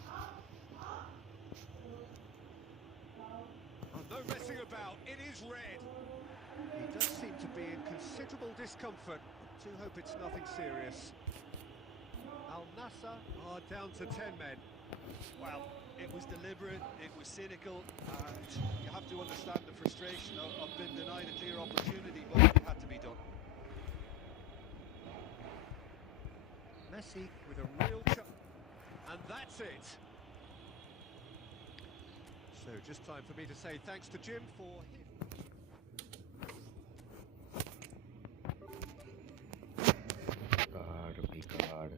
Oh, no messing about, it is red. He does seem to be in considerable discomfort. I do hope it's nothing serious. Al Nassr are down to 10 men. Well, it was deliberate, it was cynical, and you have to understand the frustration of being denied a clear opportunity, but it had to be done. Messi with a real and that's it. So just time for me to say thanks to Jim for his... God, beकार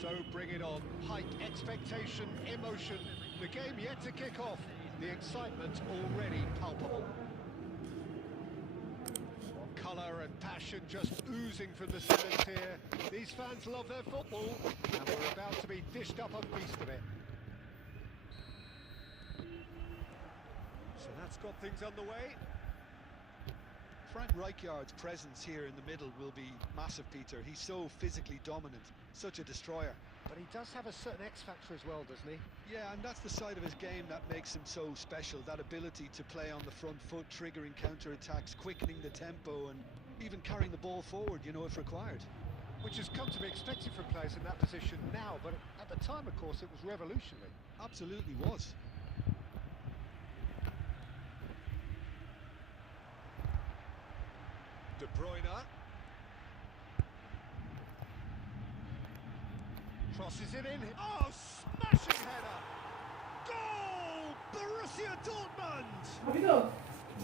So bring it on. Hype, expectation, emotion. The game yet to kick off. The excitement already palpable. Colour and passion just oozing from the stands here. These fans love their football, and we're about to be dished up a feast of it. So that's got things underway. Frank Rijkaard's presence here in the middle will be massive, Peter. He's so physically dominant, such a destroyer. But he does have a certain X factor as well, doesn't he? Yeah, and that's the side of his game that makes him so special, that ability to play on the front foot, triggering counter-attacks, quickening the tempo, and even carrying the ball forward, you know, if required. Which has come to be expected from players in that position now, but at the time, of course, it was revolutionary. Absolutely was. De Bruyne. Crosses it in. Oh, smashing header! Goal! Borussia Dortmund!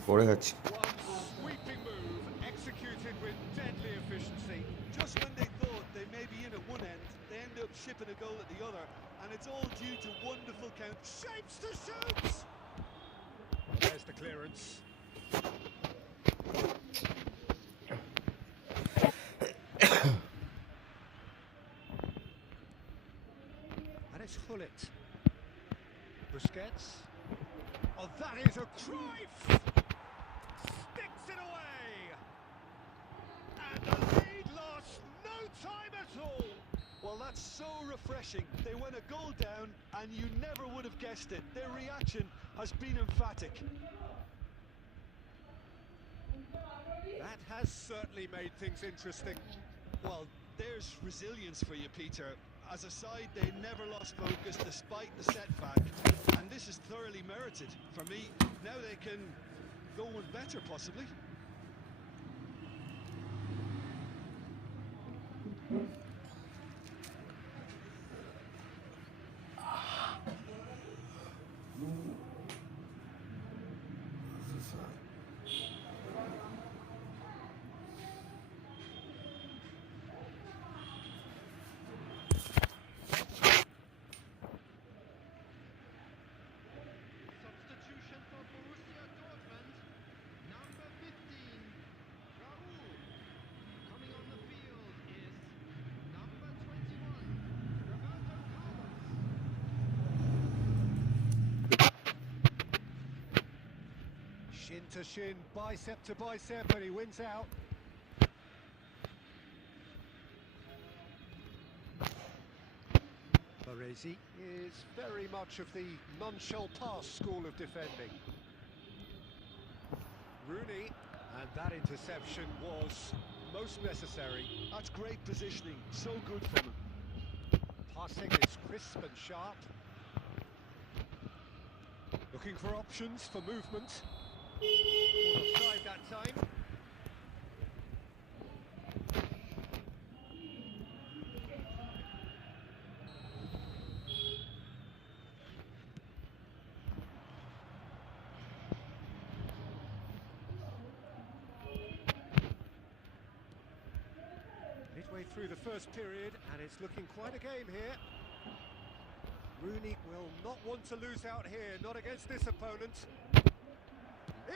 পড়ে যাচ্ছি One sweeping move, executed with deadly efficiency. Just when they thought they may be in at one end, they end up shipping a goal at the other, and it's all due to wonderful count. Shapes to shoot! There's the clearance. And it's Hullet. Busquets. Oh, that is a Cruyff! Sticks it away! And the lead lost no time at all! Well, that's so refreshing. They went a goal down, and you never would have guessed it. Their reaction has been emphatic. That has certainly made things interesting. Well, there's resilience for you, Peter. As a side, they never lost focus despite the setback, and this is thoroughly merited. For me, now they can go one better, possibly. Substitution for Borussia Dortmund. Number 15, Raúl. Coming on the field is number 21, Roberto Carlos. Shin to shin, bicep to bicep, and he wins out. Baresi is very much of the none-shall-pass school of defending. Rooney, and that interception was most necessary. That's great positioning, so good from him. Passing is crisp and sharp. Looking for options for movement. Offside that time. Midway through the first period, and it's looking quite a game here. Rooney will not want to lose out here, not against this opponent.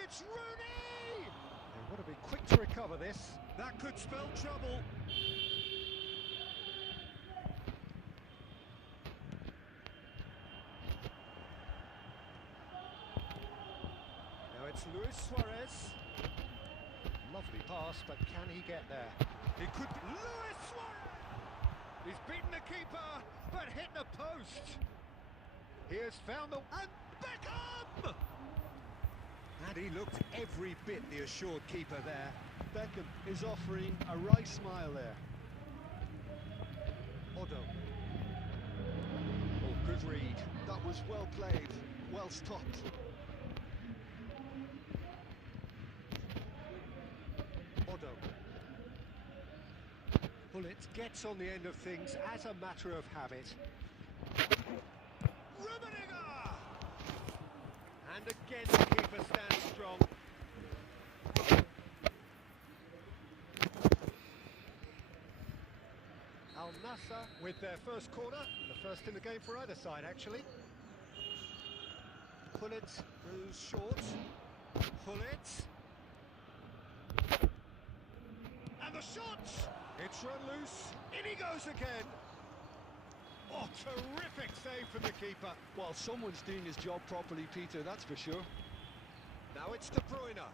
It's Rooney! They want to be quick to recover this. That could spell trouble. Now it's Luis Suarez. Lovely pass, but can he get there? It could be Luis Suarez! He's beaten the keeper, but hit the post. He has found the... And Beckham! And he looked every bit the assured keeper there. Beckham is offering a wry smile there. Odo. Oh, good read. That was well played, well stopped. Odo. Bullet gets on the end of things as a matter of habit. Rummenigge! And again the keeper stands strong. Al Nassr with their first corner, the first in the game for either side, actually. Pull it through short. Pull it. And the shot! It's run loose. In he goes again. Oh, terrific save from the keeper. Well, someone's doing his job properly, Peter, that's for sure. Now it's De Bruyne.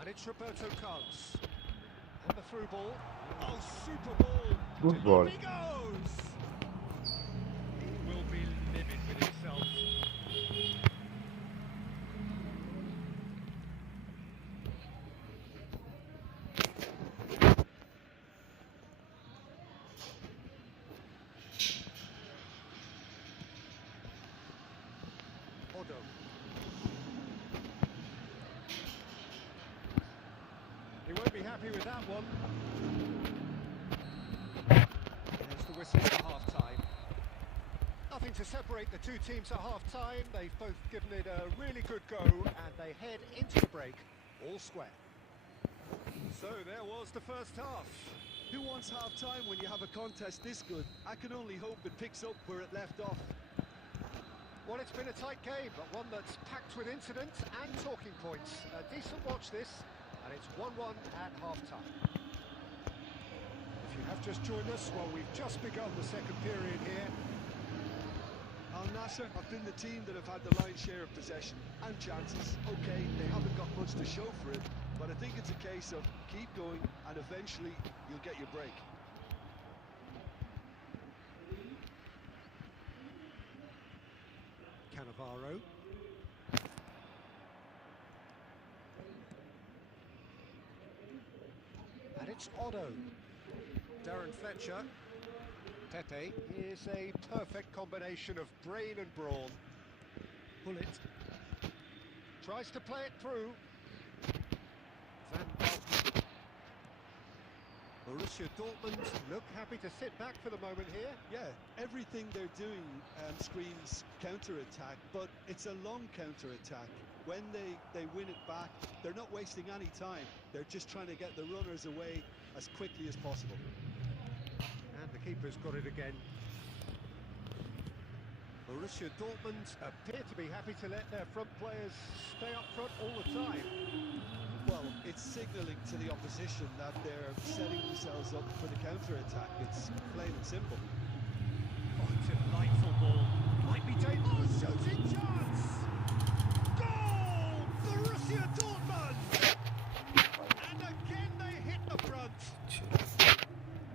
And it's Roberto Carlos. And the through ball. Oh, super ball. Good ball. Up he goes. He will be livid with himself. Odo. He won't be happy with that one. There's the whistle for half-time. Nothing to separate the two teams at half-time. They've both given it a really good go, and they head into the break all square. So there was the first half. Who wants half-time when you have a contest this good? I can only hope it picks up where it left off. Well, it's been a tight game, but one that's packed with incident and talking points. A decent watch this, and it's 1-1 at half-time. If you have just joined us, well, we've just begun the second period here. Al Nassr have been the team that have had the lion's share of possession and chances. Okay, they haven't got much to show for it, but I think it's a case of keep going and eventually you'll get your break. Cannavaro. And it's Otto. Darren Fletcher. Pepe is a perfect combination of brain and brawn. Pull it. Tries to play it through. Van Basten. Borussia Dortmund look happy to sit back for the moment here. Yeah, everything they're doing screams counter-attack, but it's a long counter-attack. When they win it back, they're not wasting any time. They're just trying to get the runners away as quickly as possible. And the keeper's got it again. Borussia Dortmund appear to be happy to let their front players stay up front all the time. Well, it's signalling to the opposition that they're setting themselves up for the counter-attack. It's plain and simple. Oh, delightful ball. Might be dangerous. Oh, shooting chance! Goal! Borussia Dortmund! And again they hit the front.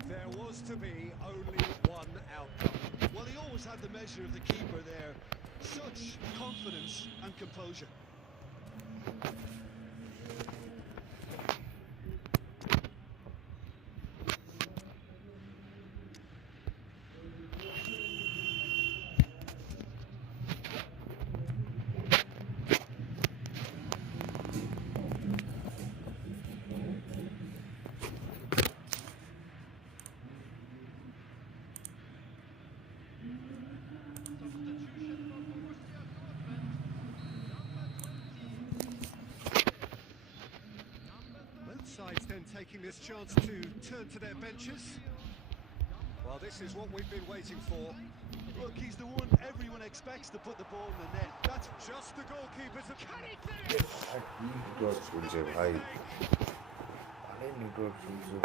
There was to be only one outcome. Well, he always had the measure of the keeper there. Such confidence and composure. Sides then taking this chance to turn to their benches. Well, this is what we've been waiting for. Look, he's the one everyone expects to put the ball in the net. That's Just the goalkeepers. Can he finish? Network छूट जाए भाई अरे network छूट जाए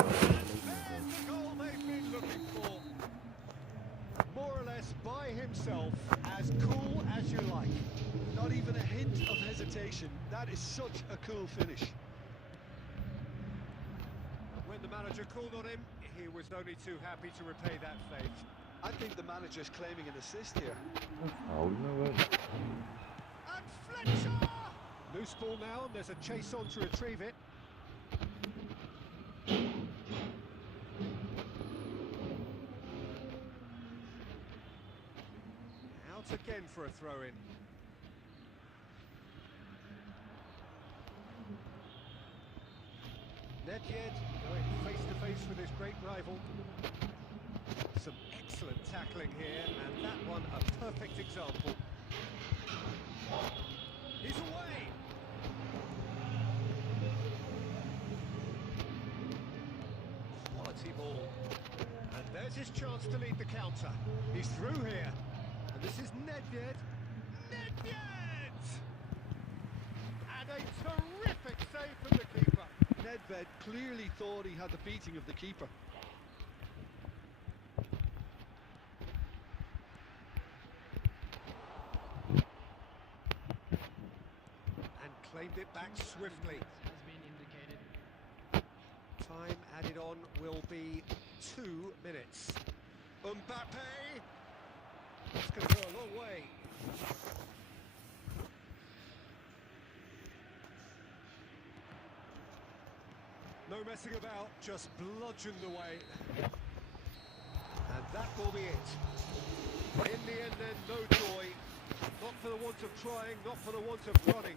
There's the goal they've been looking for. More or less by himself, as cool as you like. not even a hint of hesitation. That is such a cool finish. When the manager called on him, he was only too happy to repay that faith. I think the manager's claiming an assist here. Foul में वो And Fletcher! Loose ball now, and there's a chase on to retrieve it. Out again for a throw-in. Nedved going face-to-face with his great rival. Some excellent tackling here, and that one a perfect example. He's away! Quality ball. And there There's his chance to lead the counter. He's through here. And this is Nedved. Nedved! And a terrific save from the keeper. Nedved clearly thought he had the beating of the keeper. And claimed it back swiftly. Has been indicated. Time added on will be 2 minutes. Mbappe! That's going to go a long way. No messing about, just bludgeoned away. And that will be it. In the end then, no joy. Not for the want of trying, not for the want of running.